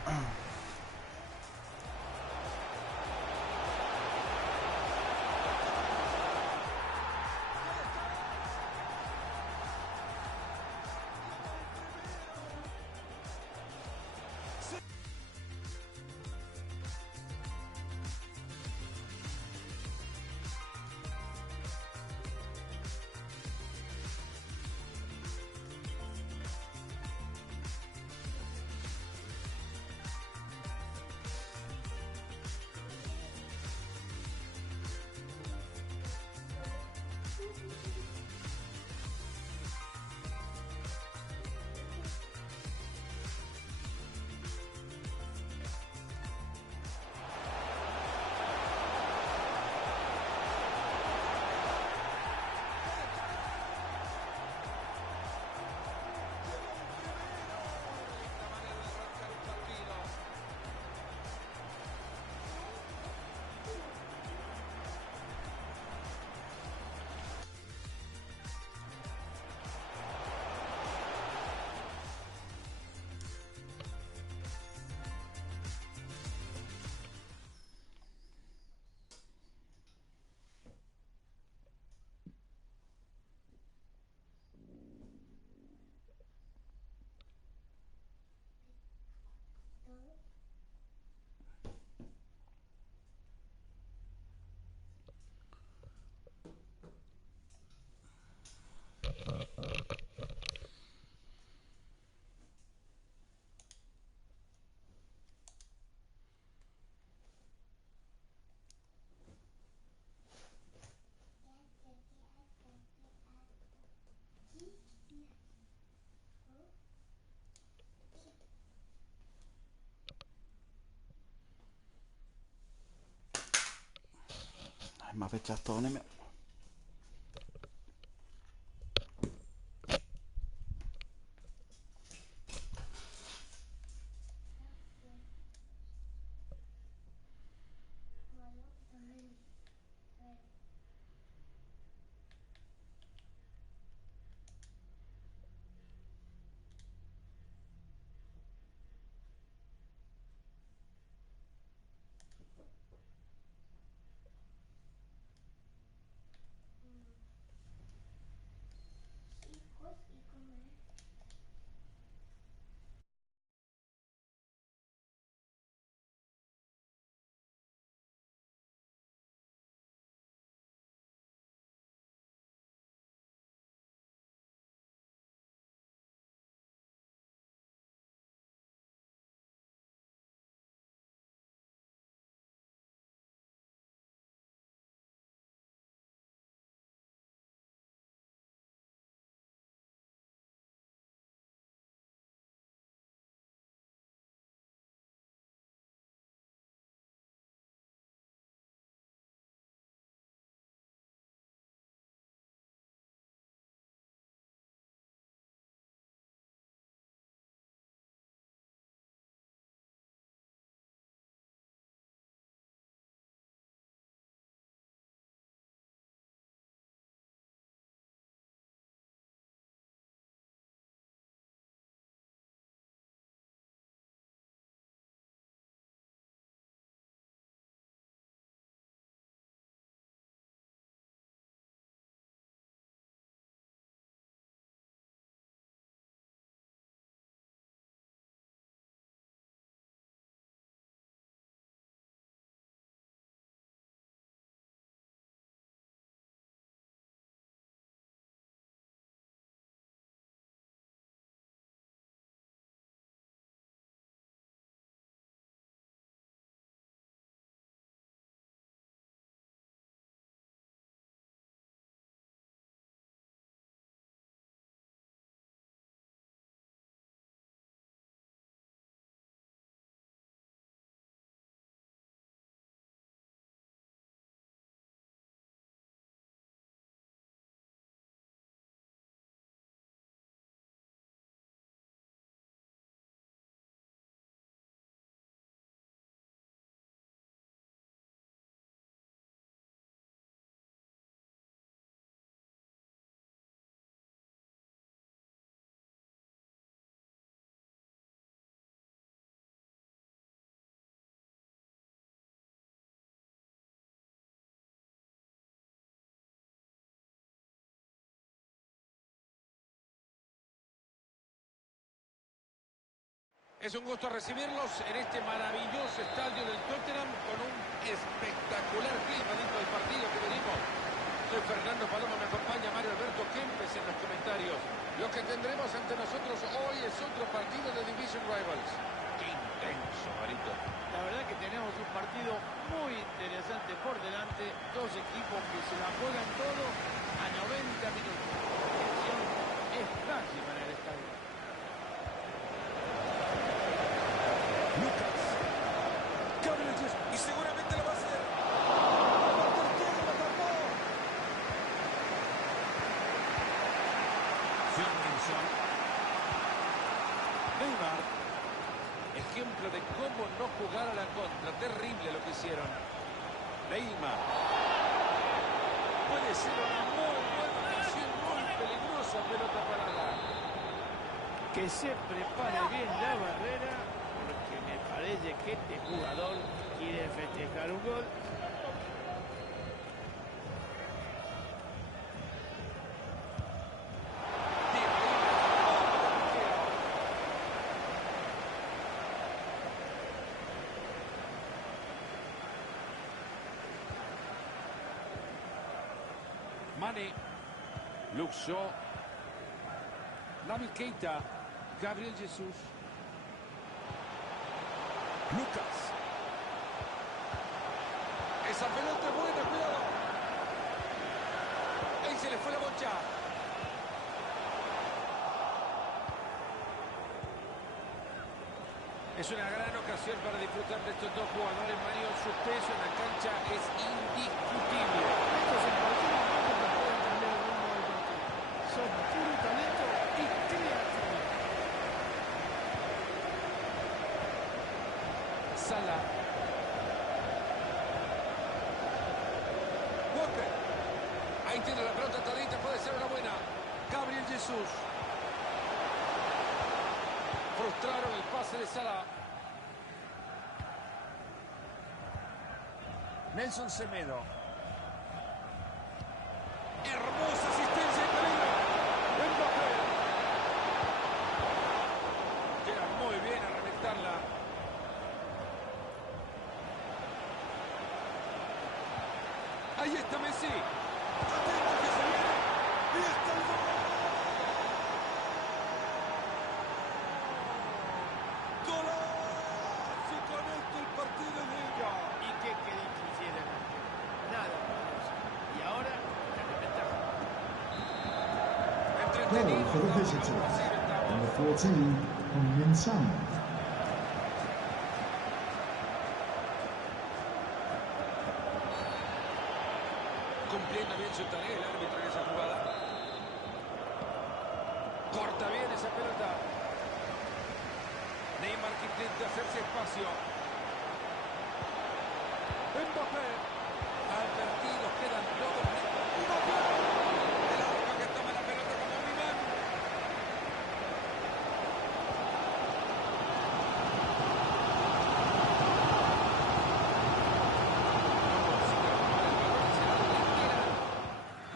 Ay, más fechastone. Es un gusto recibirlos en este maravilloso estadio del Tottenham con un espectacular clima dentro del partido que venimos. Soy Fernando Paloma, me acompaña Mario Alberto Kempes en los comentarios. Lo que tendremos ante nosotros hoy es otro partido de Division Rivals. ¡Qué intenso, Marito! La verdad que tenemos un partido muy interesante por delante. Dos equipos que se la juegan todo a 90 minutos. La tensión es máxima en el estadio. Lucas. Gabriel Jesus. Y seguramente lo va a hacer. Finlinson. Neymar. Ejemplo de cómo no jugar a la contra. Terrible lo que hicieron. Neymar. Puede ser una muy buena ocasión, muy peligrosa pelota parada. Que se prepare bien la barrera, porque me parece que este jugador quiere festejar un gol. Mane, Luke Shaw, Naby Keita, Gabriel Jesus, Lucas. Esa pelota es buena, cuidado. Ahí se le fue la bocha. Es una gran ocasión para disfrutar de estos dos jugadores, Mario. Su peso en la cancha es indiscutible. Estos en cualquier momento te pueden cambiar el rumbo del partido. Son puro talento y creatividad. Salah. Walker. Ahí tiene la pelota todita, puede ser una buena. Gabriel Jesus. Frustraron el pase de Salah. Nelson Semedo. Hermosa asistencia y peligro. Mbappé. Queda muy bien a reventarla. Ahí está Messi. Atento que se viene. Y está el gol. Golazo. Con esto el partido es de ella. ¿Y qué querés que hicieran? Nada más. Y ahora la desventaja. Goal for the visitors. Number 14, Heung-min Son. Cumpliendo bien su tarea el árbitro en esa jugada. Corta bien esa pelota. Neymar que intenta hacerse espacio. Mbappé. Advertidos, quedan todos. Mbappé. El arco que toma la pelota como un imán.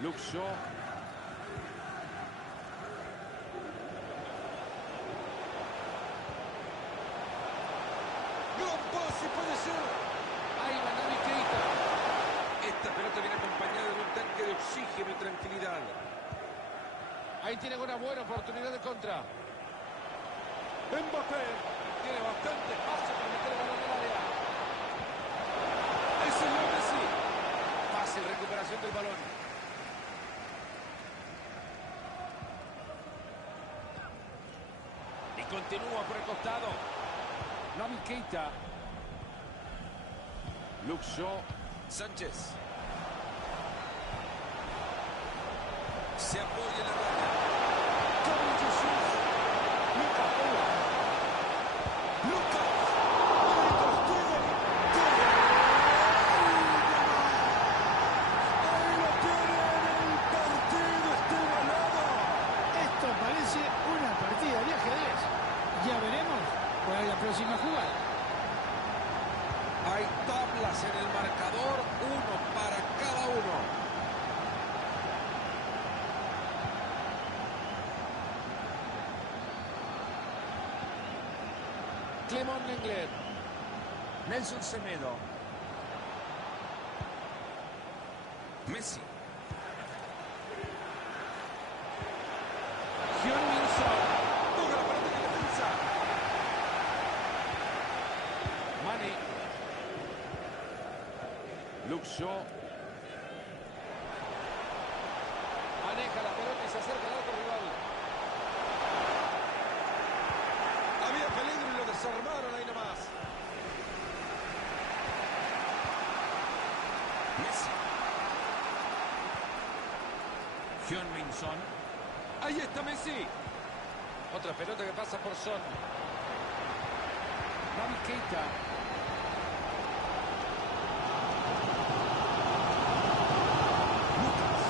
Luke Shaw. Gran pase puede ser. Ahí va Naby Keita. Esta pelota viene acompañada de un tanque de oxígeno y tranquilidad. Ahí tienen una buena oportunidad de contra. Mbappé tiene bastante espacio para meter el balón en el área. Ese es Leo Messi. Fácil recuperación del balón. Y continúa por el costado. Naby Keita. Luke Shaw. Sánchez. Se apoya en la raya. Gabriel Jesus. Lucas. Lucas. Ahí lo tienen. El partido está igualado. Esto parece una partida de ajedrez. Ya veremos cuál es la próxima jugada. Hay tablas en el marcador, uno para cada uno. Clement Lenglet. Nelson Semedo. Messi. Heung-min Son. Toca la pelota en la defensa. Mane. Luke Shaw. Maneja la pelota y se acerca al arco rival. Había peligro y lo desarmaron ahí nomás. Messi. Heung-min Son. Ahí está Messi. Otra pelota que pasa por Son. Naby Keita. Lucas.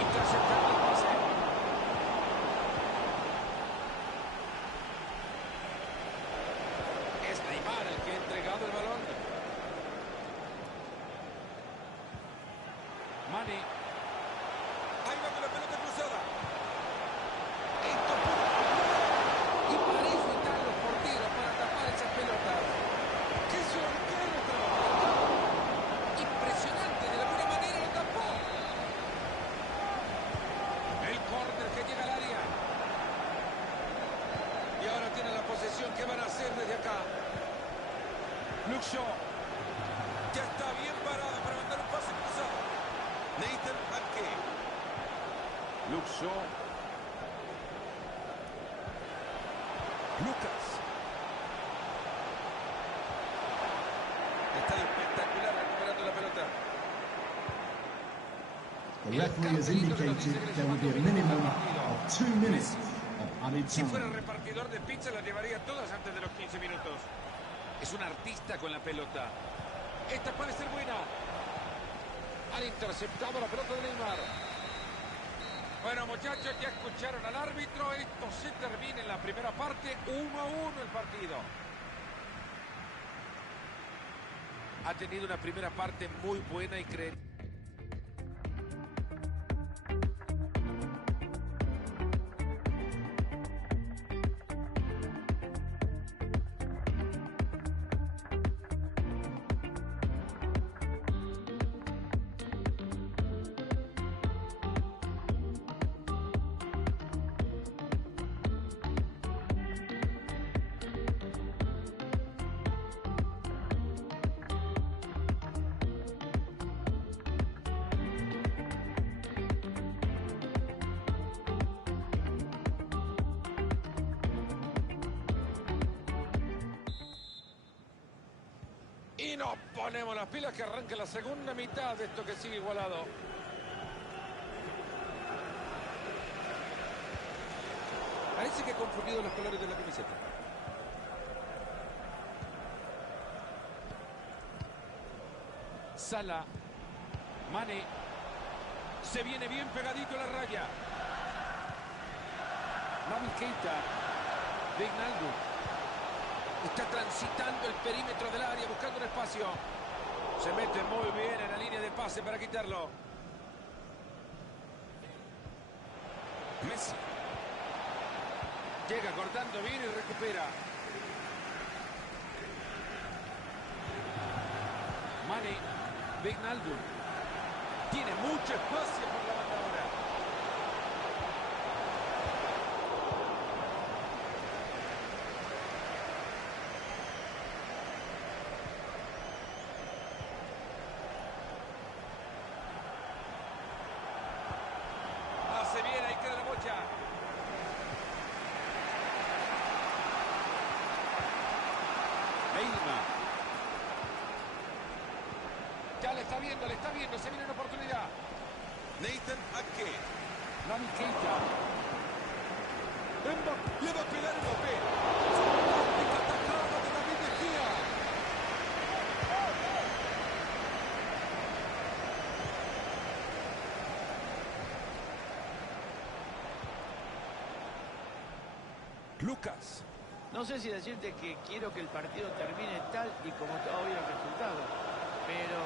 Interceptando el pase. Es Neymar el que ha entregado el balón. Mane. Ahí va con la pelota cruzada. Esto puede... Y para eso están los porteros, para tapar esas pelotas. ¡Qué arquero trabajando! Impresionante, de alguna manera lo tapó. El córner que llega al área. Y ahora tienen la posesión. ¿Qué van a hacer desde acá? Luke Shaw. Ya está bien parado para mandar un pase cruzado. Nathan Ake. Luke Shaw. Lucas. Está espectacular recuperando la pelota. The referee has indicated there will be a minimum of 2 minutes of added Si fuera time. repartidor de pizza las llevaría todas antes de los 15 minutos. Es un artista con la pelota. Esta puede ser buena. Han interceptado la pelota de Neymar. Bueno, muchachos, ya escucharon al árbitro. Esto se termina en la primera parte. 1-1 el partido. Ha tenido una primera parte muy buena y creen. Y nos ponemos las pilas que arranca la segunda mitad de esto que sigue igualado. Parece que ha confundido los colores de la camiseta. Salah. Mane. Se viene bien pegadito a la raya. Naby Keita. Wijnaldum. Está transitando el perímetro del área, buscando un espacio. Se mete muy bien en la línea de pase para quitarlo. Messi. Llega cortando bien y recupera. Mane. Wijnaldum. Tiene mucho espacio por la banda ahora. Hace bien, ahí queda la bocha. Neymar. Ya le está viendo, se viene una oportunidad. Nathan Ake. Naby Keita. Le va a pegar Mbappé. Fantástica tajada de David De Gea. Lucas. No sé si decirte que quiero que el partido termine tal y como está hoy el resultado, pero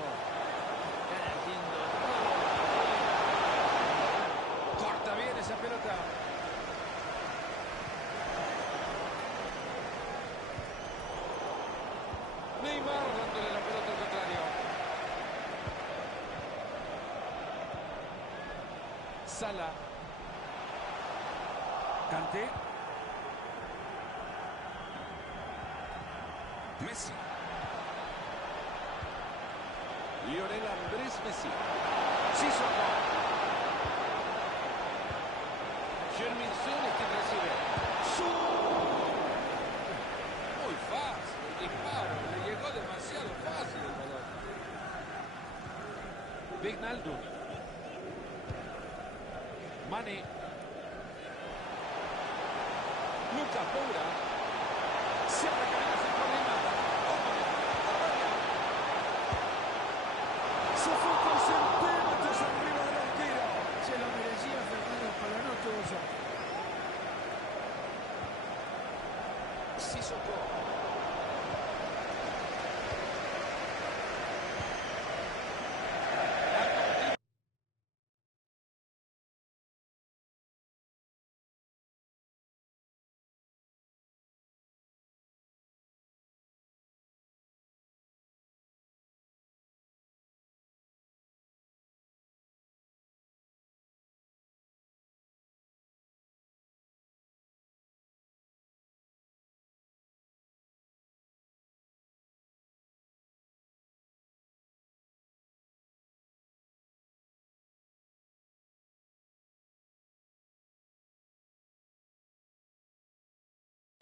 están haciendo todo. Corta bien esa pelota. Neymar dándole la pelota al contrario. Sala. Kanté. Messi. Lionel Andrés Messi. Sissoko. Germinson es quien recibe. Muy fácil el disparo. Le llegó demasiado fácil el balón. Wijnaldum. Mane. Lucas Moura. Se abre camino sin problema. Se fue con centímetros arriba del arquero. Se lo merecía Fernando para no tuvo suerte. Sissoko.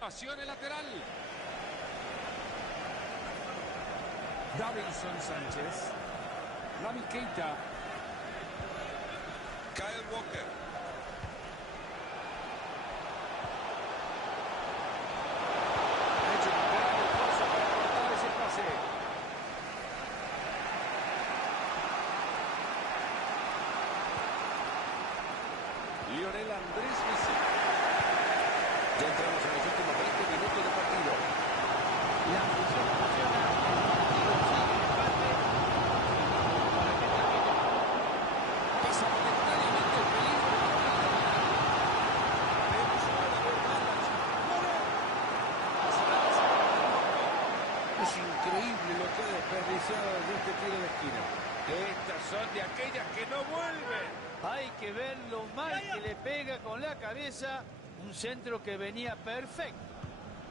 Acción el lateral. Davinson Sánchez. Naby Keita. Kyle Walker. Ha hecho un gran esfuerzo para cortar ese pase. Lionel Andrés Messi. Ya entramos en los últimos 20 minutos de partido. La ambición funciona, el partido sigue en empate. ¿Para qué termine? Pasa momentáneamente el peligro. Vemos una vez más. Es increíble lo que ha desperdiciado desde este tiro de esquina. Estas son de aquellas que no vuelven. Hay que ver lo mal que le pega con la cabeza. Un centro que venía perfecto.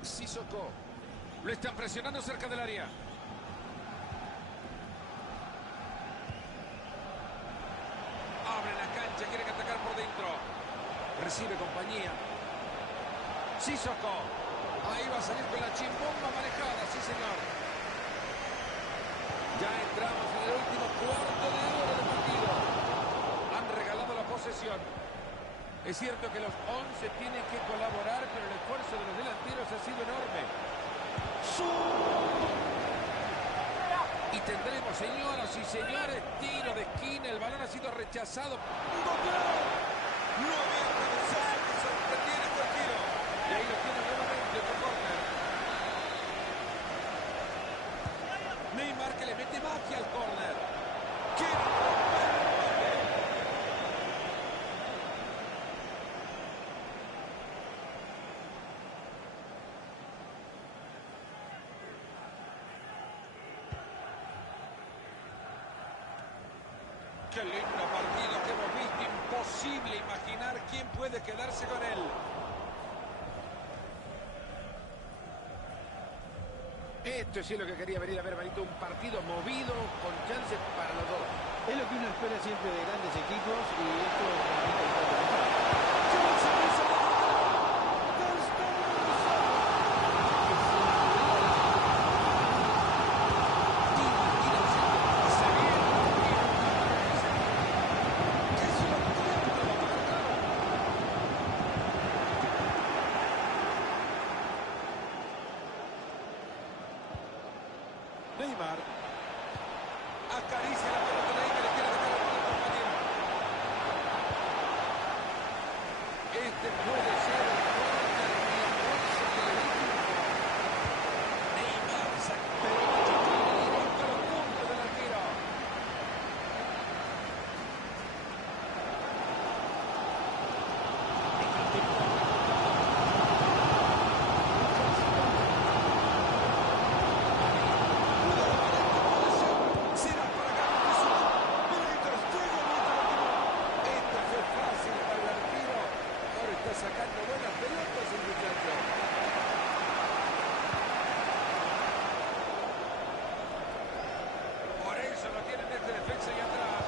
Sissoko. Lo están presionando cerca del área. Abre la cancha, quiere que atacar por dentro. Recibe compañía. Sissoko. Ahí va a salir con la chimbomba manejada, sí señor. Ya entramos en el último cuarto de hora de partido. Han regalado la posesión. Es cierto que los 11 tienen que colaborar, pero el esfuerzo de los delanteros ha sido enorme. Y tendremos, señoras y señores, tiro de esquina. El balón ha sido rechazado. No había pensado que sorprendiera este tiro. Y ahí lo tiene nuevamente otro córner. Neymar que le mete magia al córner. ¡Qué Qué lindo partido que hemos visto. Imposible imaginar quién puede quedarse con él. Esto sí es lo que quería venir a ver, Marito. Un partido movido con chances para los dos. Es lo que uno espera siempre de grandes equipos y esto Neymar acaricia la pelota de ahí que le quiere dejar el balón al compañero. Este puede ser el córner milagroso que le dijo. Neymar sacó directo a los puntos del arquero. Y continúa recortando. sacando buenas pelotas el muchacho. Por eso lo tienen este defensa y atrás.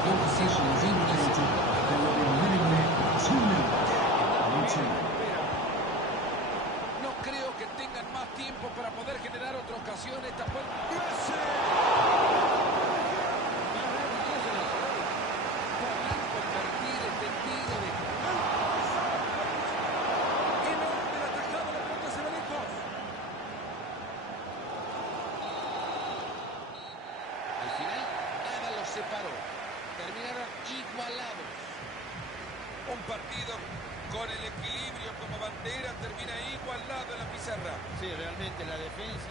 Good possession is indicated. There will be a minimum of 2 minutes. 1-2. No creo que tengan más tiempo para poder generar otra ocasión. Esta fue... ¡Messi! Podrán convertir este tiro de... ¡Enorme la tajada! La pelota se va lejos. Al final, nada los separó. Terminaron igualados. Un partido con el equilibrio como bandera termina igualado en la pizarra. Sí, realmente la defensa.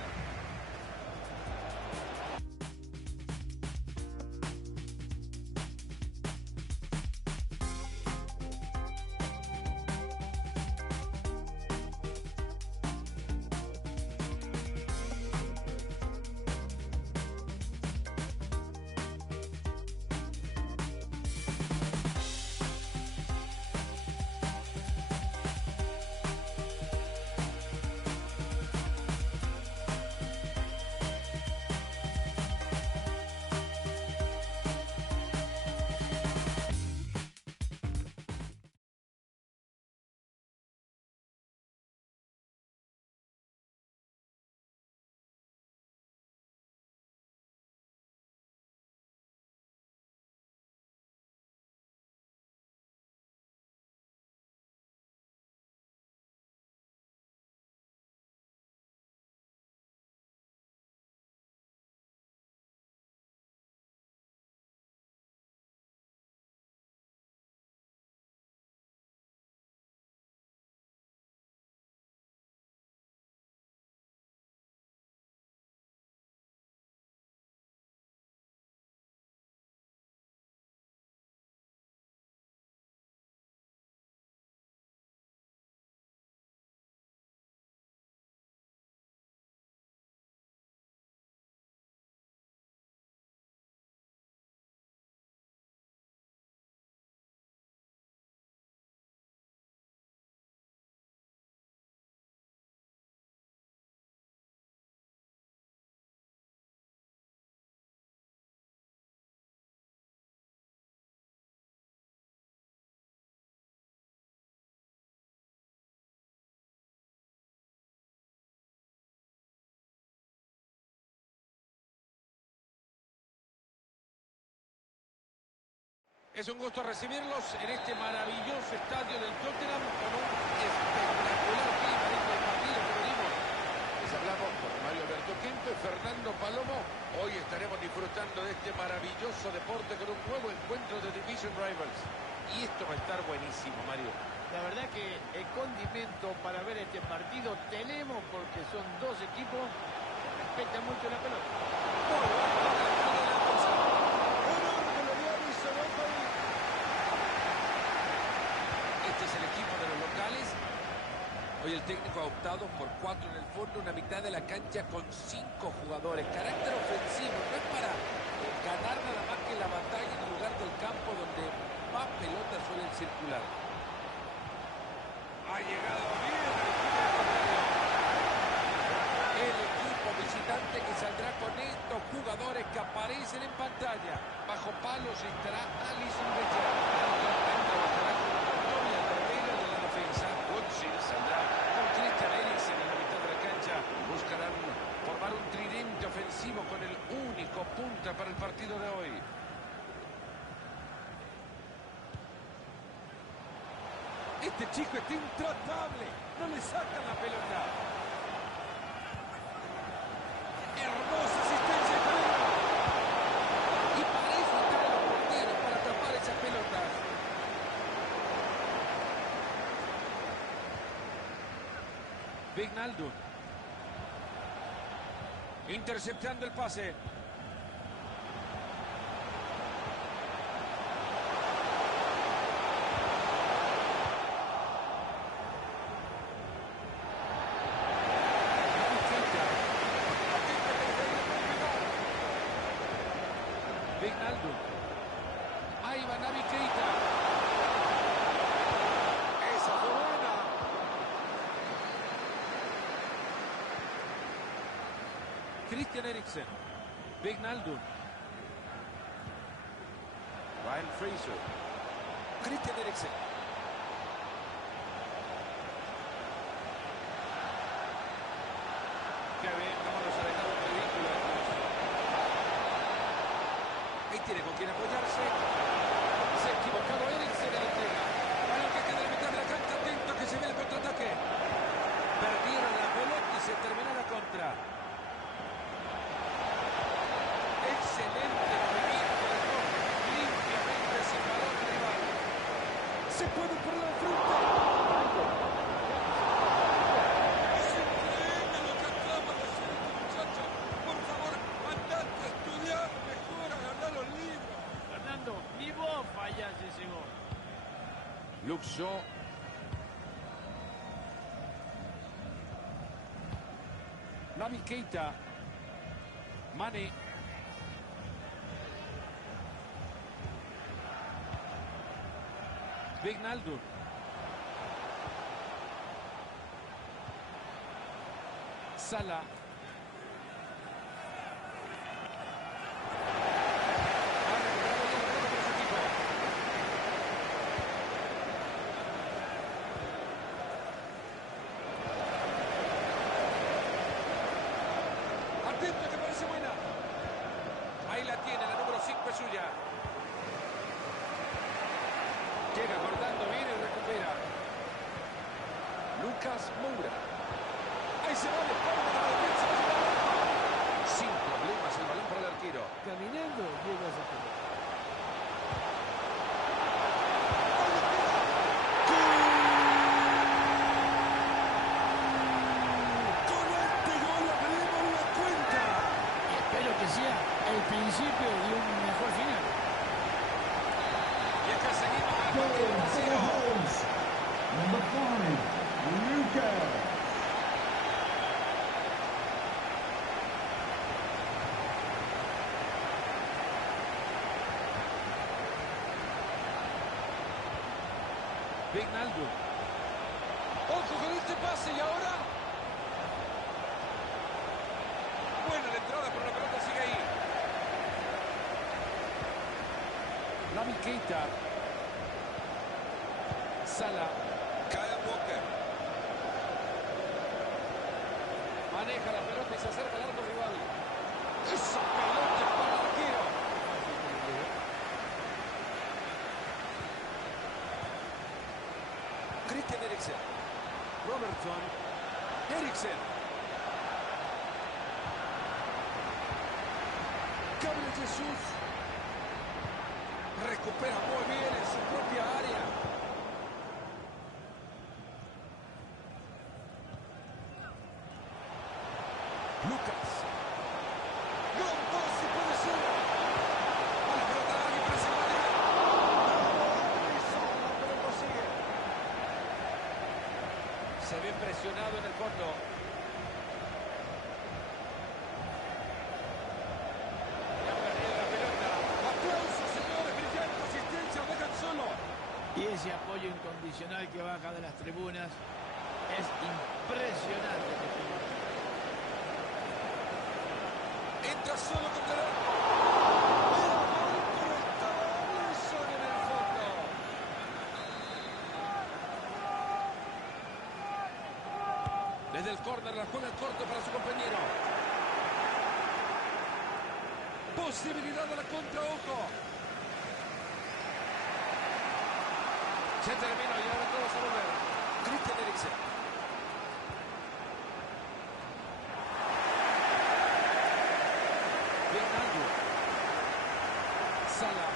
Es un gusto recibirlos en este maravilloso estadio del Tottenham con un espectacular clima dentro del partido que venimos. Les hablamos con Mario Alberto Quinto y Fernando Palomo. Hoy estaremos disfrutando de este maravilloso deporte con un nuevo encuentro de Division Rivals. Y esto va a estar buenísimo, Mario. La verdad que el condimento para ver este partido tenemos porque son dos equipos que respetan mucho la pelota. Este es el equipo de los locales. Hoy el técnico ha optado por 4 en el fondo, una mitad de la cancha con 5 jugadores. Carácter ofensivo, no es para ganar nada más que la batalla en el lugar del campo donde más pelotas suelen circular. Ha llegado bien el equipo visitante que saldrá con estos jugadores que aparecen en pantalla. Bajo palos estará Alisson Becker. Trabajará con Antonio Herrera de la defensa. Özil saldrá con Christian Eriksen en la mitad de la cancha. Buscarán formar un tridente ofensivo con el único punta para el partido de hoy. Este chico está intratable. No le sacan la pelota. Hermosa asistencia de Pereira. Y para eso están los porteros, para atrapar esas pelotas. Wijnaldum. Interceptando el pase. Wijnaldum. ahí va Naby Keita. Esa fue buena. Christian Eriksen. Wijnaldum. Ryan Fraser. Christian Eriksen. Qué bien, cómo nos ha dejado un ridículo estos. Ahí tiene con quién apoyarse. Se ha equivocado Eriksen en la entrega. Balón que queda en la mitad de la cancha. Atento que se ve el contraataque. Perdieron la pelota y se terminó la contra. Excelente movimiento de Rojo. Limpiamente sin balón rival. Se puede poner al frente. Es increíble lo que acaba de hacer este muchacho. Por favor, andate a estudiar mejor, a ganar los libros. Fernando, ni vos fallás ese gol. Luke Shaw. Naby Keita. Mane. Wijnaldum. Salah. Ha recuperado ya la pelota para su equipo. Atento que parece buena. Ahí la tiene, la número 5 es suya. Llega cortando bien y recupera. Lucas Moura. Ahí se va de espalda de la defensa. Sin problemas el balón para el arquero. Caminando llega a esa pelota. Con este gol abrimos la cuenta. Y espero que sea el principio de un mejor final. Y acá seguimos con el Goal partido for the vacío. Wolves. Number 5, Luka. Wijnaldum. Ojo con este pase y ahora. Buena la entrada, pero la pelota sigue ahí. Naby Keita. Salah. Kyle Walker. Maneja la pelota y se acerca al arco rival. Esa pelota es para el arquero. Christian Eriksen. Robertson. Eriksen. Gabriel Jesús. Recupera muy bien en su propia área. Lucas. Gran pase puede ser. A la pelota alguien parece que la tiene. La pelota sigue. Se ve presionado en el fondo. Y ha perdido la pelota. Aplausos, señores. Brillante asistencia. Dejan solo. Y ese apoyo incondicional que baja de las tribunas es impresionante. Entra solo contra el arco. Era gol, pero estaba Alisson en el fondo. Desde el córner la juega corto para su compañero. Posibilidad de la contra, ojo. Se terminó y ahora todos a volver. Christian Eriksen. Wijnaldum. Salah.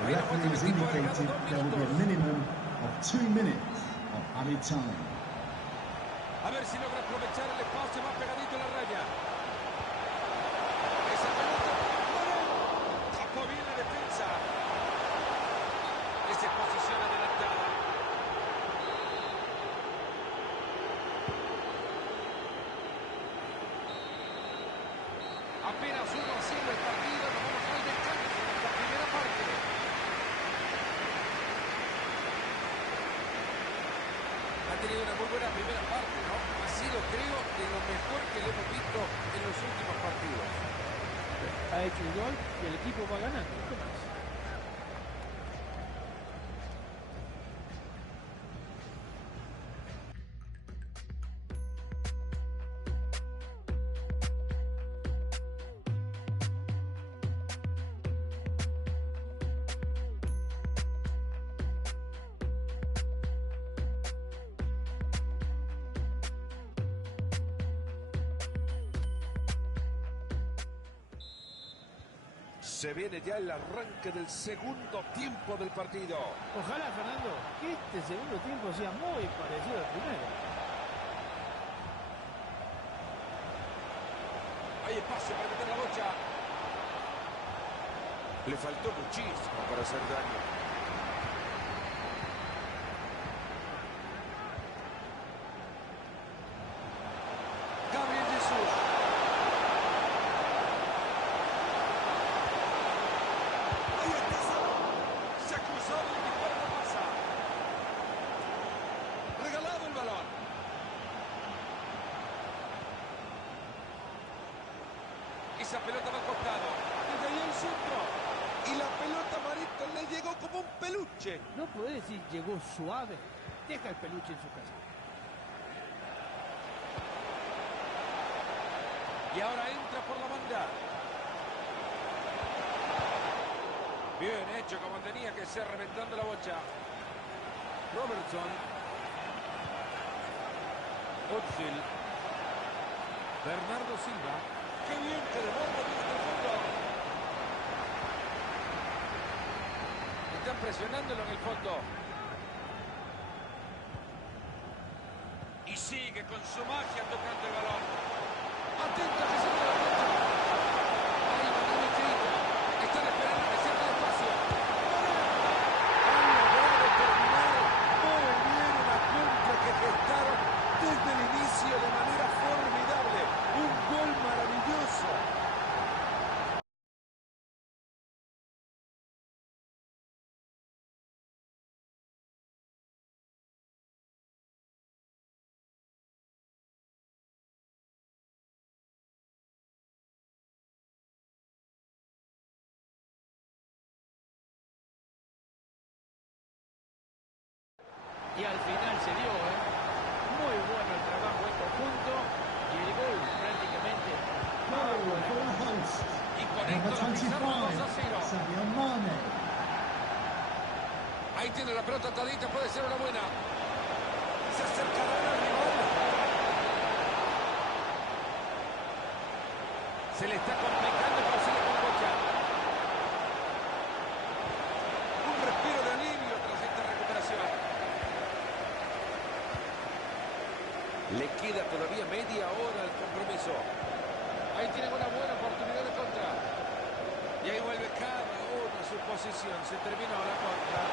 The referee has indicated there will be a minimum of 2 minutes of added time. A ver si logra aprovechar el espacio más pegadito a la raya. Esa pelota. ¡No! Tapó bien la defensa. Esa es posición adelantada. Apenas 1-0 el partido. Nos vamos al descanso en esta primera parte. primera parte, ¿no? Ha sido, creo, de lo mejor que le hemos visto en los últimos partidos. Ha hecho un gol y el equipo va ganando. ¿Qué más? Se viene ya el arranque del segundo tiempo del partido. Ojalá, Fernando, que este segundo tiempo sea muy parecido al primero. Hay espacio para meter la bocha. Le faltó muchísimo para hacer daño. Gabriel Jesús. Ahí está. Se ha cruzado y el disparo no pasa. Regalado el balón. Esa pelota va al costado. Desde ahí el centro. Y la pelota, Marito, le llegó como un peluche. No podés decir llegó suave. Deja el peluche en su casa. Y ahora entra por la banda. Bien hecho, como tenía que ser, reventando la bocha. Robertson. Özil. Bernardo Silva. ¡Qué bien que desborda bien hasta el fondo! Están presionándolo en el fondo. Y sigue con su magia tocando el balón. Atento que se viene la pelota. Ahí va el Chiquito. Están esperando que cierre el espacio. Han logrado terminar muy bien una contra que gestaron desde el inicio de manera formidable. Un gol maravilloso. Y al final se dio, ¿eh? Muy bueno el trabajo en conjunto y el gol prácticamente. Goal for the host. Y con Number esto la pizarra 2 a 0. 25, Sadio Mane. Ahí tiene la pelota atadita, puede ser una buena. Se acercará al rival. Se le está complicando, pero sigue con bocha. Un respiro de alivio tras esta recuperación. Le queda todavía media hora al compromiso. Ahí tienen una buena oportunidad de contra. Y ahí vuelve cada uno a su posición. Se terminó la contra.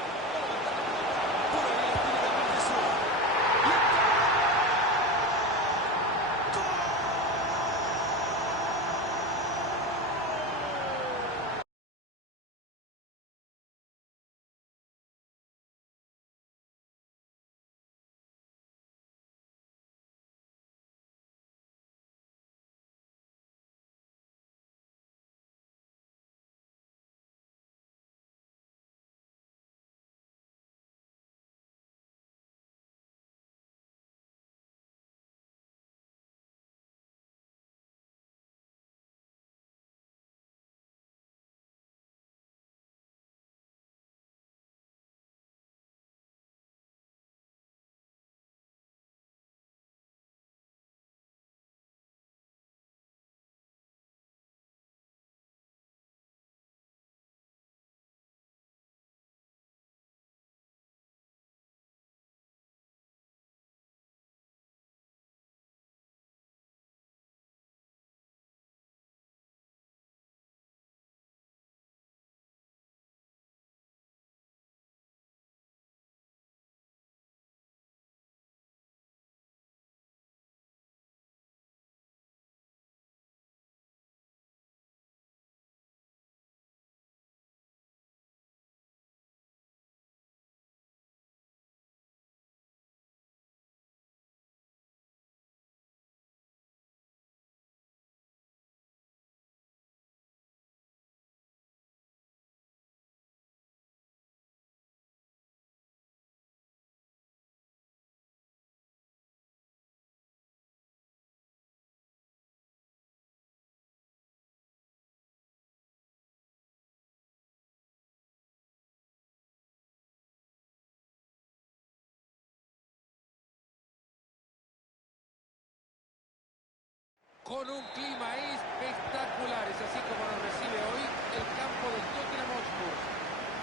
con un clima espectacular. Es así como nos recibe hoy el campo del Tottenham Hotspur.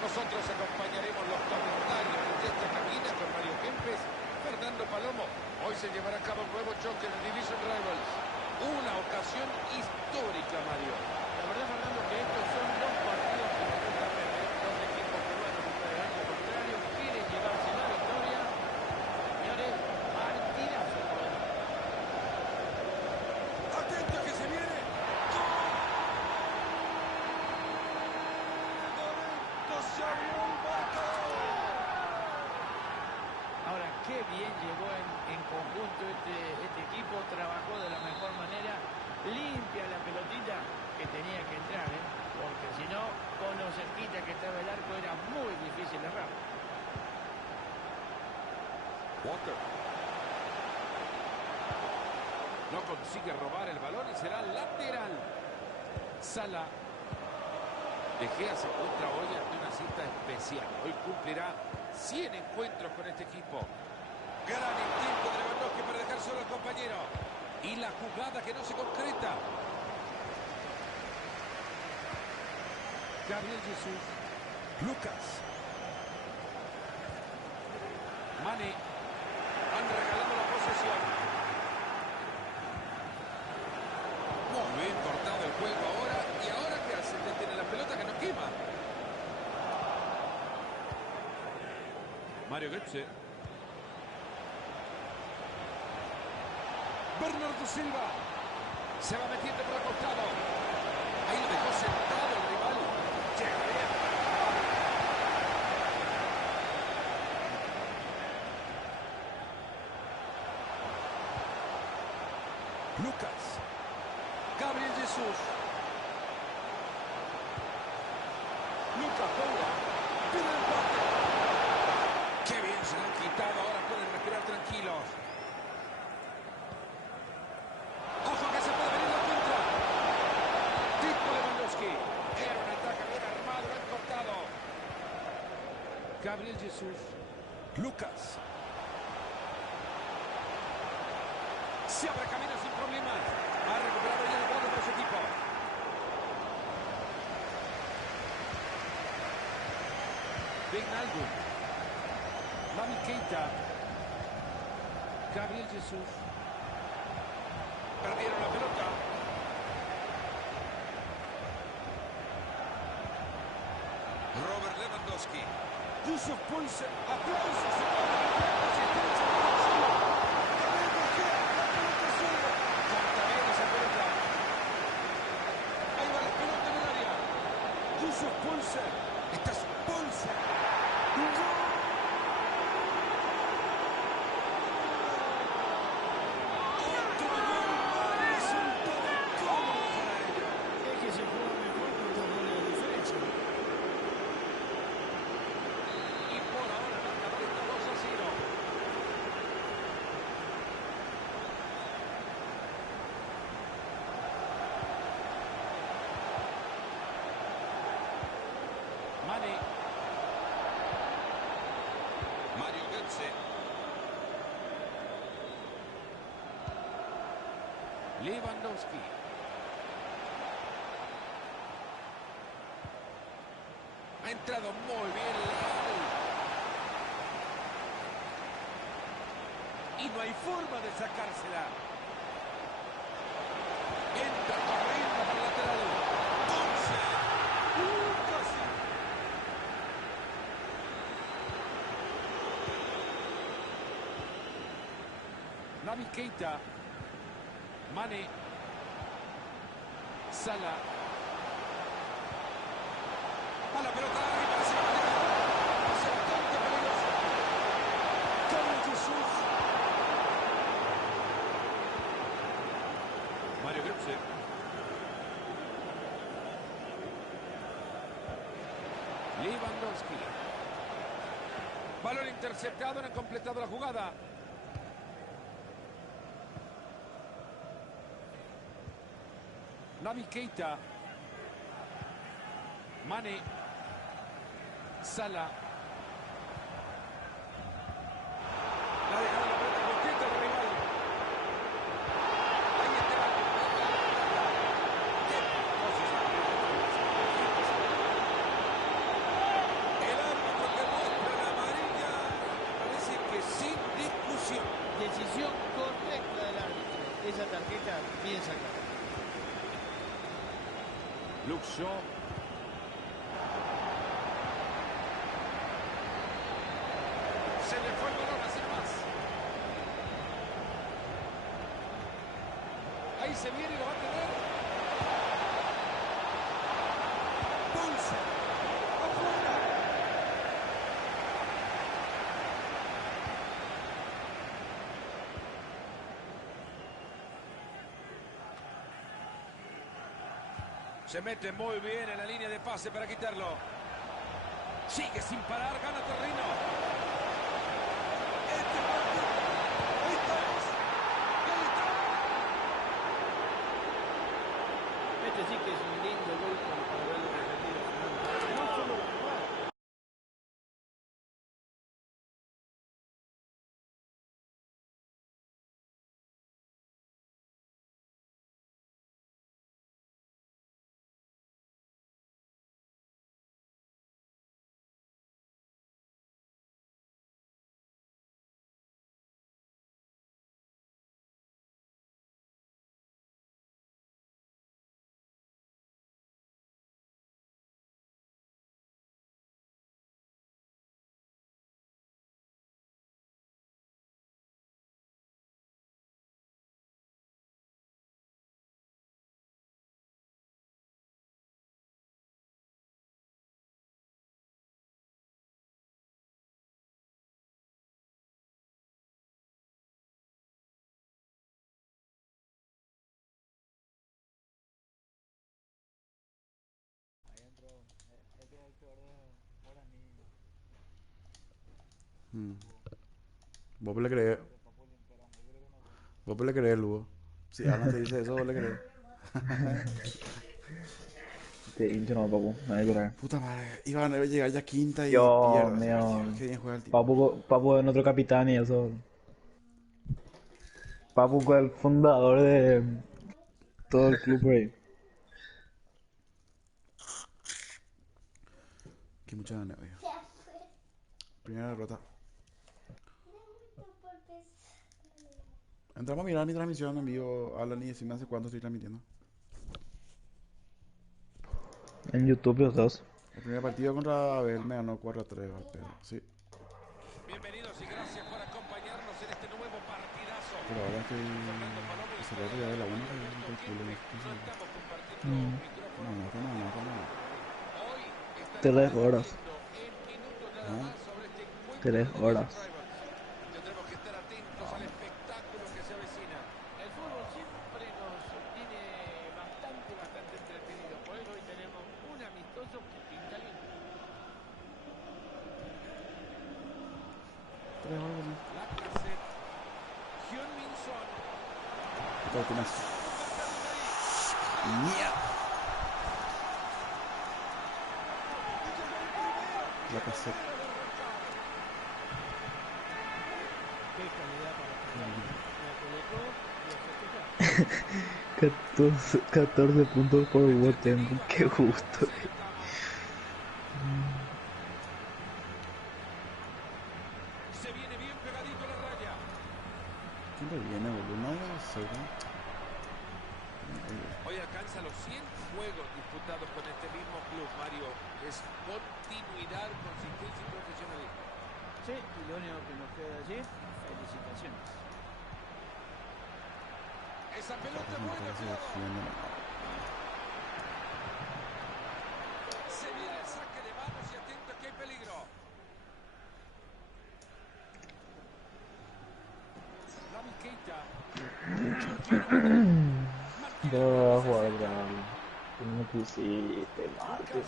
Nosotros acompañaremos los comentarios de esta cabina con Mario Kempes, Fernando Palomo. Hoy se llevará a cabo un nuevo choque de Division Rivals. Una ocasión histórica, Mario. La verdad, Fernando, que estos son dos partidos que nos gusta ver, ¿eh? Dos equipos que van a buscar el año contrario, quieren llevarse la victoria. Señores, partidazo por delante. Atento que se viene. Se abrió el marcador. Ahora, qué bien llegó en conjunto este equipo, trabajó de la mejor manera, limpia la pelotita que tenía que entrar, ¿eh? Porque si no, con lo cerquita que estaba el arco era muy difícil errar. Walker. No consigue robar el balón y será lateral. Sala. De Gea se encuentra hoy ante una cita especial. Hoy cumplirá 100 encuentros con este equipo. Gran intento de Lewandowski para dejar solo al compañero. Y la jugada que no se concreta. Gabriel Jesús. Lucas. Mane. Han regalado la posesión. Muy bien cortado el juego ahora. ¿Y ahora qué hace? Detiene la pelota que no quema. Mario Götze. Bernardo Silva. Se va metiendo por el costado. Ahí lo dejó sentado el rival. Llega bien. Lucas. Gabriel Jesús. Lucas Moura. Pide el empate. Qué bien se lo han quitado. Ahora pueden respirar tranquilos. Ojo que se puede venir la contra. Tipo Lewandowski. Era un ataque bien armado. Lo han cortado. Gabriel Jesús. Lucas. Se abre camino sin problemas. Ha recuperado ya el balón para su equipo. Wijnaldum. Naby Keita. Gabriel Jesús. Perdieron la pelota. Robert Lewandowski. Yusuf Poulsen. Aplausos. Corta bien esa pelota. Ahí va la pelota en el área. Yusuf Poulsen. Esta es Poulsen. ¡Gol! Es que se juega mejor con 2 goles de diferencia. Y por ahora el marcador está 2-0. Mane. Mario Götze. Lewandowski. Ha entrado muy bien Leal. Y no hay forma de sacársela. Entra corriendo por el lateral. Ponce. Casi. Naby Keita. Mane. Sala. A la pelota arriba, se va a meter. Es bastante peligroso. Gabriel Jesús. Mario Götze. Lewandowski. Balón interceptado, no han completado la jugada. Naby Keita. Mane. Sala. La dejada la pelota contenta el rival. Ahí está. Luke Shaw. Se le fue el balón, así nomás. Ahí se viene y lo va a tener. Pulse. Afuera. Se mete muy bien en la línea de pase para quitarlo. Sigue sin parar, gana terreno. Este partido. Ahí estamos. Ahí está. Este sí que es un lindo gol como para verlo repetido. No solo la jugada. Vos le crees. Vos le crees, Lugo. Si Alan te dice eso, vos le crees. Te hincho no, papu, no hay que llorar. Puta madre, iban a llegar ya quinta y Dios pierdas. mío. Qué bien juega el tipo. Papu es nuestro capitán y eso. Papu fue el fundador de todo el club, güey. Qué mucha ganas, oye. Ya fue. Primera derrota. Era mucho por pesar. Entramos a mirar mi transmisión en vivo, Alan, y decime hace cuánto estoy transmitiendo. En YouTube los dos. El primer partido contra Abel me ganó 4-3 al pedo, sí. Bienvenidos y gracias por acompañarnos en este nuevo partidazo. Pero ahora estoy... Fernando Palomo y Se lo ya de la 1 que es un culo. no estamos compartiendo micrófono. No. Hoy están 3 horas. en minutos nada más sobre este encuentro 3 de los horas. Rivals. Tendremos que estar atentos al espectáculo que se avecina. El fútbol siempre nos tiene bastante entretenido. Por eso hoy tenemos un amistoso que pinta lindo. Lacazette, Heung-min Son. Cortinas. Mierda. La cassette. Qué calidad para me colocó y lo festejó. 14 puntos por Botem, qué gusto. Se viene bien pegadito a la raya. ¿Quién le viene, boludo? No, yo no sé, ¿no? Hoy alcanza los 100 juegos disputados con este mismo club, Mario. Es continuidad, consistencia y profesionalismo. Sí, y lo único que nos queda allí, felicitaciones. Esa pelota es Me buena, parece cuidado. defiende. Se viene el saque de manos y atento que hay peligro. Naby Keita. Ya va a jugar, Bran. ¿Qué me pusiste, Marte?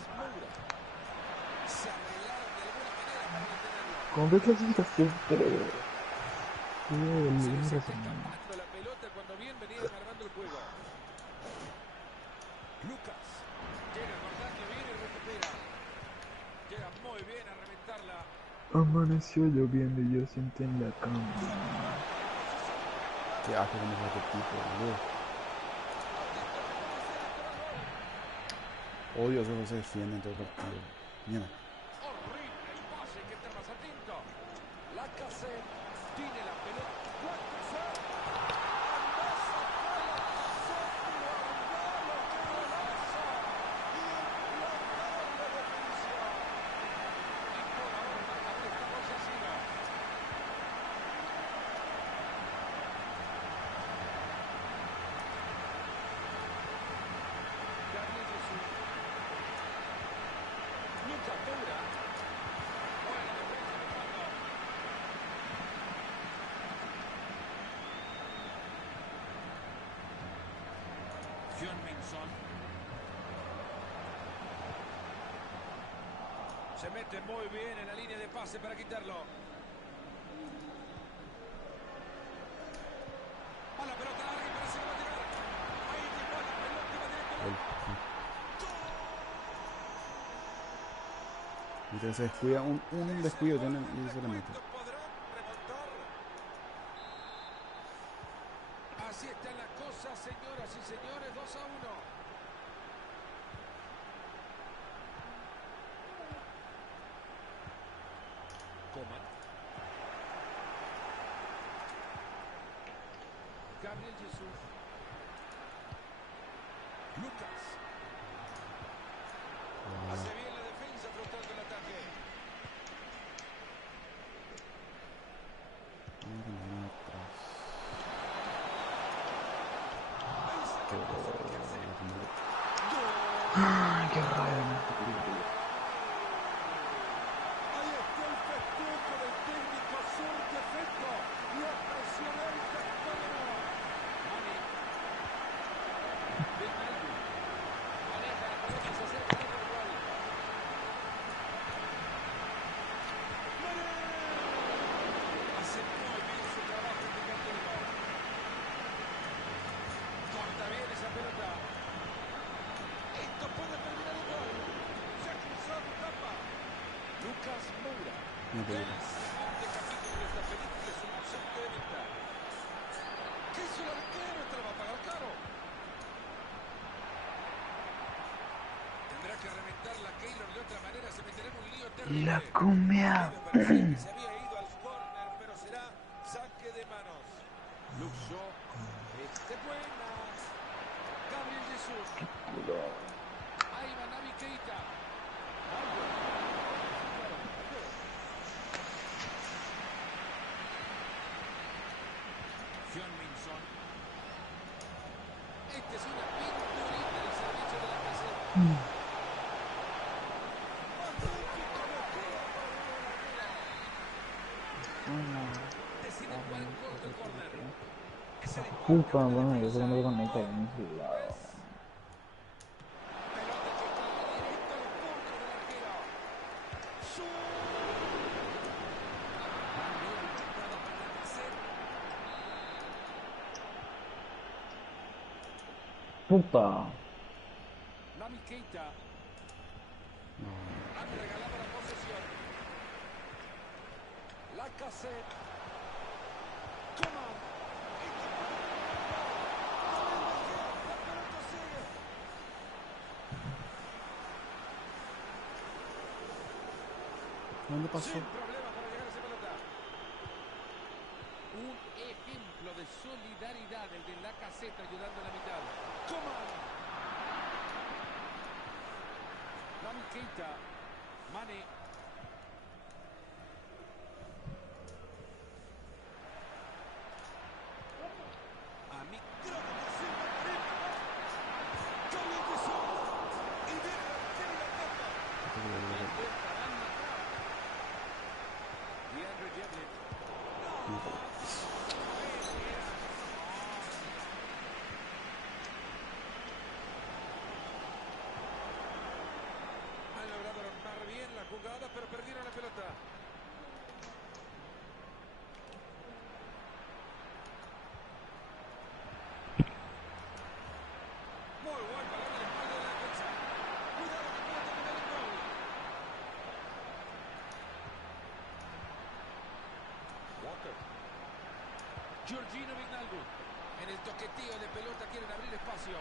Se arreglaron de alguna manera para detenerlo. ¿Cómo ves clasificación? Pero... Se les está escapando la pelota cuando bien venían armando el juego. Lucas llega cortando bien y recupera. Llega muy bien a reventarla. Amaneció lloviendo y yo senté en la cama. Qué asco como juega este tipo, boludo. Odio eso que se defiende en todo el partido. Mira. Horrible el pase, que estar más atento. Lacazette tiene la pelota. Lacazette. Andás a Lacazette, guardalo, qué golazo. Son. Se mete muy bien en la línea de pase para quitarlo. A la pelota larga y parece que va a tirar. Ahí llegó la pelota y va directo al arco. Y se descuida, un descuido tiene y se le mete. ¿Podrán remontar? Así están las cosas, señoras y señores, 2-1. Coman. Gabriel Jesús. Lucas. Hace bien la defensa frustrando el ataque. Ay, qué rabia. Ahí está el festejo del técnico, surte efecto. Lo presionó el Castómero. Mane. Ronaldo. Maneja la pelota y se acerca al otro gol. Mane. Hace muy bien su trabajo en delantero. Corta bien esa pelota. Esto puede terminar el gol. Se ha cruzado Tapa. Lucas Moura. No puede. El siguiente capítulo de esta película es un ausente de venta. ¿Qué hizo el arquero? Te lo va a pagar caro. Tendrá que reventarla Keylor, de otra manera se meterá en un lío terrible. La cumbia. A mí me parecía que se había ido al córner, pero será saque de manos. Luke Shaw. Este buena. Gabriel Jesús. Ahí va Naby Keita. Heung-min Son. Este es una pinturita del servicio de la caseta. Magnífico bloqueo por el arquero. Decide jugar corto el córner. Ese disparo Puta, que va de bueno, yo defensa. sé que no se conecta en ese lado. Pelota que cae directo a los puños del arquero. Balón levantado para la caseta. Puta. Naby Keita. Han regalado la posesión. La caseta. Coman. La pelota sigue. ¿Dónde pasó? Sin problemas para llegar a esa pelota. Un ejemplo de solidaridad el de la caseta ayudando a la mitad. Coman. Naby Keita. Mane. A mí creo que sí. Gabriel Jesús. Y viene el arquero y la tapa. DeAndre Yedlin. Han logrado armar bien la jugada, pero perdieron la pelota. Muy buen balón en la espalda de la defensa. Cuidado que puede terminar el gol. Walker. Georgino Wijnaldum. En el toqueteo de pelota quieren abrir espacio.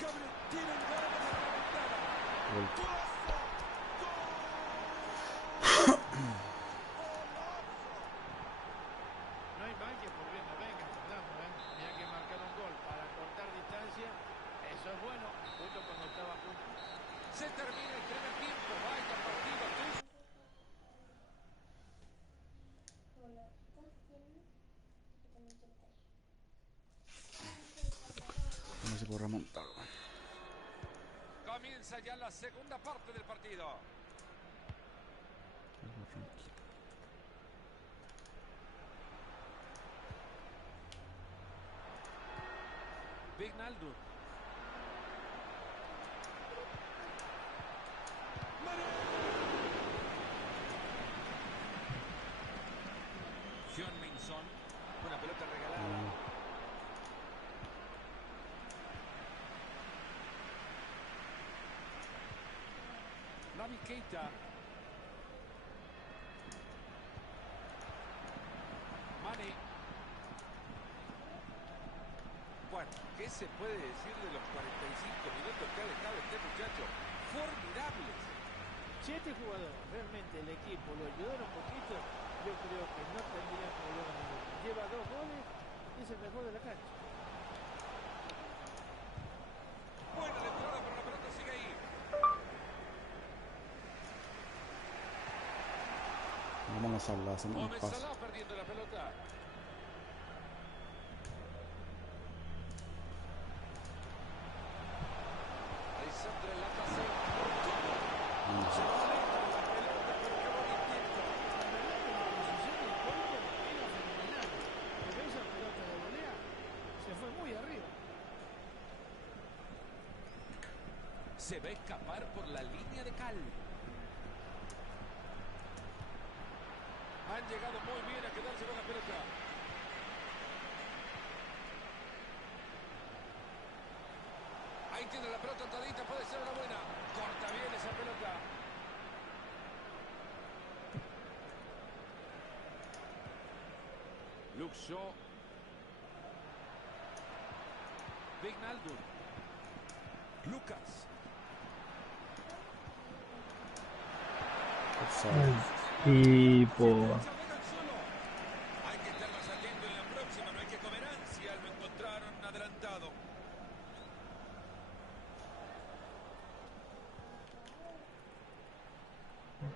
Gabriel tienen ganas de remontada. ¡Golazo! No hay mal que por bien no venga, Fernando, ¿eh? Mira que marcaron gol para cortar distancia. Eso es bueno, justo cuando estaba a punto. Se termina el primer tiempo. Vaya partido. Bueno, ¿estás haciendo? Yo también quiero estar. No se puede remontar. Comienza ya la segunda parte del partido. Wijnaldum. Heung-min Son. Una pelota regalada. Naby Keita. Mane. Bueno, ¿qué se puede decir de los 45 minutos que ha dejado este muchacho? Formidables. Si este jugador realmente el equipo lo ayudara un poquito, yo creo que no tendría problema ninguno. Lleva 2 goles y es el mejor de la cancha. Buena la entrada, pero la pelota sigue ahí. Vamos a Salah, hacemos un Mohamed pase. Salah perdiendo la pelota. Alexandre Lacazette. Se va lento la pelota, pero qué buen intento. La posición del golpe era fenomenal. Pero esa pelota de volea se fue muy arriba. Se va a escapar por la línea de cal. Han llegado muy bien a quedarse con la pelota. Ahí tiene la pelota entradita, puede ser una buena. Corta bien esa pelota. Luke Shaw. Wijnaldum. Lucas. Tipo. Hay que estar más atento en la próxima, no hay que comer ansia, lo encontraron adelantado.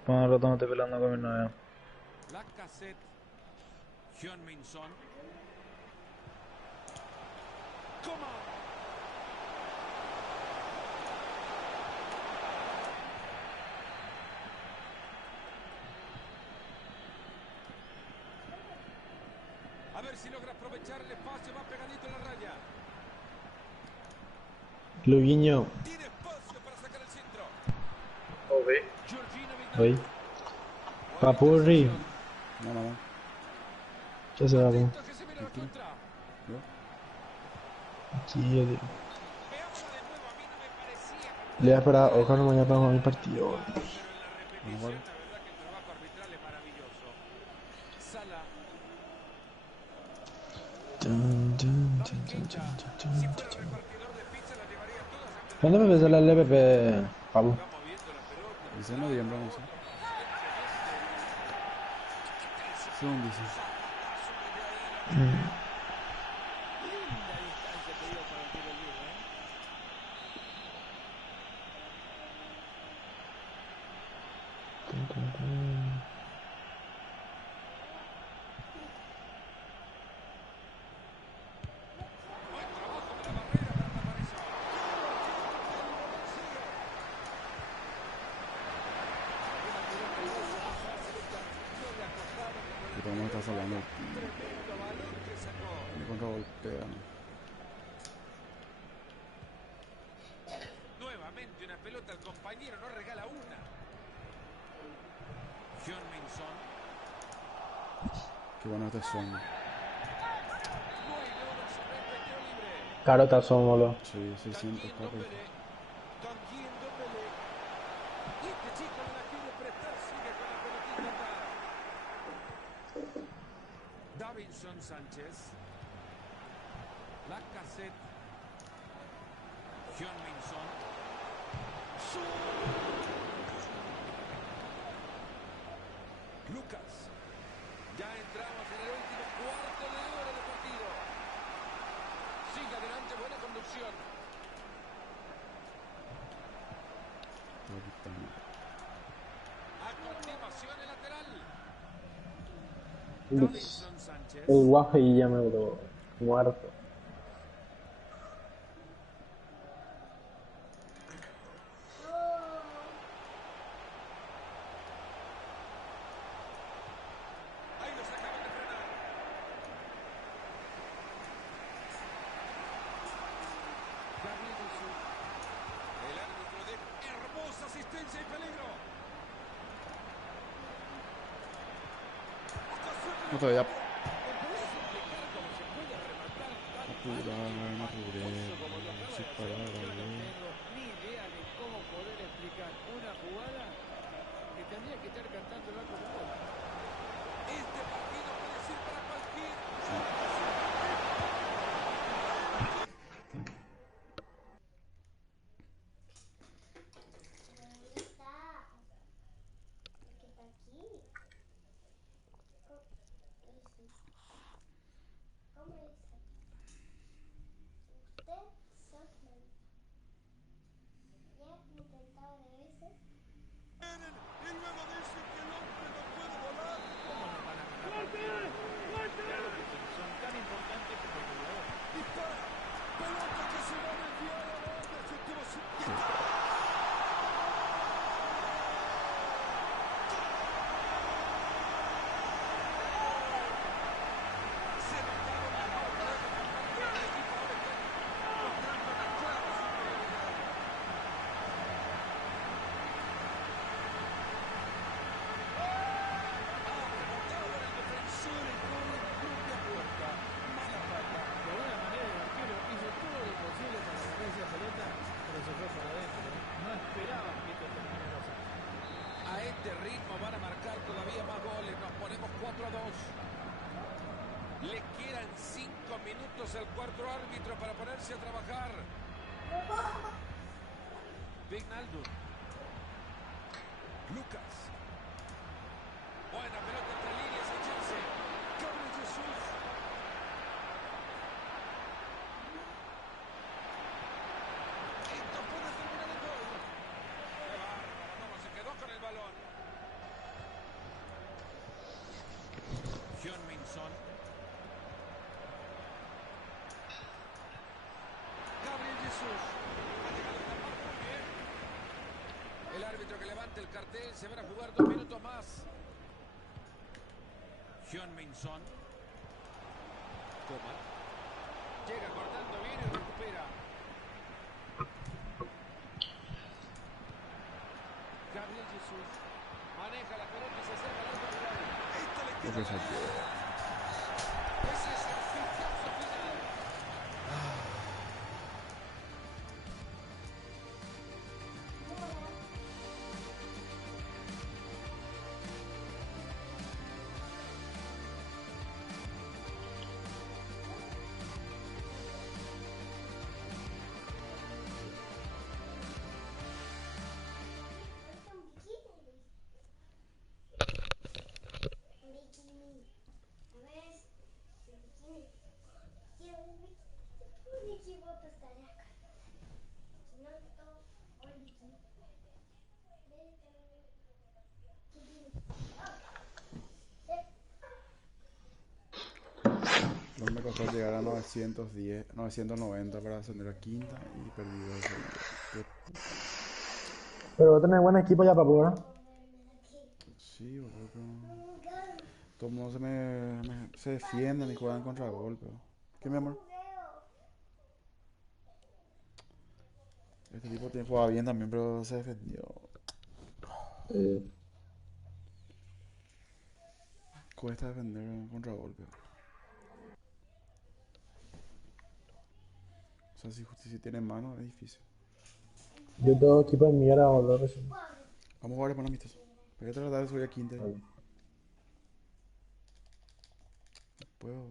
Por un rato me estoy peleando con mi novia. Lacazette. Heung-min Son. Coman. A ver si logra aprovechar el espacio, va pegadito a la raya. Lo guiño. Tiene espacio para sacar el centro. Georgina Oi. Wijnaldum. Papurri. No, no, no. ¿Qué se va, po? Atento que se viene la contra. Aquí, yo digo. Veámosla de nuevo, a mí no me parecía que... Le voy a esperar, ojalá no me vaya a pagar mi partido. Pero en la repetición, la verdad que el trabajo arbitral es maravilloso. Sala. Dun, dun, Naby dun, dun, Keita. dun, dun, Si dun, fuera dun. repartidor de pizza las llevaría todas antes de... ¿Cuándo me ves la LPP, Pablo? Va moviendo la pelota. Dice en noviembre, no sé. Según dice. Linda distancia que dio para el tiro libre, ¿eh? Dun, dun, dun. Buen trabajo de la barrera para tapar eso. Y como está salvando el Tremendo balón que sacó. cuando golpean. Nuevamente una pelota al compañero, no regala una. Heung-min Son. Qué bueno este son. No hay duda sobre este tiro libre. Carota somos. Sí, 600 Tanguy copos. Ndombele. Tanguy Ndombele. Y este chico no la quiere prestar, sigue con la pelotita atrás. Davinson Sánchez. Lacazette. Heung-min Son. Lucas. Ya entramos en el último cuarto de hora de partido. Sigue adelante, buena conducción. A continuación el lateral. Davinson Sánchez. El guaje y ya me lo muerto. Ahí los acaban de frenar. si hay peligro. No todavía. ¿Me podés explicar cómo se puede rematar tan Apurar, no apuré. como lo acaba Sí, de hacer? parar, Yo no güey. tengo ni idea de cómo poder explicar una jugada que tendría que estar cantándolo como un gol. Este partido puede ser para cualquier. ¿Dónde está? ¿Por qué está aquí? ¿Cómo es? Usted sos lento. Ya he intentado de veces. Y luego dice que el hombre no puede volar. ¿Cómo no van a ganar partidos? Claro que sí, son tan importantes como el goleador. Dispara. Pelota que se va a desviar a la banda. Se tuvo su... Se notaron las notas de campaña del equipo. Ahora están mostrando una clara superioridad. Rebotado en el defensor y con un propia puerta. Mala pata. De alguna manera el arquero hizo todo lo posible para ganar esa pelota, pero se fue para adentro. No esperaban que esto terminara así. A este ritmo van a marcar todavía más goles. Nos ponemos 4-2. Le quedan 5 minutos al cuarto árbitro para ponerse a trabajar. Wijnaldum. Lucas. Buena pelota entre líneas a Chelsea. Gabriel Jesús. Esto puede terminar en gol. ¡Qué bárbaro! ¿Cómo se quedó con el balón? Heung-min Son. Gabriel Jesús. Ha llegado a tapar muy bien. El árbitro que levante el cartel. Se van a jugar 2 minutos más. Heung-min Son. Coman. Llega cortando bien y recupera. Gabriel Jesús. Maneja la pelota y se acerca al arco rival. Esto le Creo queda que salió. Ese es el pitazo final. Un bikini. A ver, un bikini. Quiero un bikini. Un bikini estaré acá. No todo un bikini. No me costó llegar a 910, 990 para ascender a quinta y perdí 2 seguidos. Qué puta. Pero vos tenés buen equipo ya, papu, ¿verdad? Sí, boludo, pero... Todo el mundo se defienden y juegan contra golpe. ¿Qué, mi amor? Este tipo jugaba bien también, pero se defendió. Cuesta defender contra golpe. O sea, si tiene mano es difícil. Yo tengo equipo de mierda, boludo, recién. Vamos a jugar después amistoso. Voy a tratar de subir a quinta. Vale. Puedo.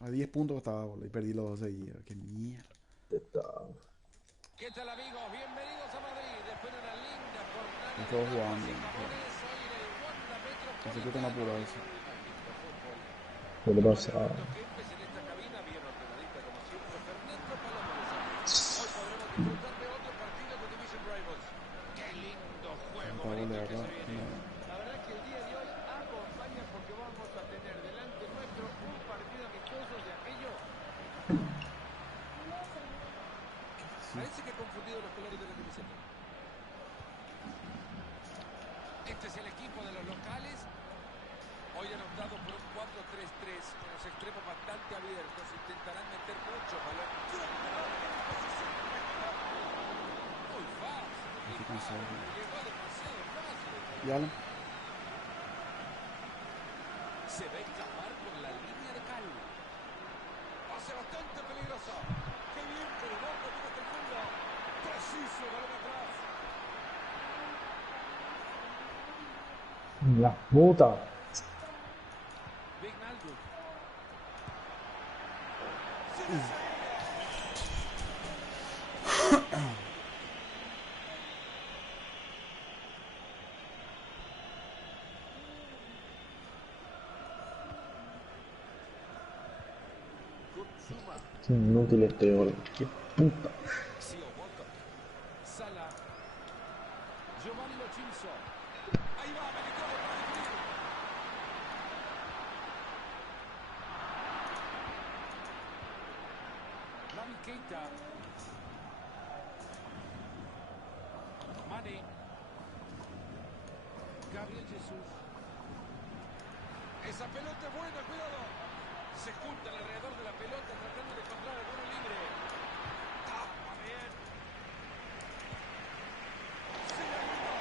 A 10 puntos estaba, boludo, y perdí los 2 seguidos. Qué mierda. ¿Qué tal, amigos? Bienvenidos a Madrid. Después de una linda jornada Me de quedo tapas jugando. y jamones, hoy en el Wanda Así que tengo apurado eso. ¿Qué le pasa? Roberto Kempes en esta cabina, bien ordenadita como siempre. Fernando Palomo de San. Hoy podremos disfrutar de otro partido de Division Rivals. ¡Qué lindo juego, Tanta Benito, bola, que se ¿verdad? viene! No. La verdad que el día de hoy acompaña porque vamos a tener delante nuestro un partido amistoso de aquello. Parece que he confundido los colores de la camiseta. Este es el equipo de los locales. Hoy han optado por un 4-3-3 con los extremos bastante abiertos. Intentarán meter mucho balón. Muy fácil. Y Qué cansado. Llegó demasiado fácil. Y Alan. Se va a escapar por la línea de cal. Pase bastante peligroso. Qué bien que le da con este fondo. Preciso, balón atrás. La puta. Wijnaldum. Kutsuma. Qué inútil este gol. Qué puta. Sio Walcott. Sala. Giovanni Lo Celso. Ahí va, Militao para definir. Naby Keita. Mane. Gabriel Jesús. Esa pelota es buena, cuidado. Se juntan alrededor de la pelota tratando de encontrar alguno libre. Tapa bien. Sí, arriba.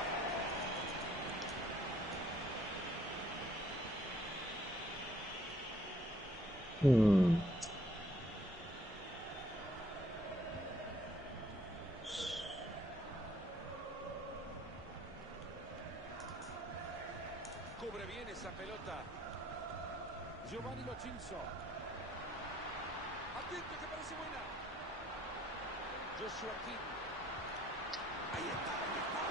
Cubre bien esa pelota. Giovanni Lo Celso. Atento que parece buena. Joshua King. Ahí está, ahí está.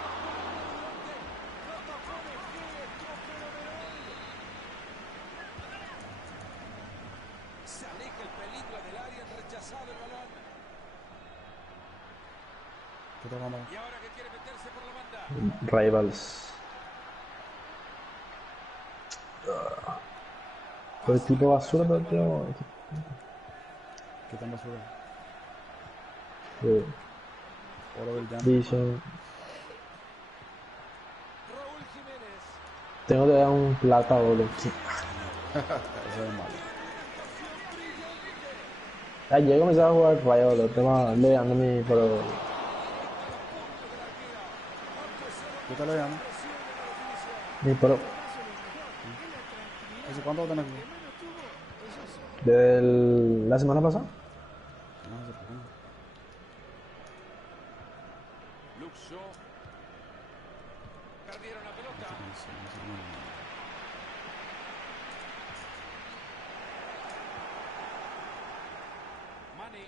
La tapó de pie, estuvo fenomenal. Se aleja el peligro del área, han rechazado el balón. ¿Qué tal, mamá? Y ahora que quiere meterse por la banda. Rivals. Todo el tipo basura, pero tío. ¿Qué tan basura? Eh, Oro del Jan. Vision. Raúl Jiménez. Tengo que dar un plata, boludo. Eso es malo. Ayer comencé a jugar Rayo, lo tengo leando mi pro. ¿Qué tal le llaman? Mi pro. ¿Hace cuánto tenés aquí? Desde la semana pasada. No, hace poco. Luke Shaw. Perdieron la pelota. Mane.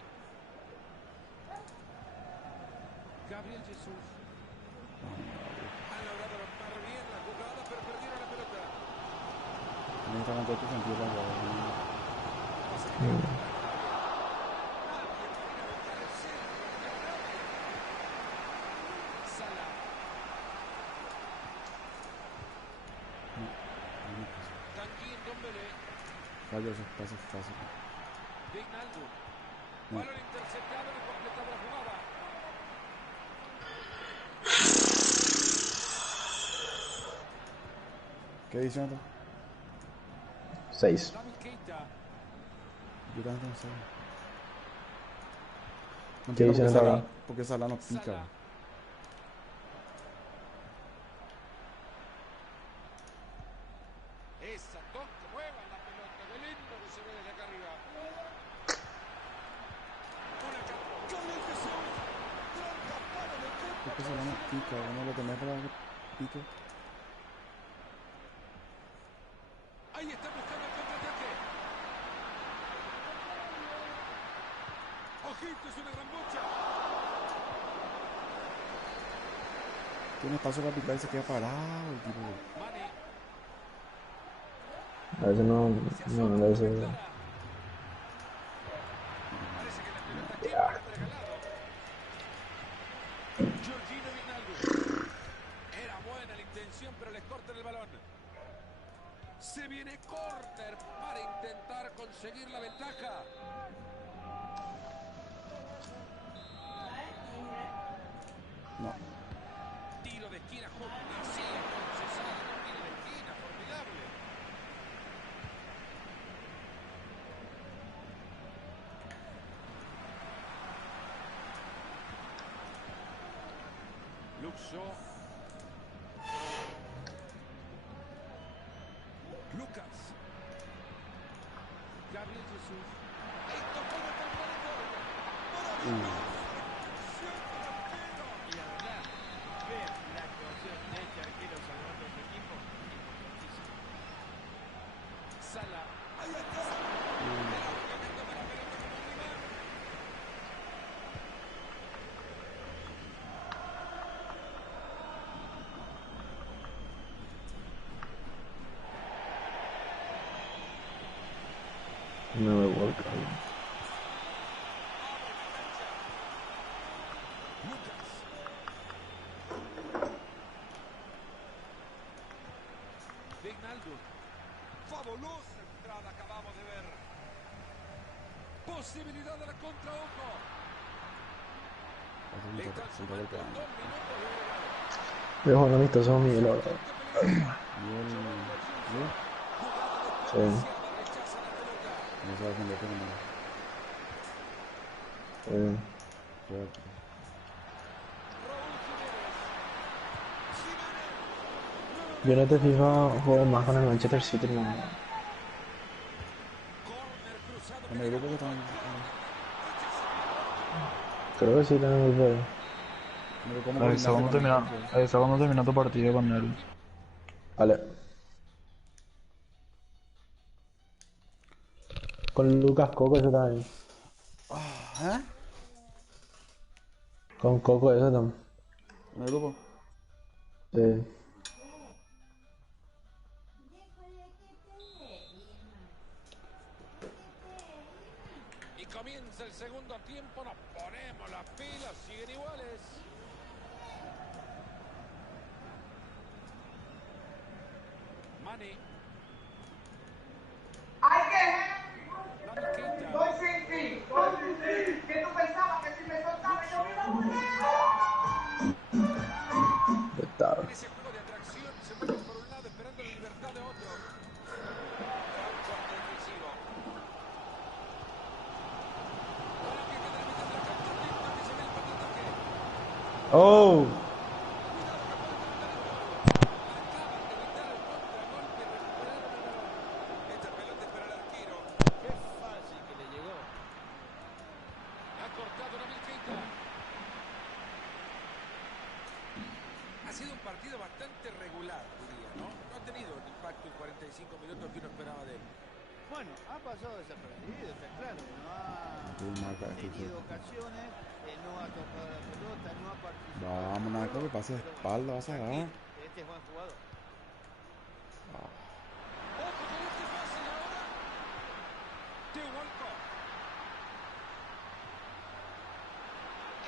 Gabriel Jesús. Han logrado armar bien la jugada, pero perdieron la pelota. También está con todo tu sentido la jugada. Sala. Tanguy Ndombele. Fallo esos pases fáciles. Wijnaldum. Balón interceptado, no completado la jugada. ¿Qué edición está? 6. Naby Keita. Yo también tengo 6. No ¿Qué entiendo edición está acá? porque Salah no pica. Sala. Bro. Esa toque, muevan la pelota. Qué lindo que se ve desde acá arriba. Una Gabriel Jesús. Gran tapada de Kepa. ¿Por qué Salah no pica? ¿Cómo lo tenés para que pique? Ahí está buscando el contraataque. Ojito, es una gran bocha. Tiene espacio para picar y se queda parado el tipo. Mane. A veces no. No, a veces. Parece que la pelota queda por el regalado. Georgino Wijnaldum. Era buena la intención, pero les cortan el balón. Se viene córner para intentar conseguir la ventaja. No. Tiro de esquina justo. Así entonces sale un tiro de esquina. Formidable. Luxo. Lucas. Gabriel Jesús. Esto puede terminar el gol. Y la verdad, ver la actuación de este arquero salvando a su equipo es importantísimo. Sala. Ahí está. El hombre que toma la pelota como un imán. No me vuelco. Abre la cancha. Lucas. Wijnaldum. Fabulosa entrada acabamos de ver. Posibilidad de la contra, ojo. Están sumando 2 minutos de agregado. Voy a jugar amistoso con Miguel ahora. Sí. Rechaza la pelota. No se va a defender con nada. Eh, Raúl Jiménez. yo en este FIFA juego más con el Manchester City, no. Corner cruzado. En el grupo que están. Creo que sí tenemos el juego. ¿Cómo Avisa cuando termina tu partido con él. Vale. Con Lucas Coco ese también. ¿Eh? Con Coco ese también. ¿En el grupo? Sí. Y comienza el segundo tiempo. Nos ponemos las pilas. Siguen iguales. Mane. Hay que Naby Keita. voy sin ti. ¿Qué tú pensabas que si me soltaba yo me iba a poner? Está. En ese juego de atracción se mueven por un lado esperando la libertad de otro. Gran corte defensivo. Ahora que queda la mitad de la cancha, atento que se ve el contraataque. ¡Oh! Cuidado que puede terminar el gol. Acaban de evitar el contragolpe y recuperaron el balón. Esta pelota es para el arquero. Qué fácil que le llegó. Ha cortado Naby Keita. Ha sido un partido bastante regular, diría, ¿no? No ha tenido el impacto en 45 minutos que uno esperaba de él. Bueno, ha pasado desapercibido, está claro. No Sí, marca, ha sí, sí. tenido ocasiones, no ha tocado la pelota, no ha participado. Vamos, Naco, que pase de espalda, vas a ganar. Este es buen jugador. ¡Ojo con este pase ahora! Theo Walcott.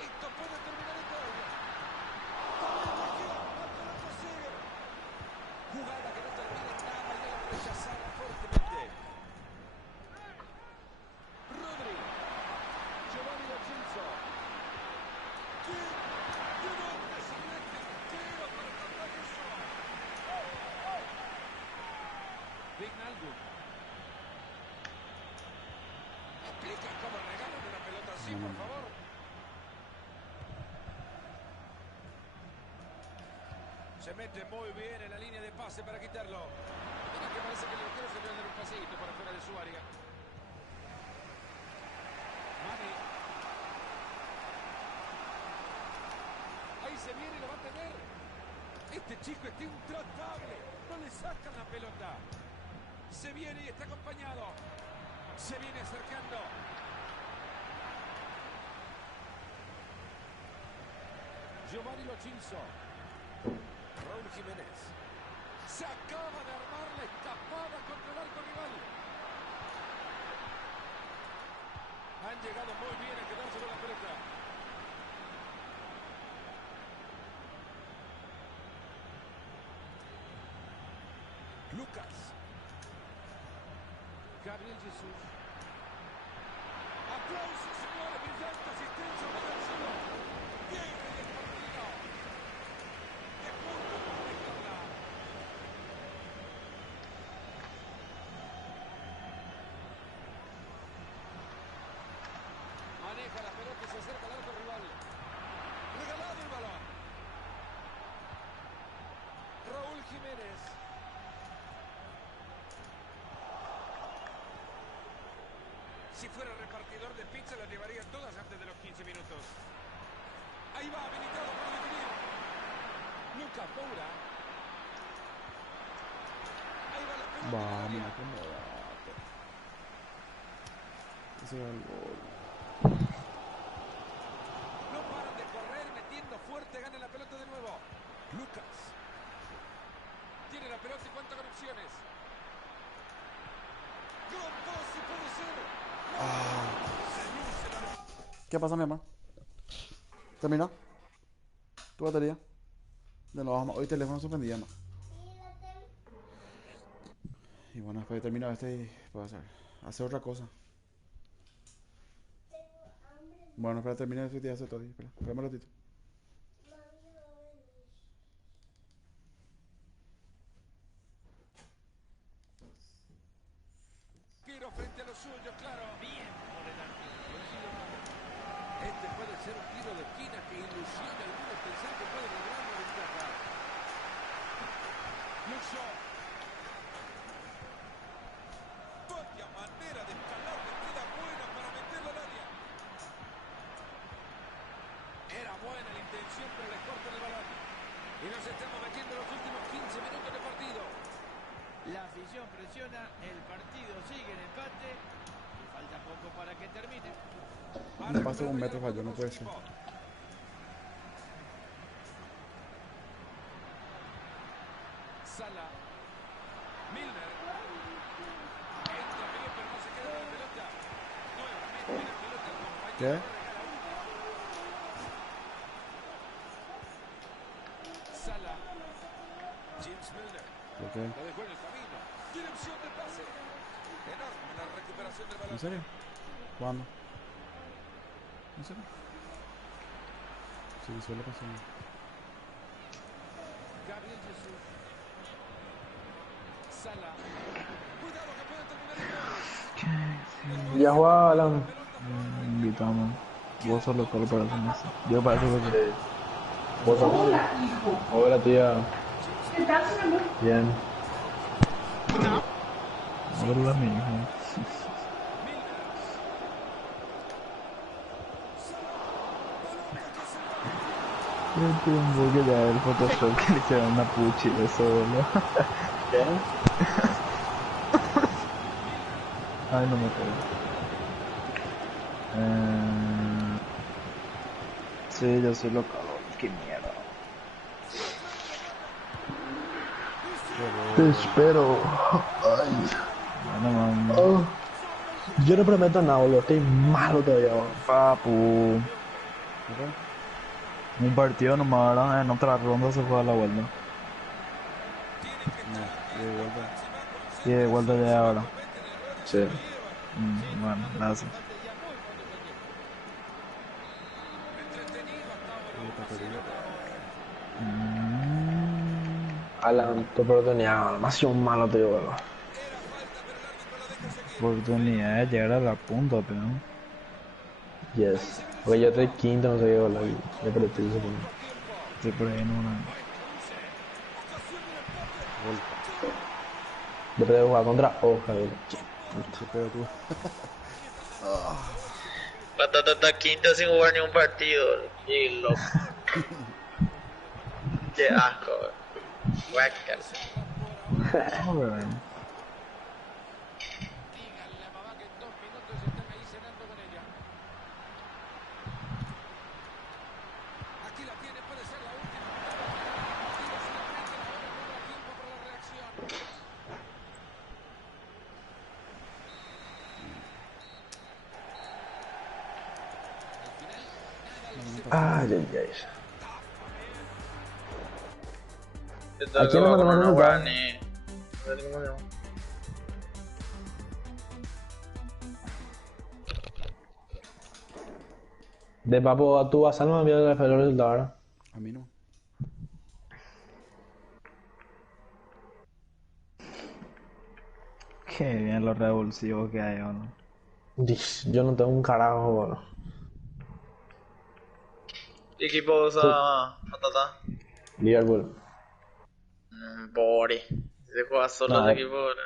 Esto puede terminar el gol. Jugada que no termina en nada y él rechazada fuertemente. Rodri. Giovanni Lo Celso. ¿Quién? ¿De dónde se mete el arquero para tapar eso? Wijnaldum. Explica cómo regalan una pelota así, por favor. Se mete muy bien en la línea de pase para quitarlo. Mira que parece que el arquero se le va a dar un paseíto para fuera de su área. Mane. Ahí se viene y lo va a tener. Este chico está intratable. No le sacan la pelota. Se viene y está acompañado. Se viene acercando. Giovanni Lo Celso. Raúl Jiménez. Se acaba de armar la escapada contra el arco rival. Han llegado muy bien a quedarse con la pelota. Lucas. Gabriel Jesús. Aplausos, señores. Brillante asistencia para el cielo. Bien en el partido. De punto para dejarla. Maneja la pelota y se acerca al arco rival. Regalado el balón. Jiménez. Si fuera repartidor de pizza, las llevaría todas antes de los 15 minutos. Ahí va, habilitado para definir. Lucas Moura. Ahí va la pelota. Vamos, cómo va. Ese era el gol. No paran de correr, metiendo fuerte, gana la pelota de nuevo. Lucas. Tiene la pelota y cuenta con opciones. Gran pase, puede ser. ¿Qué pasa, mi amor? ¿Terminó? ¿Tu batería? De nuevo, hoy teléfono suspendido, ¿no? Y bueno, después de terminar este y puedo hacer otra cosa. Bueno, espera, termina esto y te hace todo. Espera, espérame un ratito. Quiero frente a los suyos, claro. Bien por el arquero. Este puede ser un tiro de esquina que ilusiona a algunos pensar que puede lograr una ventaja. Lucho. Vaya manera de escalar, le queda buena para meterla al área. Era buena la intención, pero le cortan el balón. Y nos estamos metiendo en los últimos 15 minutos de partido. La afición presiona, el partido sigue en empate y falta poco para que termine. Me pasó un metro, falló, no puede ser. Sala. Milner. Entra bien, pero no se queda con la pelota. Nuevamente la pelota al compañero. ¿Qué? Sala. James Milner. ¿Por qué? Lo dejó en el camino. Tiene opción de pase. Enorme la recuperación del balón. ¿En serio? ¿Cuándo? ¿En serio? Sí, suele pasar. Gabriel Jesús. Sala. Cuidado que puede terminar el gol. Ya jugaba Alan. Invitamos. Vos sos local para hacer eso. Yo para eso que... ¿Vos sos? Hola tía. ¿Qué tal, mi amor? Bien. Hola, mi hijo. Yo tengo que ya el Photoshop que le hicieron una puchi de eso, boludo. ¿Qué? Ay, no me acuerdo. Sí, yo soy local. Qué mierda. Te espero. Ay. Bueno, mami. Oh. Yo no prometo nada, boludo. Estoy malo todavía, boludo. Papu. Un partido nomás, ¿verdad? En otra ronda se juega la vuelta. No, de vuelta. Y de vuelta ya ahora. Sí. Bueno, gracias. Alan, tu oportunidad, demasiado malo, tío, boludo. Oportunidad de llegar a la punta, pero... Yes. Porque yo estoy quinto, no sé qué, boludo. Y yo perdí, supongo. Estoy por ahí en una... Yo tengo que jugar contra Hoja, boludo. ¿Qué pedo tú? Patata está quinta sin jugar ni un partido. Qué loco. Qué asco, guácala. Joder. Díganle a mamá que en 2 minutos están ahí cenando con ella. Aquí la tiene, puede ser la última. Tira finalmente, ahora no da tiempo para la reacción. Ay, ay, ay. ¿A quién no me conoce no nunca? ni... No sé cómo se llama. De papo a tu Asal no me envió el resultado, ¿verdad? A mí no. Qué bien los revulsivos que hay, ¿o no? Yo no tengo un carajo, boludo. ¿Qué equipo usa Patata? Liverpool. Pobre. Se juega solo No, ese equipo, boludo.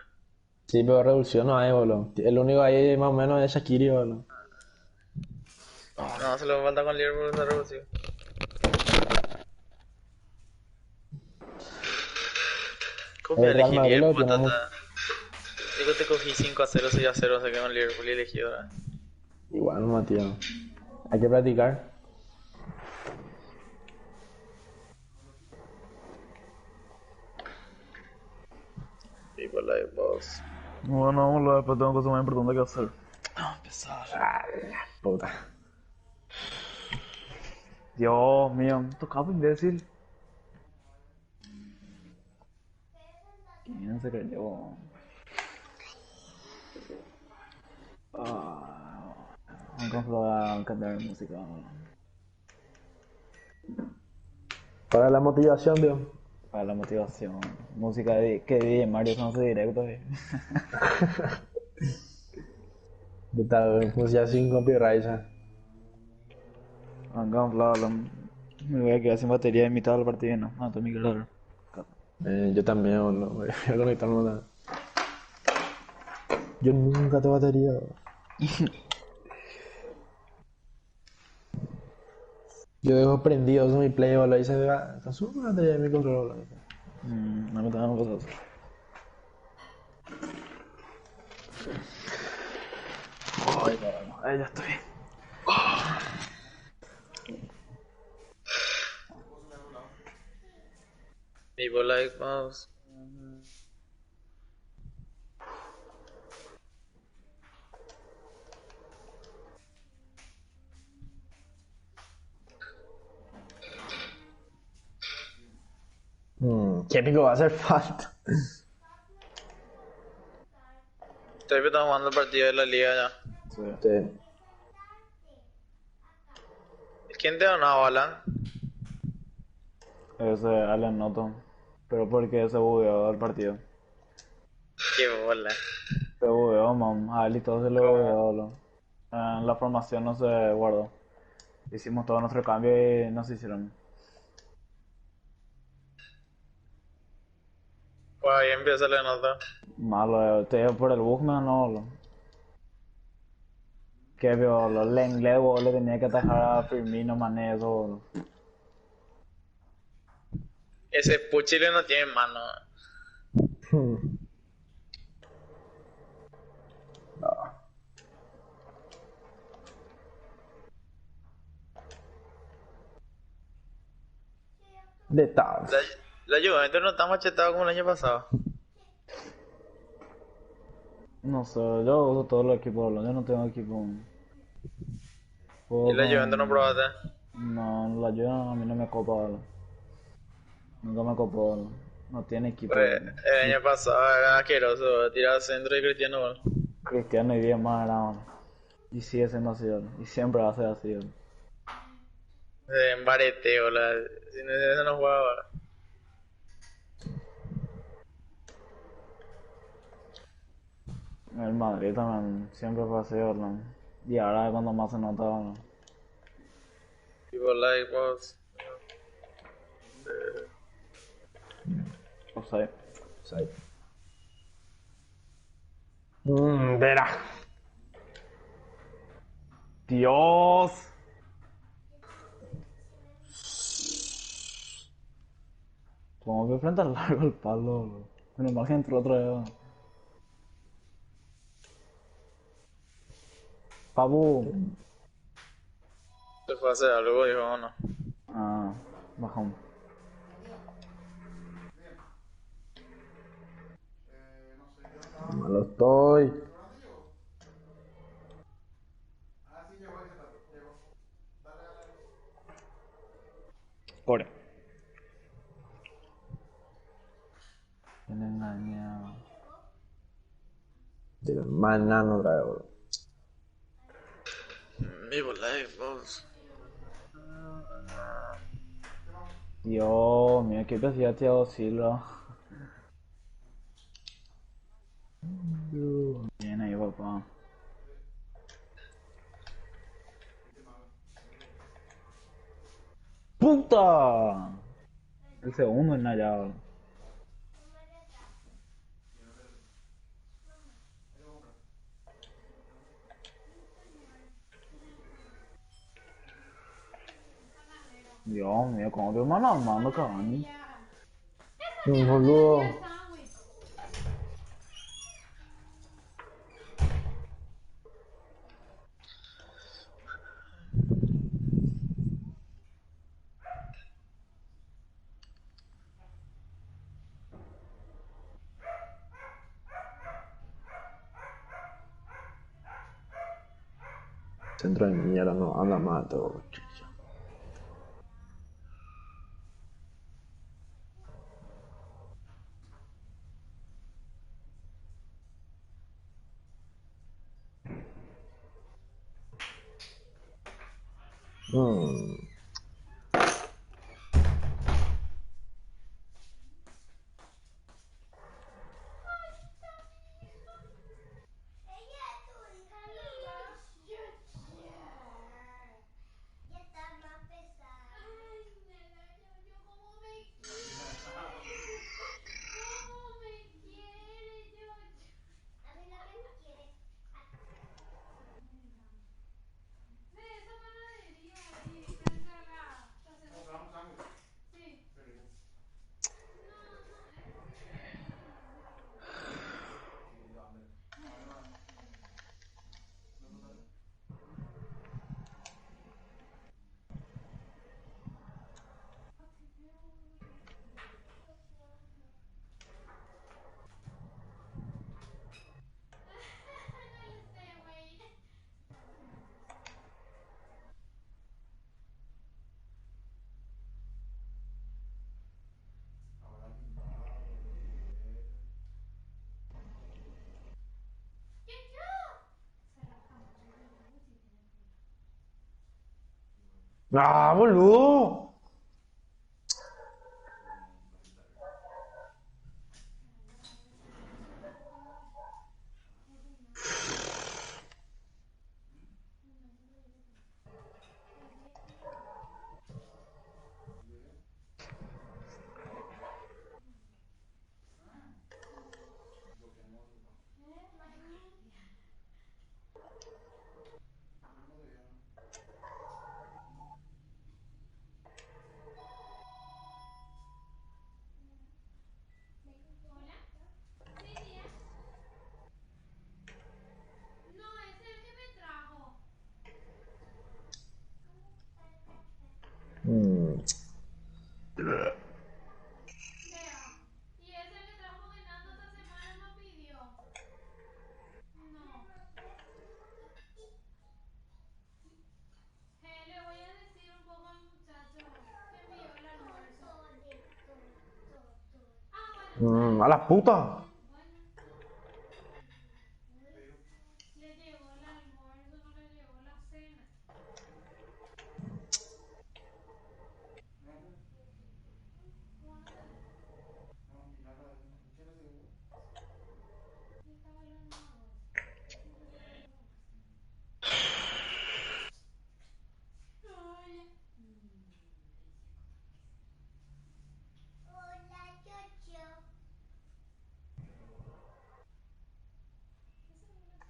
sí, pero revolución no hay, boludo. El único ahí más o menos es Shaqiri, boludo. No, se lo falta con Liverpool esa revolución. Copia El el Real elegir Madrid lo Liverpool, tenemos tata. Digo, te cogí 5-0, 6-0, se quedó con Liverpool y elegí ahora. igual, Matías. Hay que practicar. People like boss. Bueno, boludo, después tengo cosas más importantes que hacer. Puta. Dios mío, tocaba imbécil. ¿Quién se creyó? Vamos a cantar música. Para la motivación, tío. Para la motivación. Música que DJ Mario son sus directos. ¿Qué tal? Música sin copyright, ¿sabes? Me voy a quedar sin batería en mitad del partido, ¿no? Ah, tu micrófono. Yo también, boludo. Voy a conectarme nada. Yo nunca tengo batería. Yo dejo prendido eso mi play, boludo. Ahí se ve. Está súper batería de mi control, boludo. No me tengo cosas. Ay, no, ahí ya estoy. People like boss. ¿Qué pico va a hacer falta? Estoy jugando el partido de la liga ya. Sí. ¿Quién te ganó, Alan? Ese Alan Noto. Pero porque se bugueó el partido. Qué bola. Se bugueó, man. A él y todo se lo bugueó. La formación no se guardó. Hicimos todo nuestro cambio y no se hicieron. Pues ahí empieza la nota. Malo, te digo por el bug, man, no. Que vio, le inglés, le tenía que atajar a Firmino, Mané, eso. Ese Puchile no tiene mano. De tal. La Juventus no está machetado como el año pasado. No sé, yo uso todos los equipos, yo no tengo equipo. ¿Y la Juventus no probaste? No, la Juventus a mí no me copa, boludo. Nunca me copó, no tiene equipo. Pues, el año pasado era asqueroso, tiraba centro y Cristiano, boludo. Cristiano y 10 más era, boludo. Y sigue siendo así, boludo. Y siempre va a ser así, boludo. Embarete, boludo. Si no, eso no jugaba ahora. El Madrid también siempre fue así, boludo. Y ahora es cuando más se nota, boludo. People like boss. O sea, Verá. Dios. Como que frente al largo el palo, boludo. Menos mal que entró otra vez, boludo. Pabu. Se fue a hacer algo, dijo, o no. Ah, bajón. Malo estoy. Core. Bien engañado. De los más nanos otra vez, boludo. People like boss. Dios mío, qué hacía Thiago Silva. Bien ahí, papá. ¡Puta! El segundo en allá. Dios mío, ¿cómo te mano a mano, Cavani? Boludo. Centro de mierda, no anda mal todo, chicha. Mm. Ella es tu hija, mamá. Ya está más pesada. Ay, nena, yo como me quiere. ¿Cómo me quiere, yo? A mí lo que me quiere. Sí, esa panadería ahí, está encargada. ¿Compramos sándwich? Sí. No, no, ese sí que ¡Ah, boludo! Hola. Sí, tía. No, ese es el que me trajo. Mm. Vea. Y ese es el que trajo porque Nando esta semana no pidió. No. Le voy a decir un poco al muchacho que envió el almuerzo. Ah, bueno, está A bien. la puta. Bueno. Le llegó el almuerzo, no le llegó la cena. ¿Cómo no te llegó? Y estaba en la misma bolsa. Siempre está en la misma bolsa. Hola. Hola, Chocho.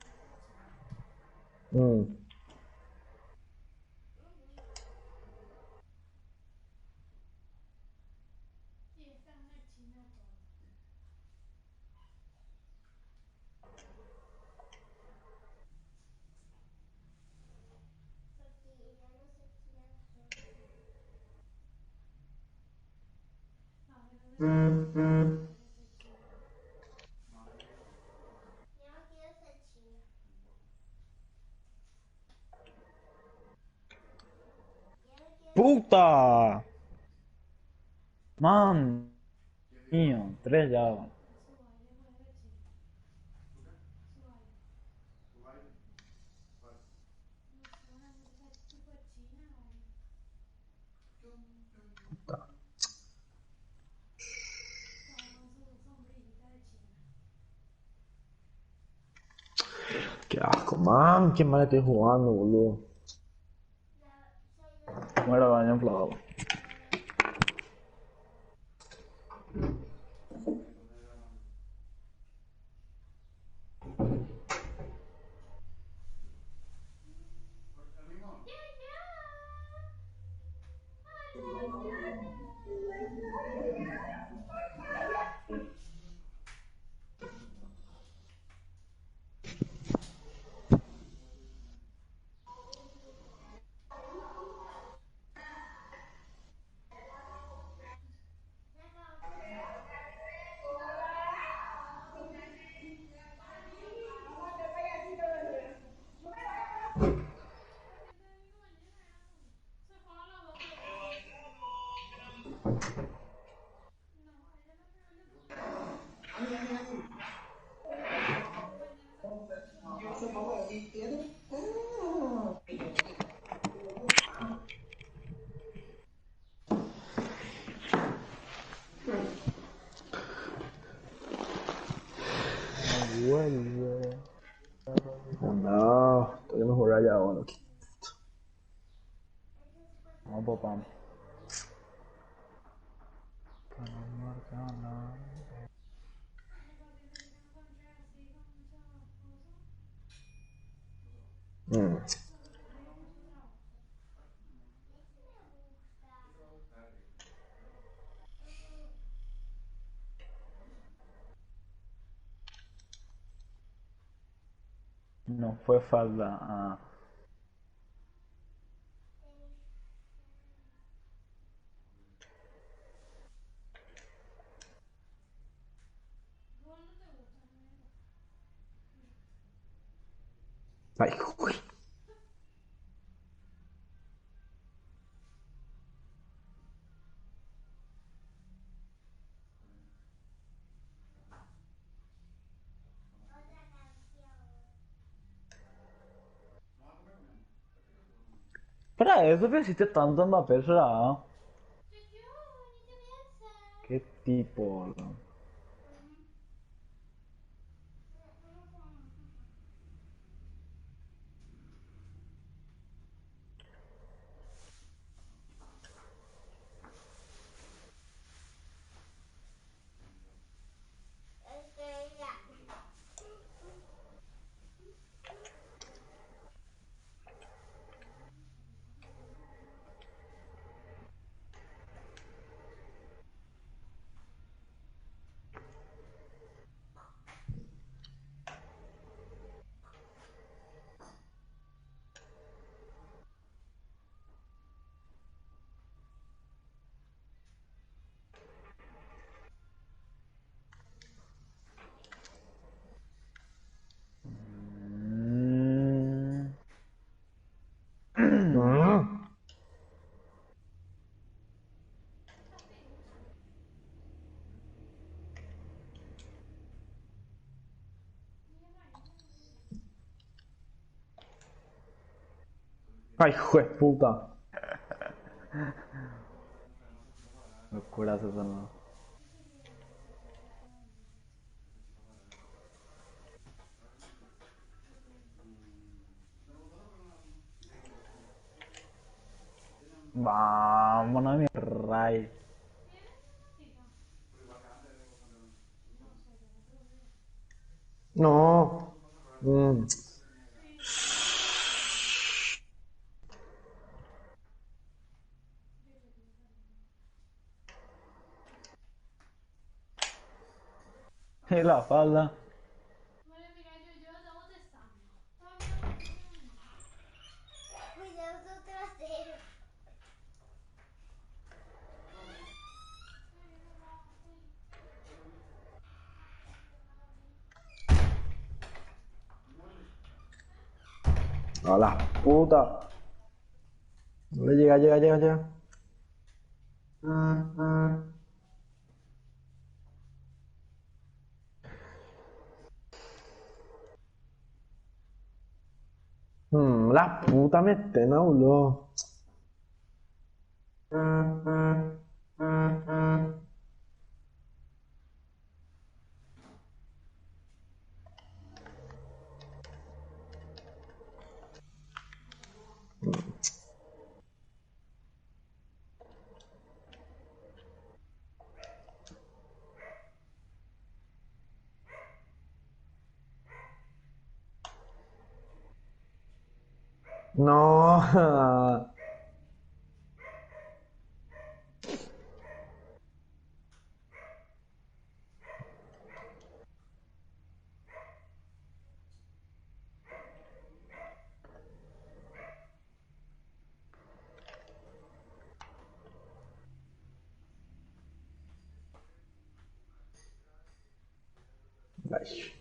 Esa es una chinita china. Mm. Y esta es una china torta. Tortilla, no sé china torta. A ver, ¿dónde está la tortilla? Quiero ser china. Yo no quiero ser china. Yo no quiero ser ¡Puta! Man. Mío, 3 ya. su baile puede ser chino. Su baile. No sé, una música tipo china, baile. Todo con su sombrillita de china. Qué asco, man. Qué mal estoy jugando, boludo. Muero daño inflado. ¡Ya, ya! ¡Hola! Vuelve. No, tengo que mejorar ya, bueno. Vamos, papá. Panamericana. Mm. No fue falda. Ah. Ay, güey. Para eso que hiciste tanto en Mbappé, ¿será? ¿Qué tipo? Mm. Ay, hijo puta. Locura eso, no. Vámonos, mi ray. No. Mm. Y la falda. Cuidado trasero. A la puta. No le llega, llega, llega, llega. La puta metena, boludo. No. Ay.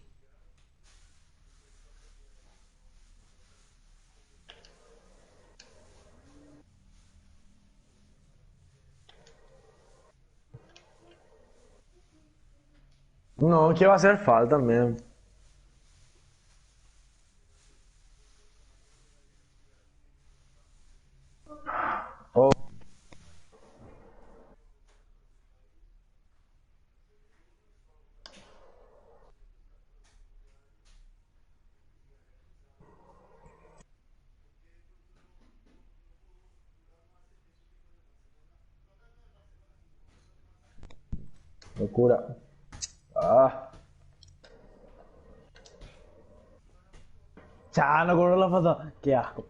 No, ¿qué va a hacer falta también? Oh, locura. Ah, ya no cobró la foto. Qué asco.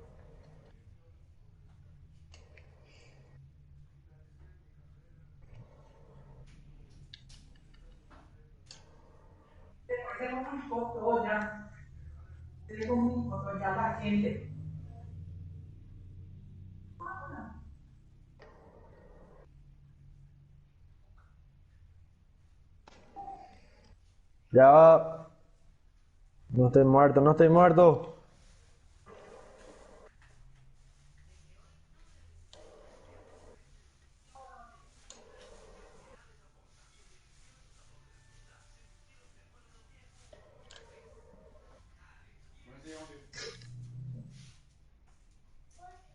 Tenemos un poco ya. Tenemos un poco ya la gente. Ya va. No estoy muerto, no estoy muerto.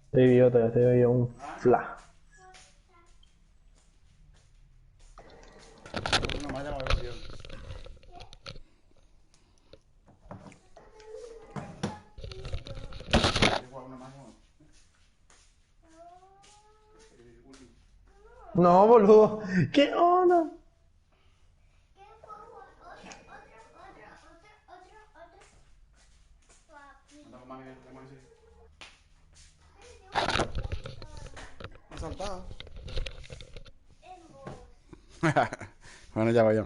Estoy vivo todavía, estoy vivo un fla. Una malla va a ver si una malla. No, boludo. ¿Qué onda? No saltaba. Bueno, ya vaya.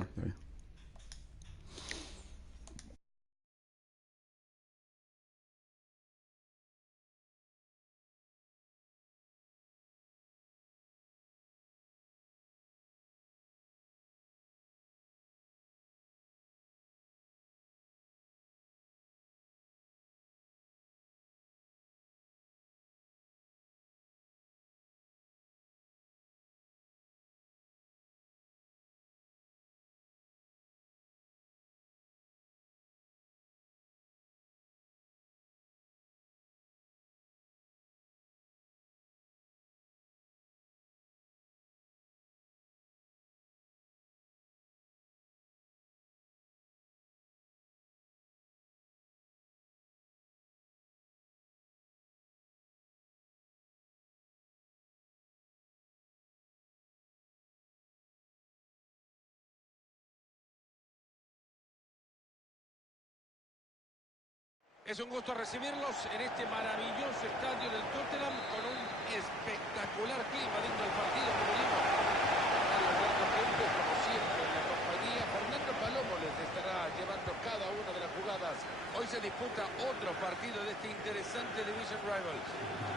Es un gusto recibirlos en este maravilloso estadio del Tottenham con un espectacular clima digno del partido que vivimos. Mario Alberto Kempes, como siempre, en la compañía. Fernando Palomo les estará llevando cada una de las jugadas. Hoy se disputa otro partido de este interesante Division Rivals.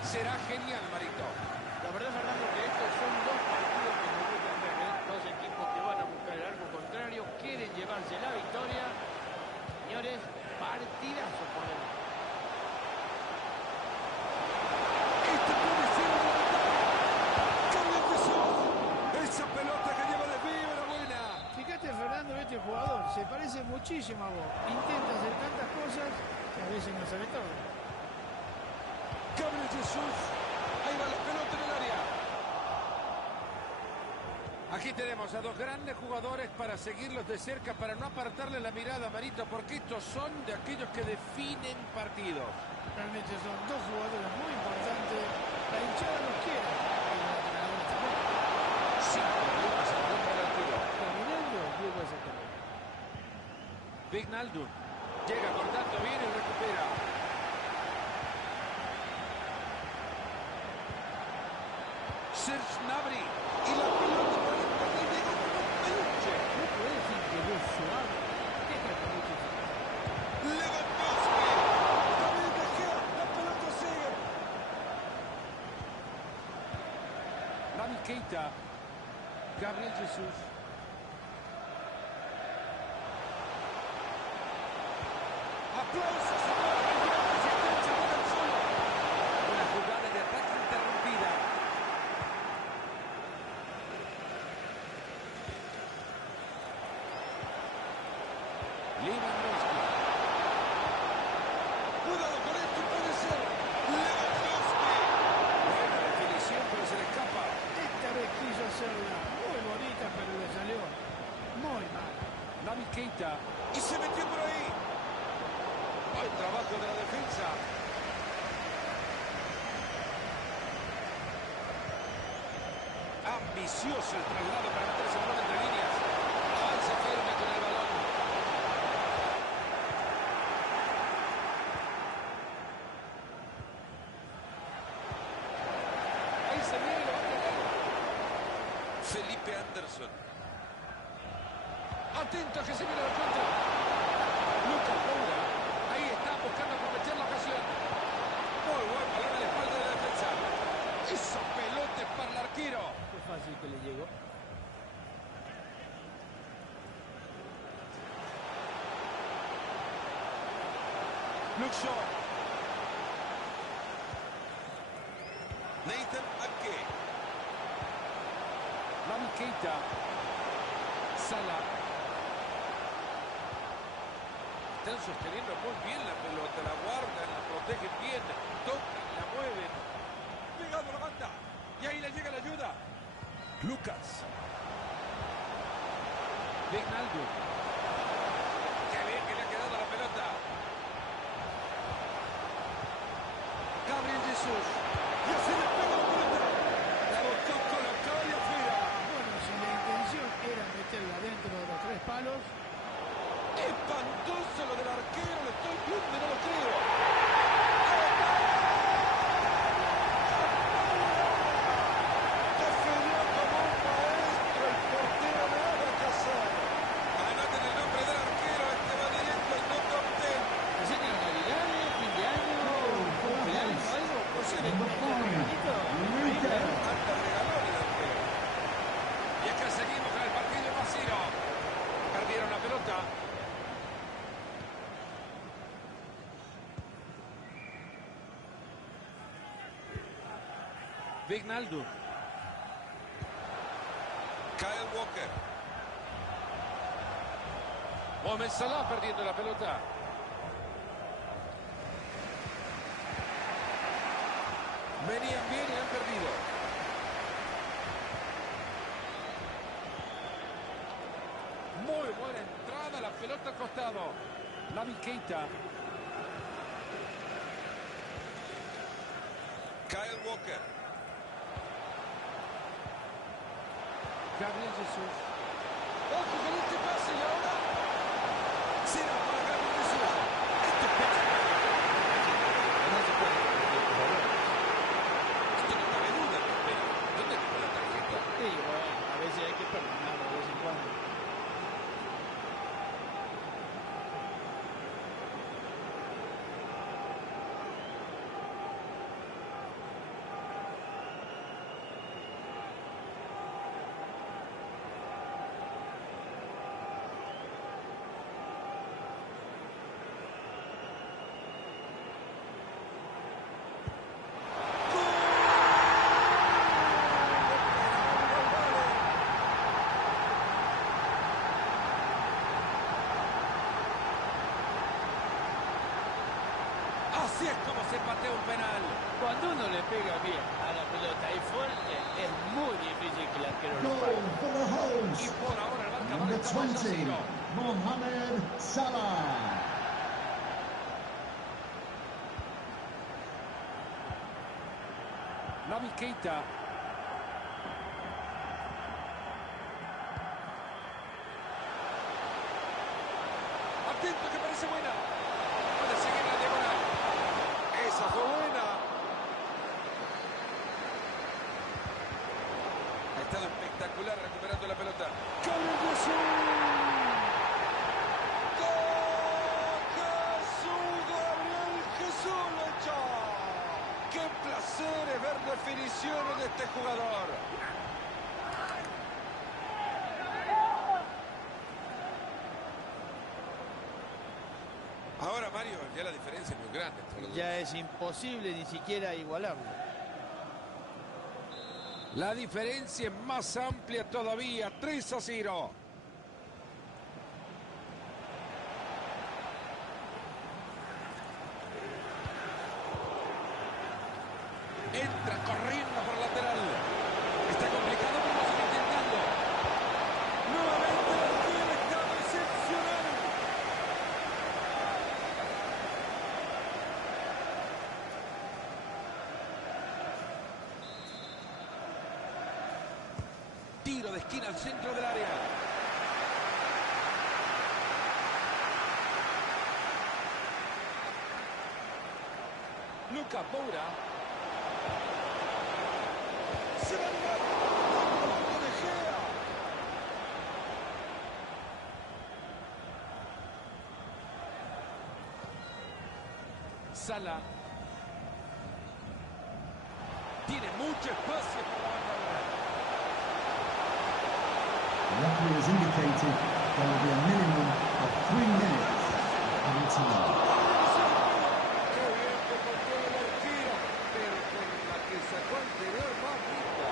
Será genial, Marito. La verdad, Fernando, que estos son dos partidos que nos gustan ver, ¿eh? Dos equipos que van a buscar el arco contrario, quieren llevarse la victoria. Señores, partidazo por delante. Este puede ser el Gabriel Jesús. Esa pelota que lleva desvío era buena. Fíjate, Fernando, este jugador se parece muchísimo a vos. Intenta hacer tantas cosas que a veces no sabe todo. Gabriel Jesús. Ahí va la pelota en el área. Aquí tenemos a dos grandes jugadores para seguirlos de cerca, para no apartarle la mirada, Marito, porque estos son de aquellos que definen partidos. Realmente son dos jugadores muy importantes. La hinchada los quiere. Sin problemas en contra del tiro. Caminando, Diego ese camino. Wijnaldum llega cortando bien y recupera. Serge Gnabry y la pelota por el llega como un peluche. No puede decir que es suave. Deja que mucho. Lewandowski. David De Gea, la pelota sigue. Naby Keita. Gabriel Jesús. aplausos, señor. El gigante se está echando al suelo. Una jugada de ataque interrumpida. Lewandowski. Cuidado con esto, puede ser. Lewandowski. Buena definición, pero se le escapa. Esta vez quiso hacerla muy bonita, pero le salió muy mal. Naby Keita. Y se metió por ahí. Buen trabajo de la defensa. Ambicioso el traslado para meterse por entre líneas. Avanza firme con el balón. Ahí se viene y lo va a tener. Felipe Anderson. Atento que se viene la contra. Lucas Moura. Ahí está buscando aprovechar la ocasión. Muy buen balón en la espalda de la defensa. Esa pelota es para el arquero. Fue fácil que le llegó. Luke Shaw. Nathan Ake. Naby Keita. Salah. Están sosteniendo muy bien la pelota, la guardan, la protegen bien, tocan, la mueven. Pegado la banda. Y ahí le llega la ayuda. Lucas. Wijnaldum. Qué bien que le ha quedado la pelota. Gabriel Jesús. Y así le pega la pelota. La buscó colocada y afuera. Bueno, si la intención era meterla dentro de los 3 palos, Espantoso lo del arquero, lo estoy viendo, no lo creo. Defendió como un maestro el portero, nada que hacer. Anoten el nombre del arquero, este va directo al no top 10. ¿enseñan navidades, fin de año, cumpleaños, algo? No sé, Number 5, Enrique. hasta regaló el arquero. Y acá seguimos con el partido vacío. Perdieron la pelota. Wijnaldum. Kyle Walker. Mohamed Salah perdiendo la pelota. Venían bien y han perdido. Muy buena entrada, la pelota al costado. Naby Keita. Kyle Walker. Gabriel Jesús. ¡Ojo con este pase! Y ahora será para Gabriel Jesús. Este es penal. No se puede. Esto no cabe duda que es penal. ¿Dónde está la tarjeta? sí, bueno, a veces hay que perdonar de vez en cuando. Así es como se patea un penal. Cuando uno le pega bien a la pelota y fuerte, es muy difícil que el arquero lo Goal pague. for the Y host. por ahora el marcador Number está 2 a 20, 0. Mohamed Salah. Naby Keita. Atento que parece buena. Puede seguir la diagonal. Esa fue buena. Ha estado espectacular recuperando la pelota. ¡Gabriel Jesús! ¡Gol! ¡Jesús! ¡Gabriel Jesús lo echó! ¡Qué placer es ver definiciones de este jugador! Ahora Mario contrario, ya la diferencia es muy grande entre los dos. Ya es imposible ni siquiera igualarlo. La diferencia es más amplia todavía, 3-0. Entra corriendo por lateral. Está complicado, pero lo sigue intentando. Nuevamente el arquero está excepcional. Tiro de esquina al centro del área. Lucas Moura. Se va a llegar. ¡Gol de Gea! Sala. Tiene mucho espacio por la banda ahora. The referee has indicated there will be a minimum of 3 minutes of added time. Qué bien que controla el arquero, pero con la que sacó anterior más rica.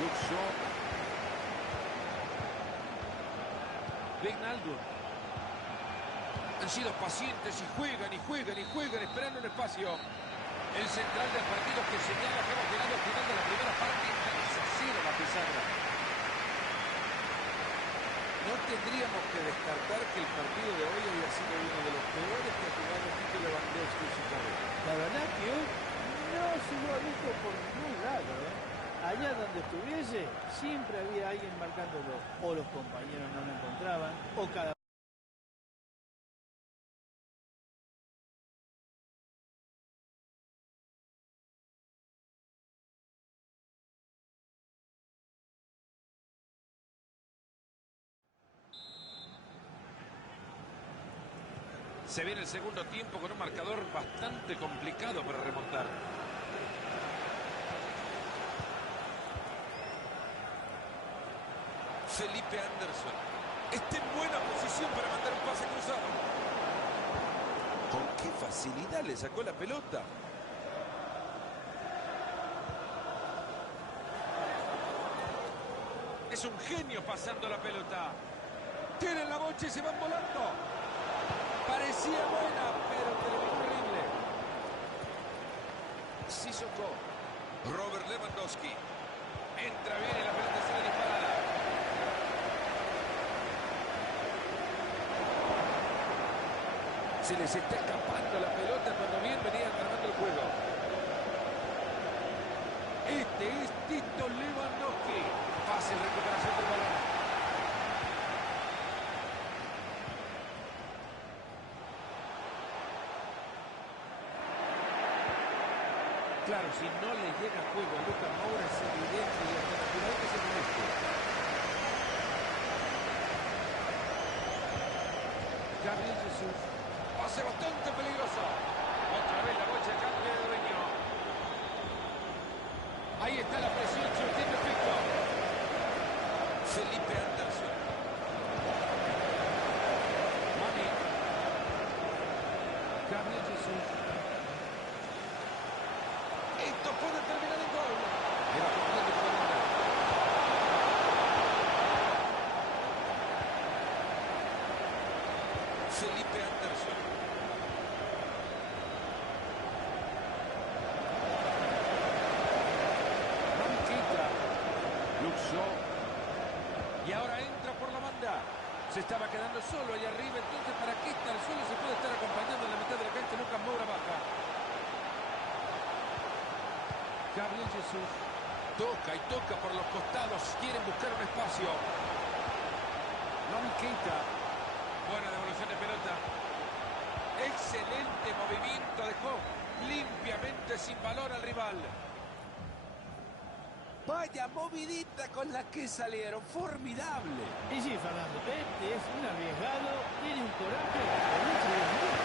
Luke Shaw. Wijnaldum. Han sido pacientes y juegan y juegan y juegan esperando un espacio. El central del partido que señala que hemos llegado al final de la primera parte. 3-0 la pizarra. No tendríamos que descartar que el partido de hoy haya sido uno de los peores que ha jugado Tito Lewandowski en su carrera. La verdad que hoy no se lo ha visto por ningún lado, ¿eh? Allá donde estuviese, siempre había alguien marcándolo. O los compañeros no lo encontraban, o cada... Se viene el segundo tiempo con un marcador bastante complicado para remontar. Felipe Anderson está en buena posición para mandar un pase cruzado. Con qué facilidad le sacó la pelota. Es un genio pasando la pelota. Tienen la bocha y se van volando. Parecía buena, pero terminó horrible. Sissoko. Robert Lewandowski. Entra bien y la pelota sale disparada. Se les está escapando la pelota cuando bien venían ganando el juego. Este es Tito Lewandowski. Fácil recuperación del balón. Claro, si no le llega juego a Lucas Moura es evidente y hasta natural que se moleste. Gabriel Jesús. Pase bastante peligroso. Otra vez la bocha cambia de dueño. Ahí está la presión surtiendo efecto. Felipe Anderson. Mani. Gabriel Jesús. Esto puede terminar en gol. Era corriendo por la banda. Felipe Anderson. Manquita. Luke Shaw. Y ahora entra por la banda. Se estaba quedando solo ahí arriba. Entonces, ¿para qué está el suelo? Se puede estar acompañando en la mitad de la cancha. Lucas Moura baja. Gabriel Jesús. Toca y toca por los costados. Quieren buscar un espacio. Manquita. Buena devolución de pelota. Excelente movimiento. Dejó limpiamente sin valor al rival. Vaya movidita con la que salieron. Formidable. Y sí, Fernando, este es un arriesgado, tiene un coraje con mucho dinero.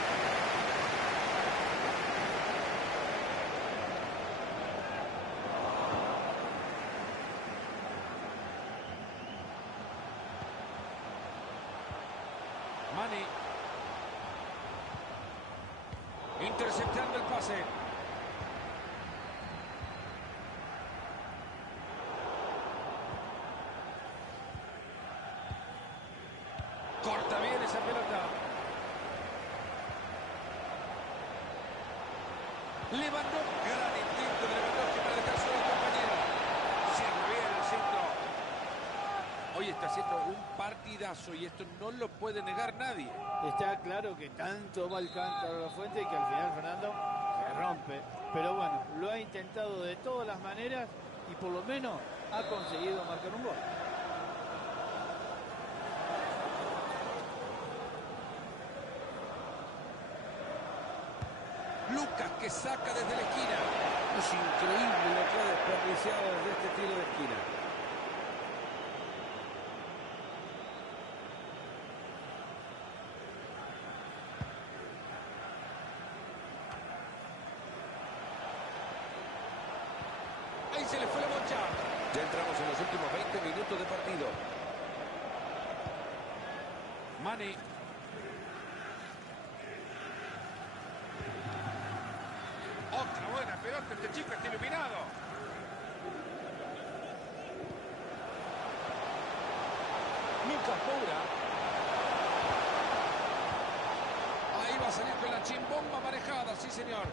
Mane. Interceptando el pase. Corta bien esa pelota. Lewandowski. Gran intento de Lewandowski para dejar solo al compañero. Cierra bien el centro. Hoy está haciendo un partidazo y esto no lo puede negar nadie. Está claro que tanto va el cántaro a la fuente que al final Fernando se rompe. Pero bueno, lo ha intentado de todas las maneras y por lo menos ha conseguido marcar un gol. Lucas que saca desde la esquina. Es increíble lo que ha desperdiciado desde este tiro de esquina. Ahí se le fue la bocha. Ya entramos en los últimos 20 minutos de partido. Mane. Otra buena pelota, este chico está iluminado. Lucas Moura. Ahí va a salir con la chimbomba marejada, sí señor.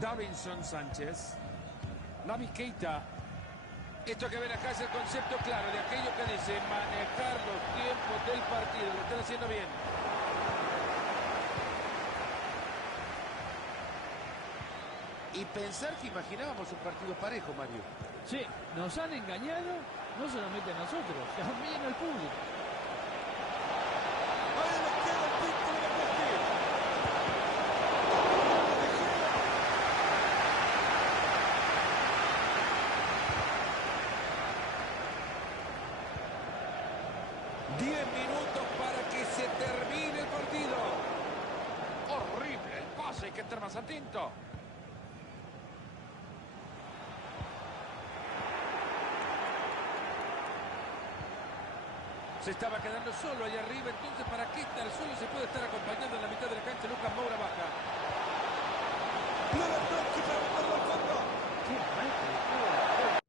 Davinson Sánchez. Naby Keita. Esto que ven acá es el concepto claro de aquello que dice manejar los tiempos del partido. Lo están haciendo bien. Y pensar que imaginábamos un partido parejo, Mario. Sí, nos han engañado, no solamente a nosotros, también al público. Ahí le queda el título de Lewandowski. Minutos para que se termine el partido. Horrible el pase, hay que estar más atento. Se estaba quedando solo ahí arriba, entonces ¿para qué estar solo? Se puede estar acompañando en la mitad de la cancha. Lucas Moura baja. Lewandowski para mandarlo al fondo. Qué mal que le queda.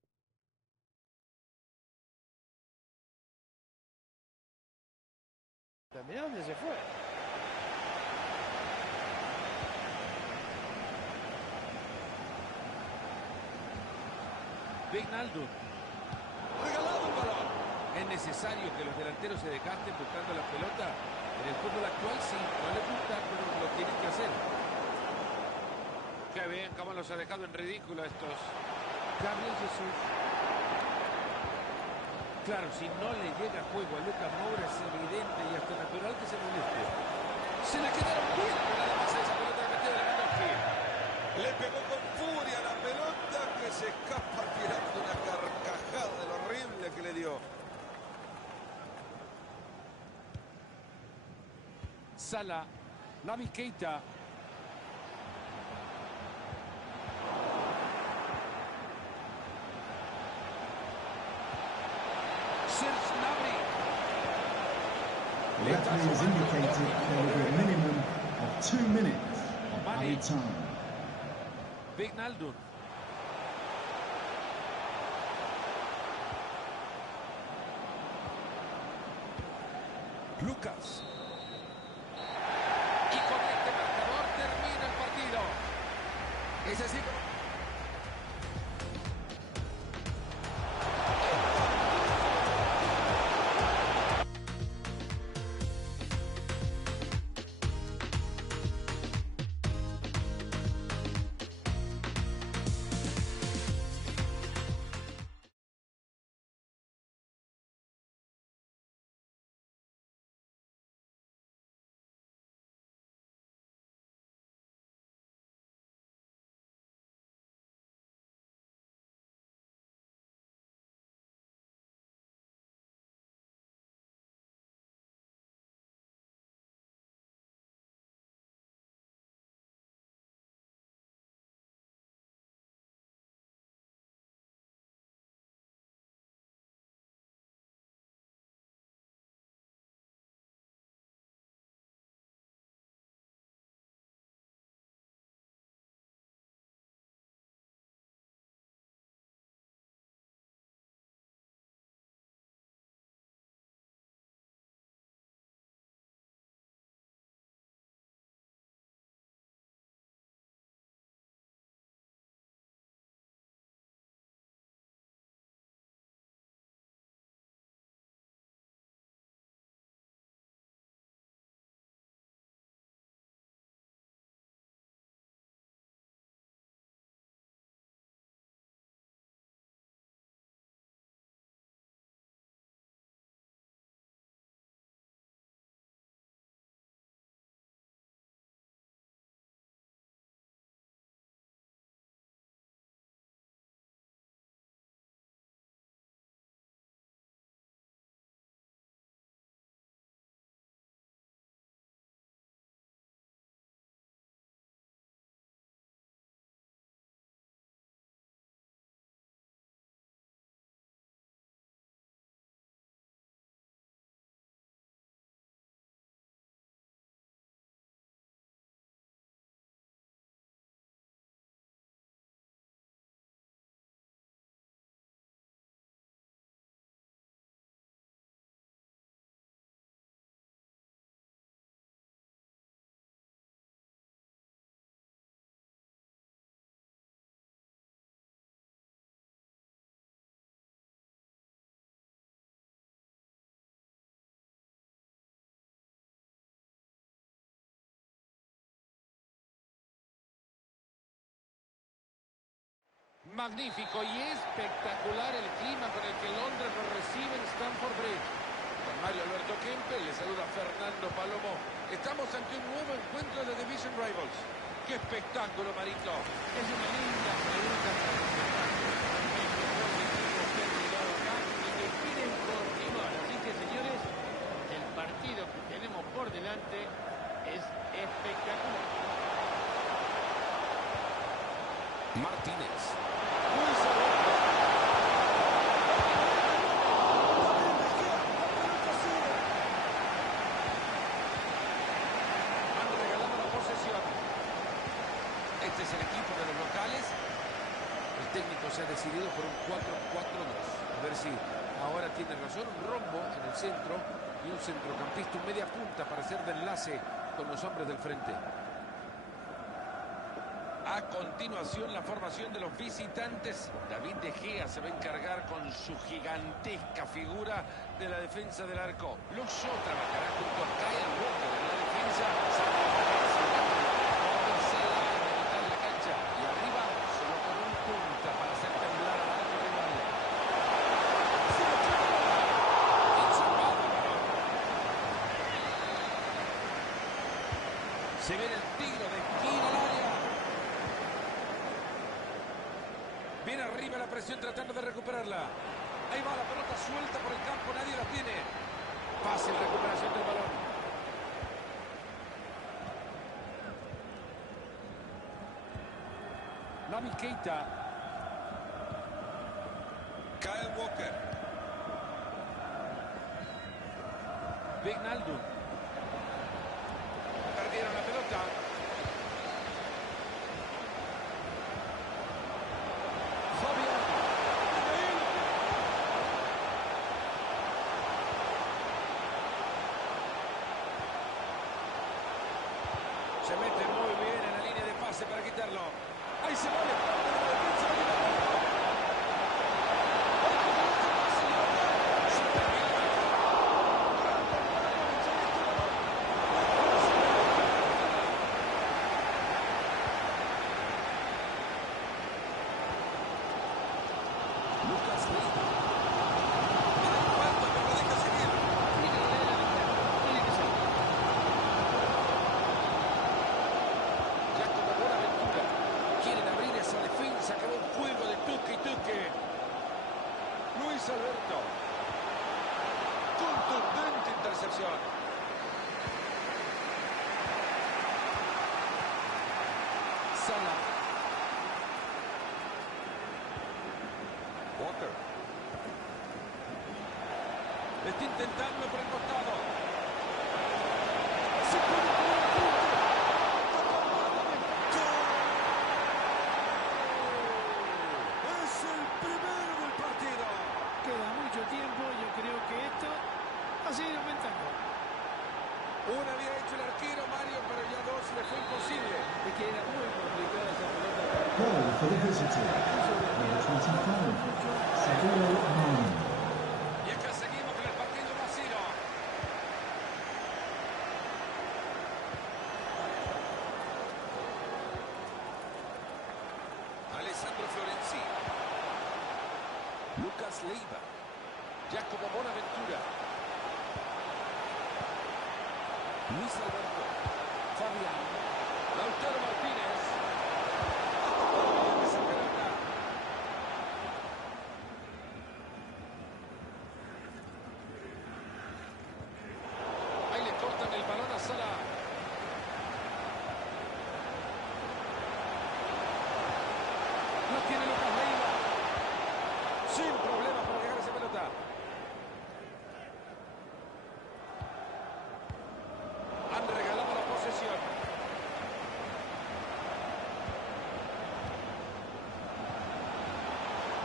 Mirá dónde se fue. Wijnaldum. Regalado el balón. Es necesario que los delanteros se desgasten buscando la pelota. En el fútbol actual sí, no les gusta, pero lo tienen que hacer. Qué bien, cómo los ha dejado en ridículo a estos. Gabriel Jesús. Claro, si no le llega juego a Lucas Moura es evidente y hasta natural que se moleste. Se le quedaron bien nada más a esa pelota que metió de Lewandowski. Le pegó con furia la pelota que se escapa tirando una carcajada de lo horrible que le dio. Sala, Naby Keita. Serge Gnabry. The referee has indicated there will be a minimum of 2 minutes of added time. Wijnaldum. Lucas. Y con este marcador termina el partido. Es así como... Magnífico y espectacular el clima con el que Londres lo recibe en Stamford Bridge. Con Mario Alberto Kempe le saluda Fernando Palomo. Estamos ante un nuevo encuentro de Division Rivals. ¡Qué espectáculo, Marito! Es una linda pregunta para los espectáculos. El mejor equipo que ha llegado acá y que quieren continuar. Así que, señores, el partido que tenemos por delante es espectacular. Martínez. Han regalado la posesión. Este es el equipo de los locales. El técnico se ha decidido por un 4-4-2. A ver si ahora tiene razón. Un rombo en el centro y un centrocampista, un media punta para hacer de enlace con los hombres del frente. A continuación, la formación de los visitantes. David De Gea se va a encargar con su gigantesca figura de la defensa del arco. Luke Shaw trabajará junto a Kyle Walker en la defensa. Movérsela en la mitad de la cancha. Y arriba, solo con un punta para hacer temblar al arco rival. Encerrado el balón. Se viene el tiro de esquina al área. Viene arriba la presión tratando de recuperarla. Ahí va la pelota suelta por el campo, nadie la tiene. Fácil recuperación del balón. Naby Keita. Kyle Walker. Wijnaldum. Perdieron la pelota. Se mete muy bien en la línea de pase para quitarlo. Ahí se va de parte de la defensa. Se termina. Lucas Leiva. Hay falta, pero lo deja seguir. Quieren abrir esa defensa, que va un juego de tuque y tuque. Luis Alberto. Contundente intercepción. Sala. Walker. Está intentando por el costado. Se puede poner el punto. Es el primero del partido. Queda mucho tiempo, yo creo que esto va a seguir aumentando. Una había hecho el arquero, Mario, pero ya dos le fue imposible. Es que era muy complicada esa pelota. Goal for the visitor. Number 25, Sadio Mane. Y acá seguimos con el partido vacío. Alessandro Florenzi. Lucas Leiva. Giacomo Bonaventura. Luis Alberto. Fabián. Lautaro Martínez. Esa pelota. Ahí le cortan el balón a Sala. No tiene Lucas Leiva. Sin problemas para llegar a esa pelota. Han regalado la posesión.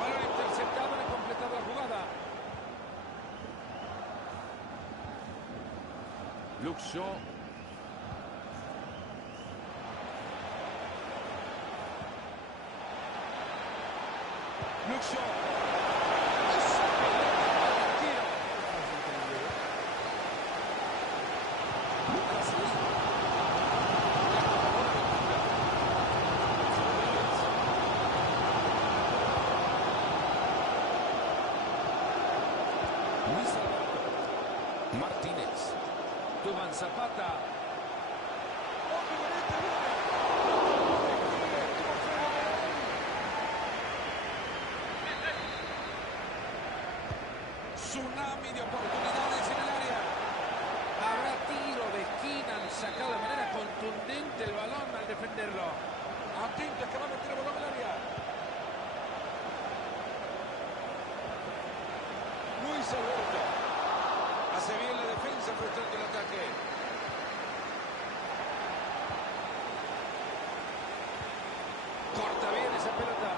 Balón interceptado, han completado la jugada. Luke Shaw. Luke Shaw. Esa pelota para el arquero. Lucas Leiva. Giacomo Bonaventura. Martínez. Duván Zapata. Tsunami de oportunidades en el área. Habrá tiro de esquina, han sacado de manera contundente el balón al defenderlo. Atentos que va a meter el balón al área. Luis Alberto. Hace bien la defensa frente al ataque. Corta bien esa pelota.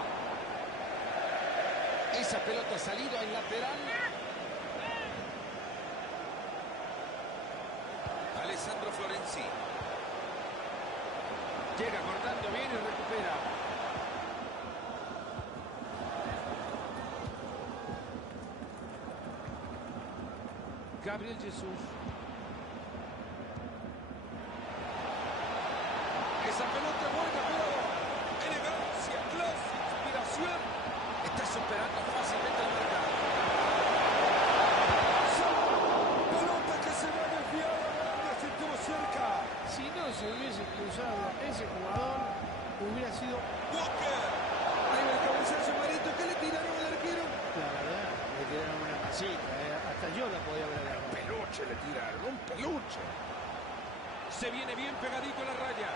Esa pelota ha salido al lateral. Alessandro Florenzi. Llega cortando bien y recupera. Gabriel Jesús. Esa pelota buena, pero elegancia, clase, inspiración. Está superando fácilmente al mercado. Pelota que se va desviada, se estuvo cerca. Si no se hubiese cruzado ese jugador, hubiera sido Walker. Ahí va el cabezazo, Marito. ¿Qué le tiraron al arquero? la verdad, le tiraron una masita, hasta yo la podía haber agarrado. Peluche le tiraron, un peluche. Se viene bien pegadito a la raya.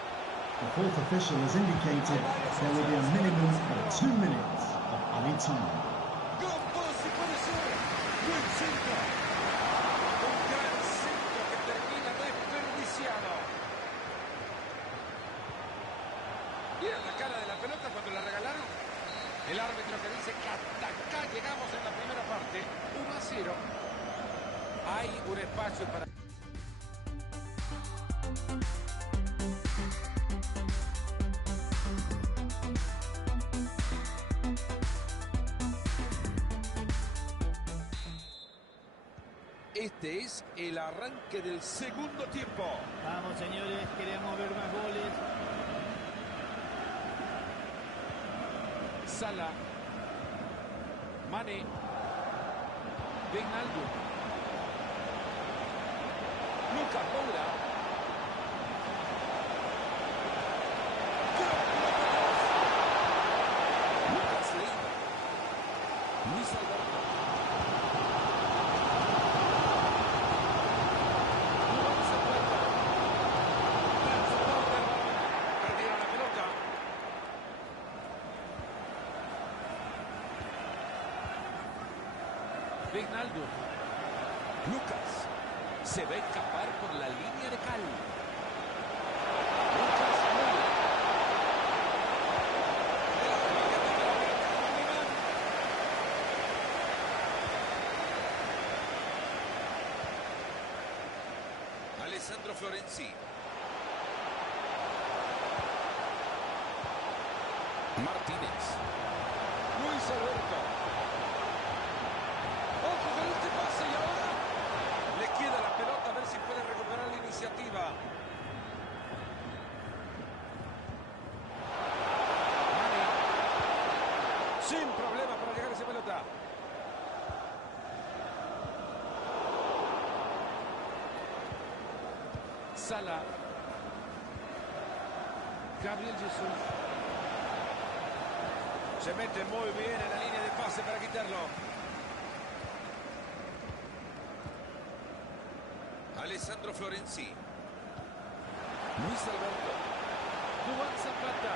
The fourth official has indicated there will be a minimum of 2 minutes of added time. Gran pase puede ser. Buen centro. Un gran centro que termina desperdiciado. ¿Vieron la cara de la pelota cuando la regalaron? El árbitro que dice que hasta acá llegamos en la primera parte. 1-0. Hay un espacio para... Este es el arranque del segundo tiempo. Vamos, señores, queremos ver más goles. Sala. Mane. Wijnaldum. Lucas Moura. Lucas Leiva. Luis Alberto. Duván Zapata. Transporte el balón. Perdieron la pelota. Wijnaldum. Lucas se va a escapar por la línea de cal. Lucas Moura. Alessandro Florenzi. Martínez. Luis Alberto. Ojo con este pase y ahora le queda la pelota a ver si puede recuperar la iniciativa. Mane. Sin problema para llegar a esa pelota. Sala. Gabriel Jesús. Se mete muy bien en la línea de pase para quitarlo. Alessandro Florenzi. Luis Alberto. Duván Zapata.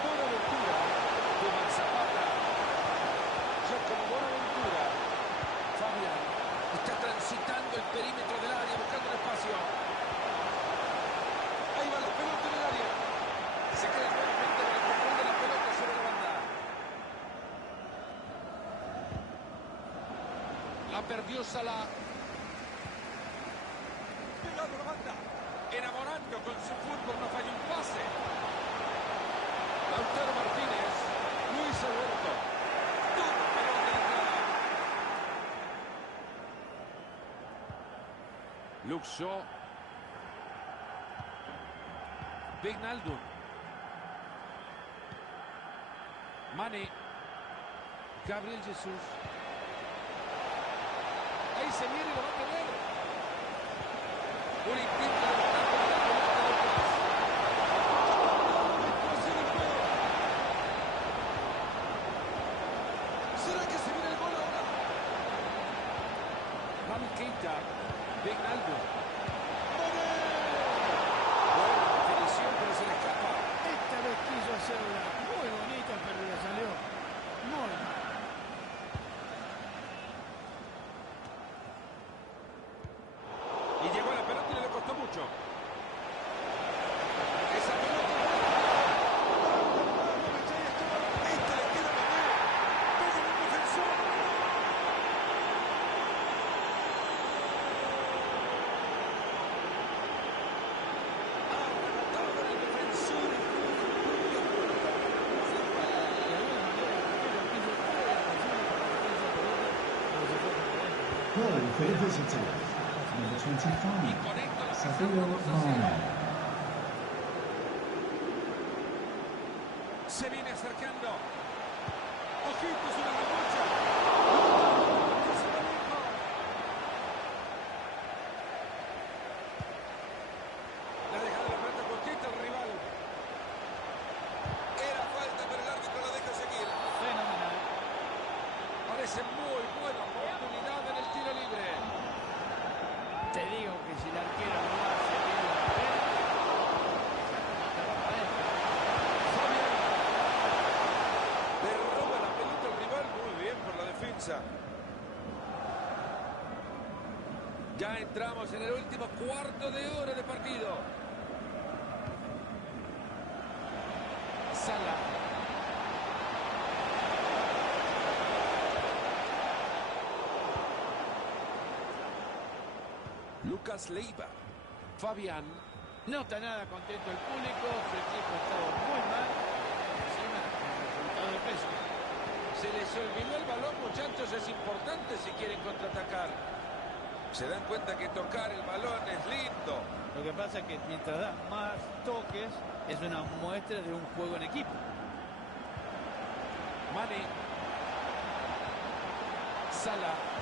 Bonaventura. Duván Zapata. Giacomo Bonaventura. Fabián está transitando el perímetro del área buscando el espacio. Ahí va la pelota en el área. Se queda nuevamente con el control de la pelota sobre la banda. La perdió Salah. Pegado a la banda. Enamorando con su fútbol, no falla un pase. Lautaro Martínez. Luis Alberto. Todo pelota de entrada. Luke Shaw. Wijnaldum. Mane. Gabriel Jesús. Ahí se viene. Nabil Keita. Wijnaldum. Buena definición, pero se le escapa. Esta vez quiso hacerla muy bonita, pero le salió muy mal. Y llegó a la pelota y le costó mucho. Esa pelota. Esta le queda a Mané. Todo un defensor. Arrebatado el defensor. Goal for the visitors. Number 25, Sadio Mane. Se viene acercando. Ojitos, una revancha. Se va lejos. La deja de la pelota contenta el rival. Era falta, pero el árbitro la deja seguir. Fenomenal. Parece muy buena oportunidad en el tiro libre. Te digo que si el arquero no hace bien la pared, esa pelota va para adentro. Fabián. Le roba la pelota al rival. Muy bien por la defensa. Ya entramos en el último cuarto de hora de partido. Salah. Lucas Leiva. Fabián. No está nada contento el público, su equipo estaba muy mal, encima el resultado de peso. Se les olvidó el balón, muchachos, es importante si quieren contraatacar. Se dan cuenta que tocar el balón es lindo. Lo que pasa es que mientras das más toques, es una muestra de un juego en equipo. Mane. Salah.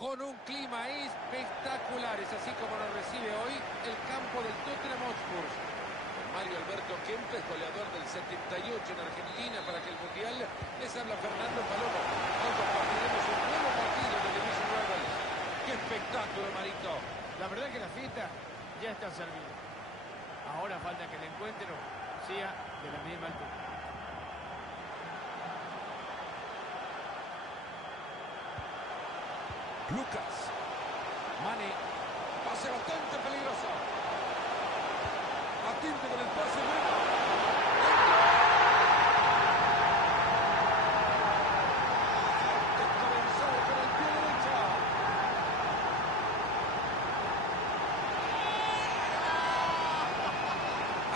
con un clima espectacular. Es así como lo recibe hoy el campo del Tottenham Hotspur. Mario Alberto Kempes, goleador del 78 en Argentina para que el Mundial. Les habla Fernando Palomo. Hoy compartiremos un nuevo partido de Division Rivals. ¡Qué espectáculo, Marito! La verdad que la fiesta ya está servida. Ahora falta que el encuentro sea de la misma altura. Lucas. Mane. Pase bastante peligroso. Atento con el pase. Descomenzado con el pie derecho.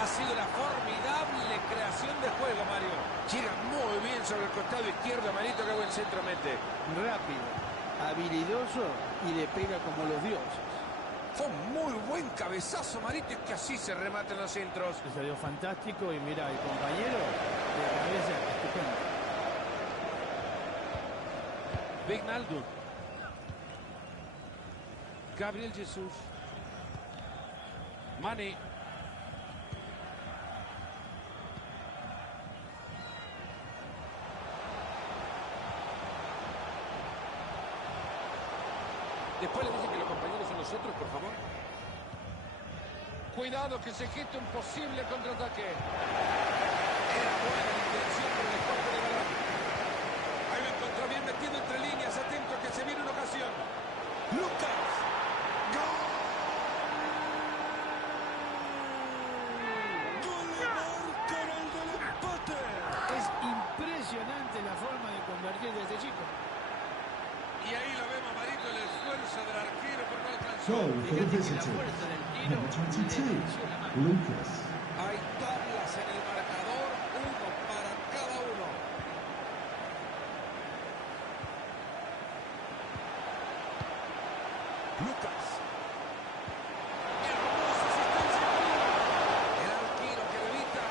Ha sido una formidable creación de juego, Mario. Llega muy bien sobre el costado izquierdo, Marito, que buen centro mete. Rápido, habilidoso y le pega como los dioses. Fue un muy buen cabezazo, Marito, es que así se rematan los centros. Se salió fantástico y mira, el compañero de cabeza estupendo. Wijnaldum. Gabriel Jesús. Mane. Después le dicen que los compañeros son los otros, por favor. Cuidado que se gesta un posible contraataque. Era buena la intención por el corte de balón. Ahí lo encontró bien metido entre líneas. Atento que se viene una ocasión. Lucas. ¡Gol! ¡Gol de marcan el del empate! Es impresionante la forma de convertir de este chico. Y ahí lo vemos, Marito, el esfuerzo del arquero, pero no alcanzó. Goal for the visitors. Number 22, Lucas. Hay tablas en el marcador, uno para cada uno. Lucas. Hermosa asistencia. El arquero que lo evita.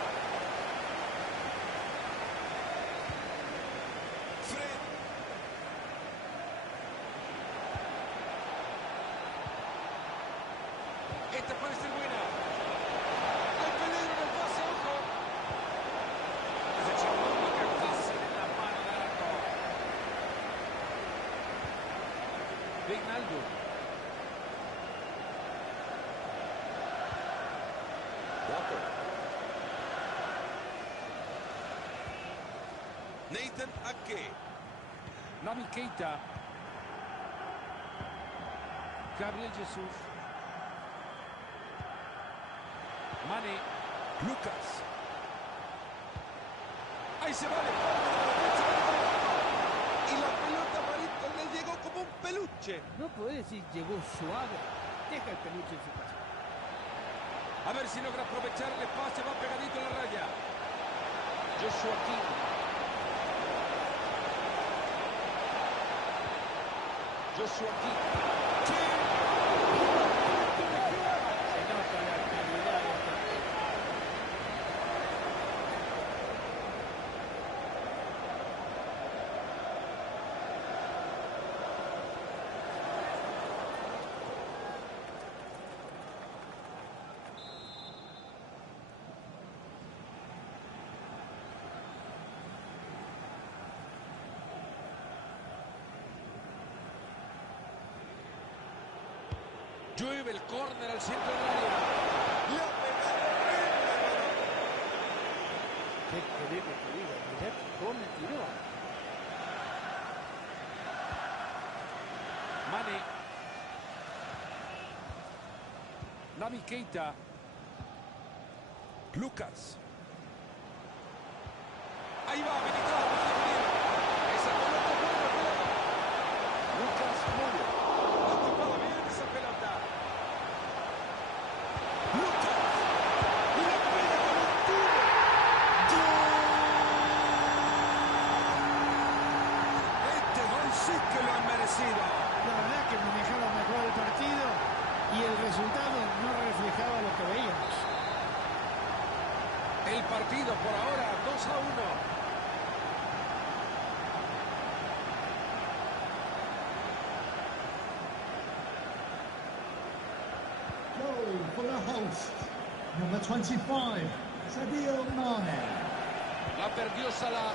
Fred. Esta puede ser buena. Hay peligro en el pase, ojo. Ese chingón que pasa en la mano del arco. Wijnaldum. Walker. Nathan Ake. Naby Keita. Gabriel Jesús. Mane. Lucas. Ahí se va de y la pelota, Marito, le llegó como un peluche. No podés decir llegó suave. Deja el peluche en su casa. A ver si logra aprovechar el espacio, va pegadito a la raya. Joshua King. Joshua King. Se nota la calidad de esta. Llueve el córner al centro del área. La pegada horrible. ¿Qué querés que te diga? Mirá que come tiró. Mane. Naby Keita. Lucas. Ahí va, habilitado. Esa pelota es buena, cuidado. Lucas Muller. Ha tocado bien esa pelota. Lucas. Y la pega con el tiro. ¡Gol! Este gol sí que lo han merecido. La verdad que manejaron mejor el partido y el resultado no reflejaba lo que veíamos. El partido por ahora 2-1. for the host, number 25, Sadio Mane. La perdió Salah.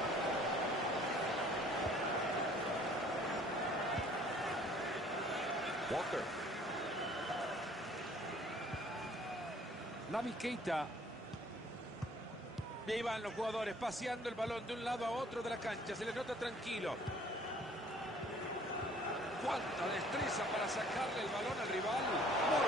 Walker. Naby Keita. Y ahí van los jugadores paseando el balón de un lado a otro de la cancha. Se les nota tranquilo. Cuánta destreza para sacarle el balón al rival. Muy